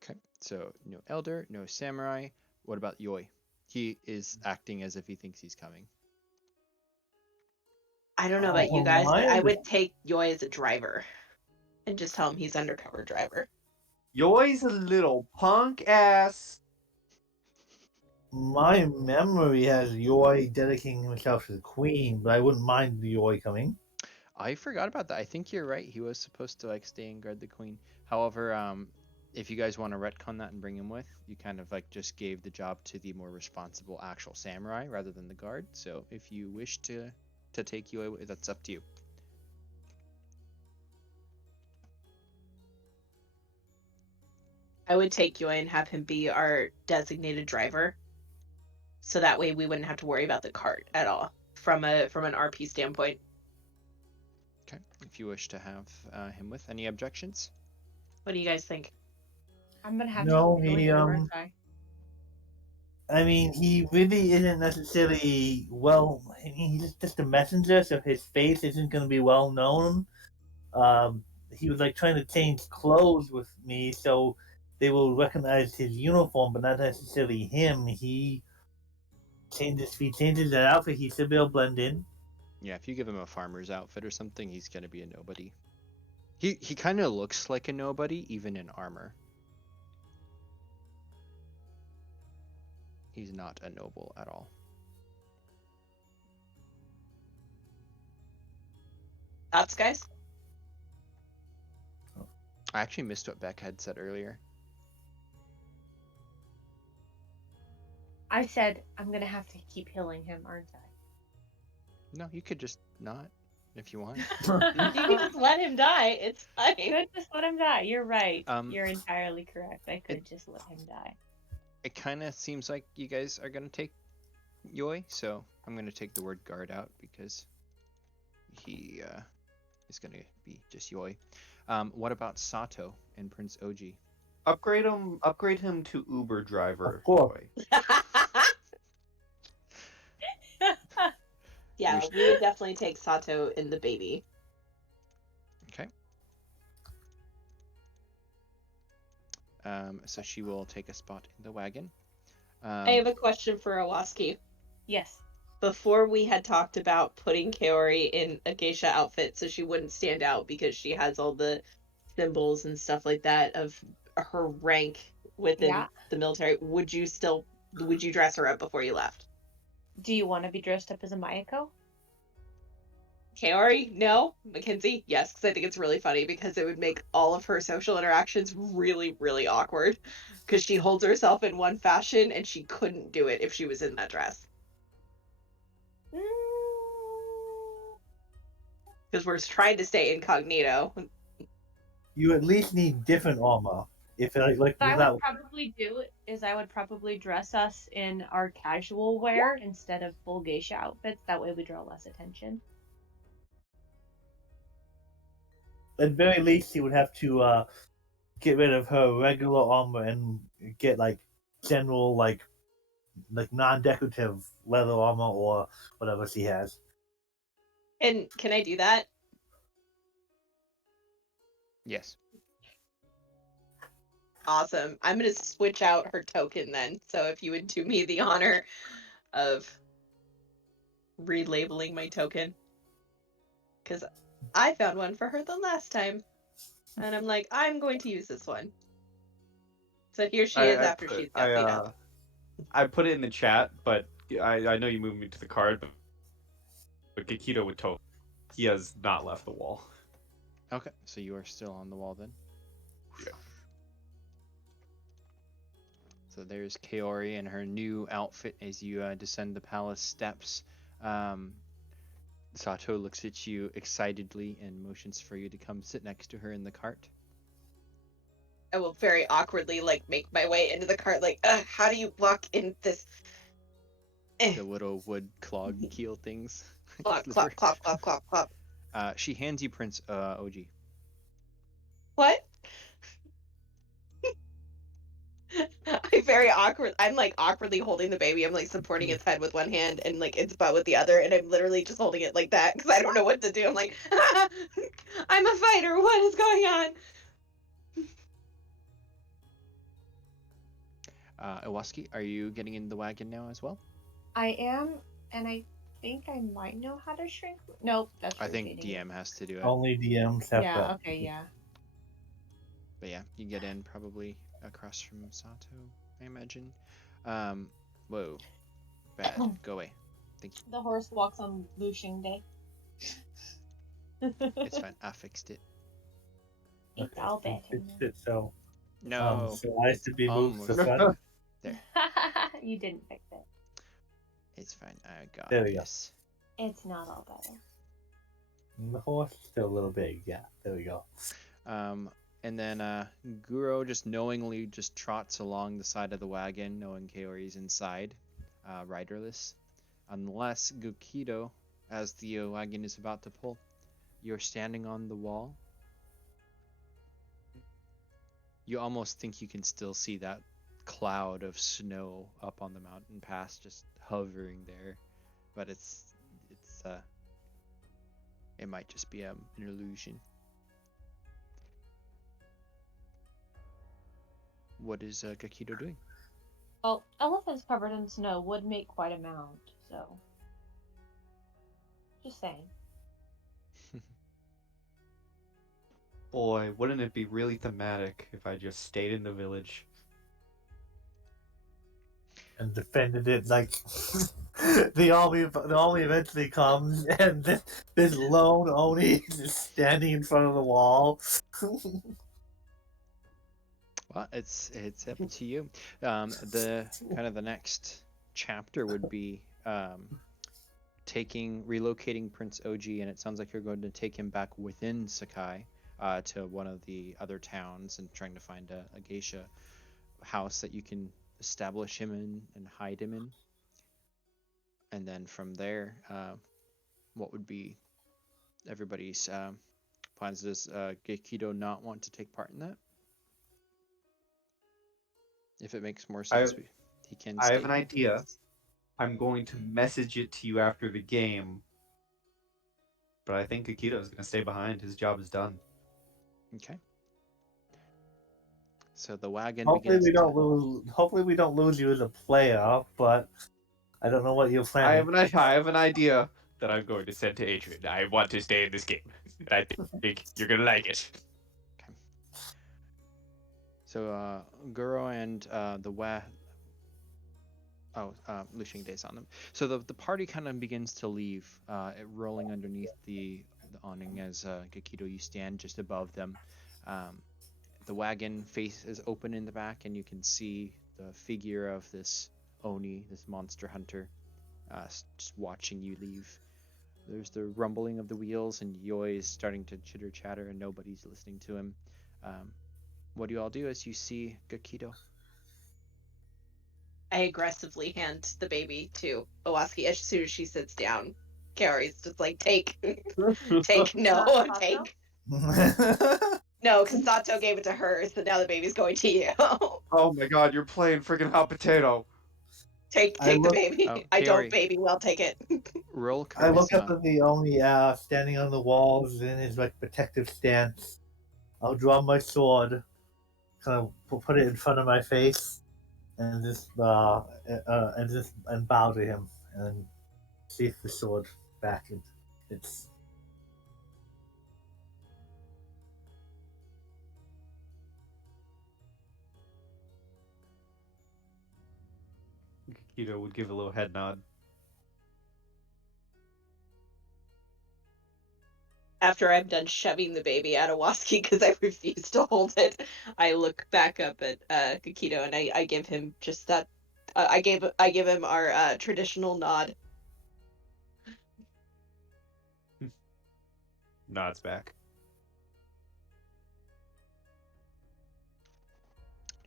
Okay, so no elder, no samurai. What about Yoi? He is acting as if he thinks he's coming. I don't know about you Oh, guys, but I mine- would take Yoi as a driver and just tell him he's undercover driver. Yoi's a little punk ass. My memory has Yoi dedicating himself to the queen, but I wouldn't mind Yoi coming. I forgot about that. I think you're right. He was supposed to like stay and guard the queen. However, if you guys want to retcon that and bring him with, you kind of like just gave the job to the more responsible actual samurai rather than the guard. So if you wish to take Yoi, that's up to you. I would take Yoi and have him be our designated driver. So that way we wouldn't have to worry about the cart at all from an RP standpoint. Okay. If you wish to have him with, any objections? What do you guys think? I'm gonna have No, to kill he, him, aren't I? I mean, he really isn't necessarily well. I mean, he's just a messenger, so his face isn't going to be well known. He was like trying to change clothes with me, so they will recognize his uniform, but not necessarily him. He changes. If he changes that outfit, he should be able to blend in. Yeah, if you give him a farmer's outfit or something, he's gonna be a nobody. He kind of looks like a nobody, even in armor. He's not a noble at all. Thoughts, guys? I actually missed what Beck had said earlier. I said I'm gonna have to keep healing him, aren't I? No, you could just not if you want. You can just let him die. It's I fine. could just let him die. You're right. Um, You're entirely correct. I could just let him die. It kind of seems like you guys are gonna take Yoi, so I'm gonna take the word guard out because he is gonna be just Yoi. What about Sato and Prince Oji? Upgrade him to Uber driver. Of course. Yoi. Yeah, we would definitely take Sato and the baby. Okay. So she will take a spot in the wagon. I have a question for Owaski. Yes. Before we had talked about putting Kaori in a geisha outfit so she wouldn't stand out because she has all the symbols and stuff like that of her rank within the military. Would you dress her up before you left? Do you want to be dressed up as a Mayako? Kaori, no. Mackenzie, yes, because I think it's really funny because it would make all of her social interactions really, really awkward because she holds herself in one fashion and she couldn't do it if she was in that dress. Because we're trying to stay incognito. You at least need different armor. If like What I without would probably do is I would probably dress us in our casual wear instead of full geisha outfits. That way we draw less attention. at very least, he would have to get rid of her regular armor and get like general like non-decorative leather armor or whatever she has. And can I do that? Yes. Awesome. I'm going to switch out her token then. So if you would do me the honor of relabeling my token. Because I found one for her the last time. And I'm like, I'm going to use this one. So here she is after she's got beat up. I put it in the chat, but I know you moved me to the card, but Gekido would totally. He has not left the wall. Okay, so you are still on the wall then. Yeah. So there's Kaori in her new outfit as you descend the palace steps. Sato looks at you excitedly and motions for you to come sit next to her in the cart. I will very awkwardly make my way into the cart. How do you walk in this? The little wood clog keel things. Clop, clop, clop, clop, clop, clop. She hands you Prince Oji. What? I very awkward. I'm like awkwardly holding the baby. I'm like supporting its head with one hand and like its butt with the other, and I'm literally just holding it like that because I don't know what to do. I'm like, I'm a fighter. What is going on? Iwaski, are you getting in the wagon now as well? I am, and I think I might know how to shrink. Nope, that's I think rotating it. DM has to do it. Only DMs have Yeah. that. Okay. Yeah. But yeah, you get in probably across from Sato, I imagine. Whoa. Bad. Go away. Thank you. The horse walks on Lushing Day. It's fine. I fixed it. It's all better. So, No. so I It's should be moved to almost front. there. You didn't fix it. It's fine. I got There we go. this. It's not all better. The horse is still a little big. Yeah, there we go. And then Guro just knowingly just trots along the side of the wagon, knowing Kaori's inside, riderless. Unless Gekido, as the wagon is about to pull, you're standing on the wall. You almost think you can still see that cloud of snow up on the mountain pass just hovering there, but it might just be an illusion. What is Gekido doing? Well, elephants covered in snow would make quite a mound, so. Just saying. Boy, wouldn't it be really thematic if I just stayed in the village? And defended it like the army eventually comes, and this lone Oni is standing in front of the wall. Well, it's up to you. The kind of the next chapter would be relocating Prince Oji, and it sounds like you're going to take him back within Sekai to one of the other towns and trying to find a geisha house that you can establish him in and hide him in. And then from there, what would be everybody's plans? Does Gekido not want to take part in that? If it makes more sense, he can I stay. have an idea. I'm going to message it to you after the game. But I think Gekido is going to stay behind. His job is done. Okay. So the wagon Hopefully begins we don't lose. Hopefully we don't lose you as a player, but I don't know what you're planning. I have an idea that I'm going to send to Adrian. I want to stay in this game. And I think you're going to like it. Okay. So Guro and Lushing Days on them. So the party kind of begins to leave, rolling underneath the awning as Gekido, you stand just above them. The wagon face is open in the back, and you can see the figure of this Oni, this monster hunter, just watching you leave. There's the rumbling of the wheels, and Yoi is starting to chitter chatter, and nobody's listening to him. What do you all do as you see Gekido? I aggressively hand the baby to Owaski as soon as she sits down. Kaori's just like, take, take, no, Sato? take. No, because Sato gave it to her, so now the baby's going to you. Oh my god, you're playing freaking hot potato. Take the baby. Oh, I don't Kaori. baby well, take it. Roll charisma. I look up at the Oni standing on the walls in his like protective stance. I'll draw my sword, kind of put it in front of my face, and just and bow to him and see the sword back. It's Gekido would give a little head nod. After I'm done shoving the baby at Owaski because I refuse to hold it, I look back up at Gekido and I give him just that. I give him our traditional nod. Nods back.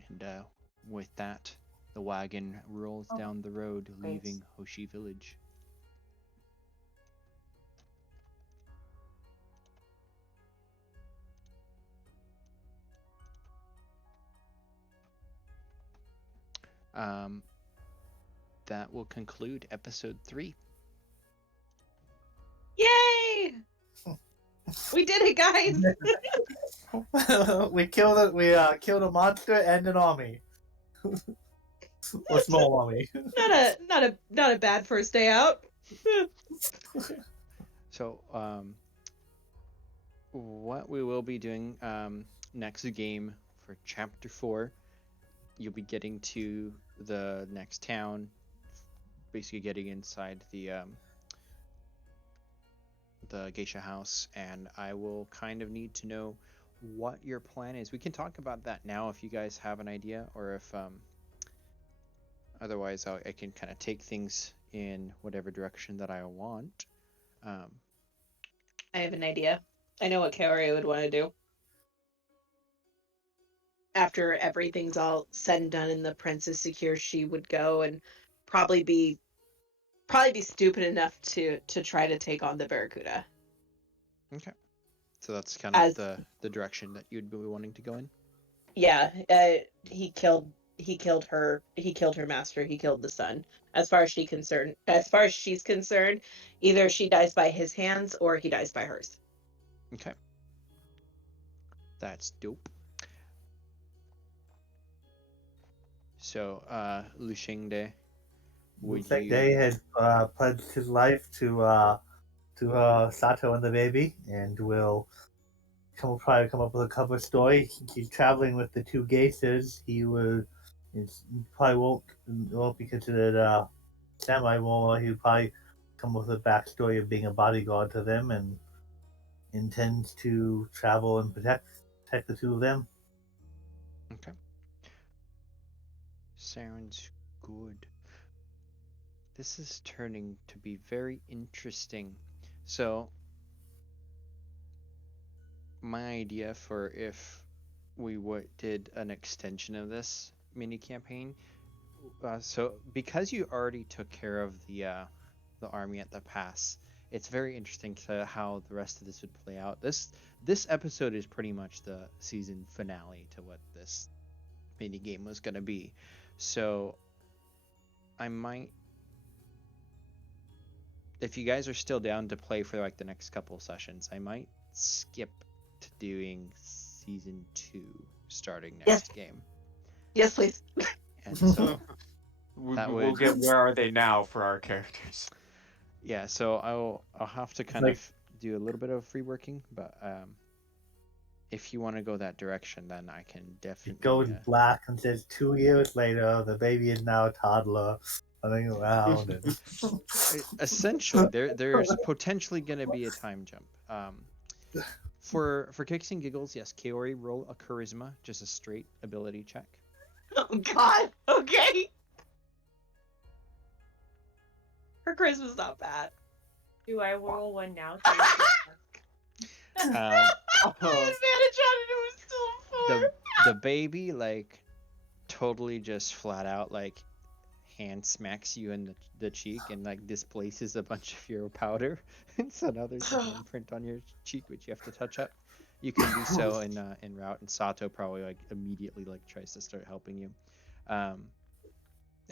And with that, the wagon rolls down the road, leaving Hoshi Village. Um, that will conclude episode 3. Yay! We did it, guys. We killed it. We killed a monster and an army. A small army. Not a bad first day out. So, what we will be doing next game for chapter 4, you'll be getting to the next town, basically getting inside the Geisha house, and I will kind of need to know what your plan is. We can talk about that now if you guys have an idea, or if otherwise I can kind of take things in whatever direction that I want. I have an idea. I know what Kaori would want to do. After everything's all said and done and the prince is secure, she would go and probably be stupid enough to try to take on the Barracuda. Okay. So that's kind of As the direction that you'd be wanting to go in. yeah, he killed her. He killed her master. He killed the son. As far as she's concerned, either she dies by his hands or he dies by hers. Okay. That's dope. So, Lu Xingde, would Looks like you? Day has pledged his life to Sato and the baby, and will try to come up with a cover story. He's traveling with the two geishas. He probably won't be considered samurai more. He'll probably come up with a backstory of being a bodyguard to them, and intends to travel and protect the two of them. Okay. Sounds good. This is turning to be very interesting. So, my idea for if we did an extension of this mini campaign, so because you already took care of the army at the pass, it's very interesting to how the rest of this would play out. This episode is pretty much the season finale to what this mini game was going to be. So I might, if you guys are still down to play for like the next couple sessions, I might skip to doing season 2 starting next game. Yes, please. And so We'll get where are they now for our characters. Yeah, so I'll have to kind of do a little bit of reworking, but if you want to go that direction, then I can definitely. It goes black and says 2 years later, the baby is now a toddler running around. And... Essentially, there's potentially going to be a time jump. For kicks and giggles, yes, Kaori, roll a charisma, just a straight ability check. Oh God. Okay. Her charisma's not bad. Do I roll one now? I had advantage on it. It was still 4. The baby like totally just flat out like hand smacks you in the cheek and like displaces a bunch of your powder, and so now there's a handprint on your cheek which you have to touch up. You can do so in route, and Sato probably like immediately like tries to start helping you.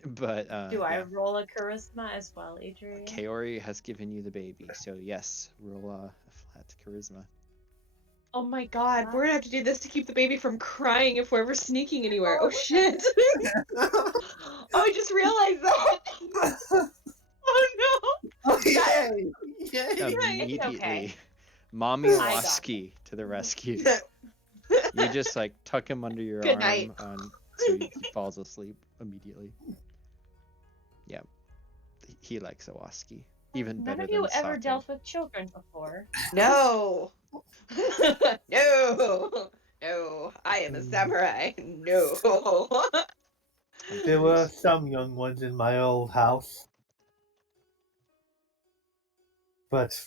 But do I roll a charisma as well, Adrian? Kaori has given you the baby, so yes, roll a flat charisma. Oh my God, we're gonna have to do this to keep the baby from crying if we're ever sneaking anywhere. Oh shit! Oh, I just realized that. Oh no! Yay! Immediately, okay. Mommy Waski to the rescue. You just like tuck him under your Good arm, night. So he falls asleep immediately. Yeah, he likes Owaski even better None of than you ever Sato. dealt with children before. No. No. No. I am a samurai. No. There were some young ones in my old house, but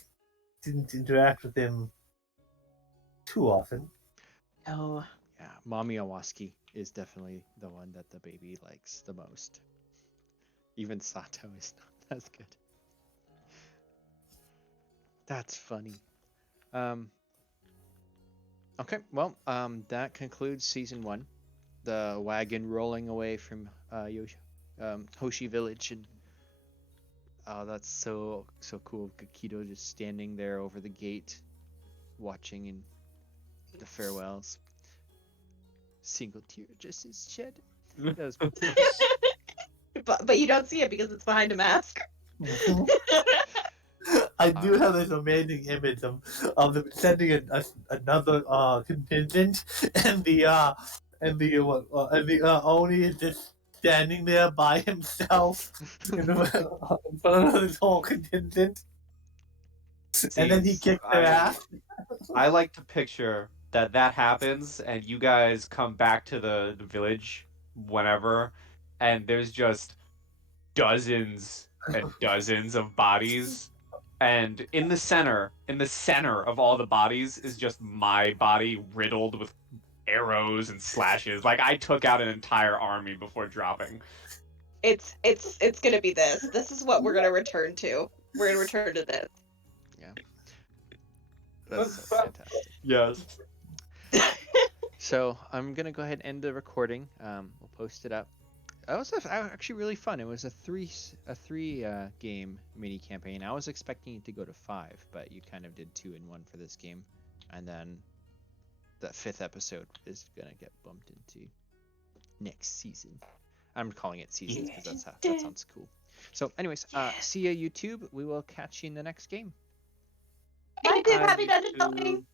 didn't interact with them too often. No. Yeah, Mommy Owaski is definitely the one that the baby likes the most. Even Sato is not as good. That's funny. Okay, well, that concludes season 1. the wagon rolling away from Hoshi Village, and oh, that's so cool. Gekido just standing there over the gate, watching and the farewells. Single tear just is shed. That was pretty cool. But you don't see it because it's behind a mask. I do have this amazing image of them sending another contingent, and the Oni is just standing there by himself in front of this whole contingent, and then he kicks their ass. I like to picture that happens, and you guys come back to the village whenever, and there's just dozens and dozens of bodies, and in the center of all the bodies is just my body riddled with arrows and slashes. Like I took out an entire army before dropping. It's gonna be this. This is what we're gonna return to. We're gonna return to this. Yeah. That's so fantastic. Yes. So I'm gonna go ahead and end the recording. We'll post it up. That was actually really fun. It was a three game mini campaign. I was expecting it to go to 5, but you kind of did 2 in 1 for this game, and then the 5th episode is gonna get bumped into next season. I'm calling it seasons because that sounds cool. So, anyways, see ya YouTube. We will catch you in the next game. Bye, happy dungeon building.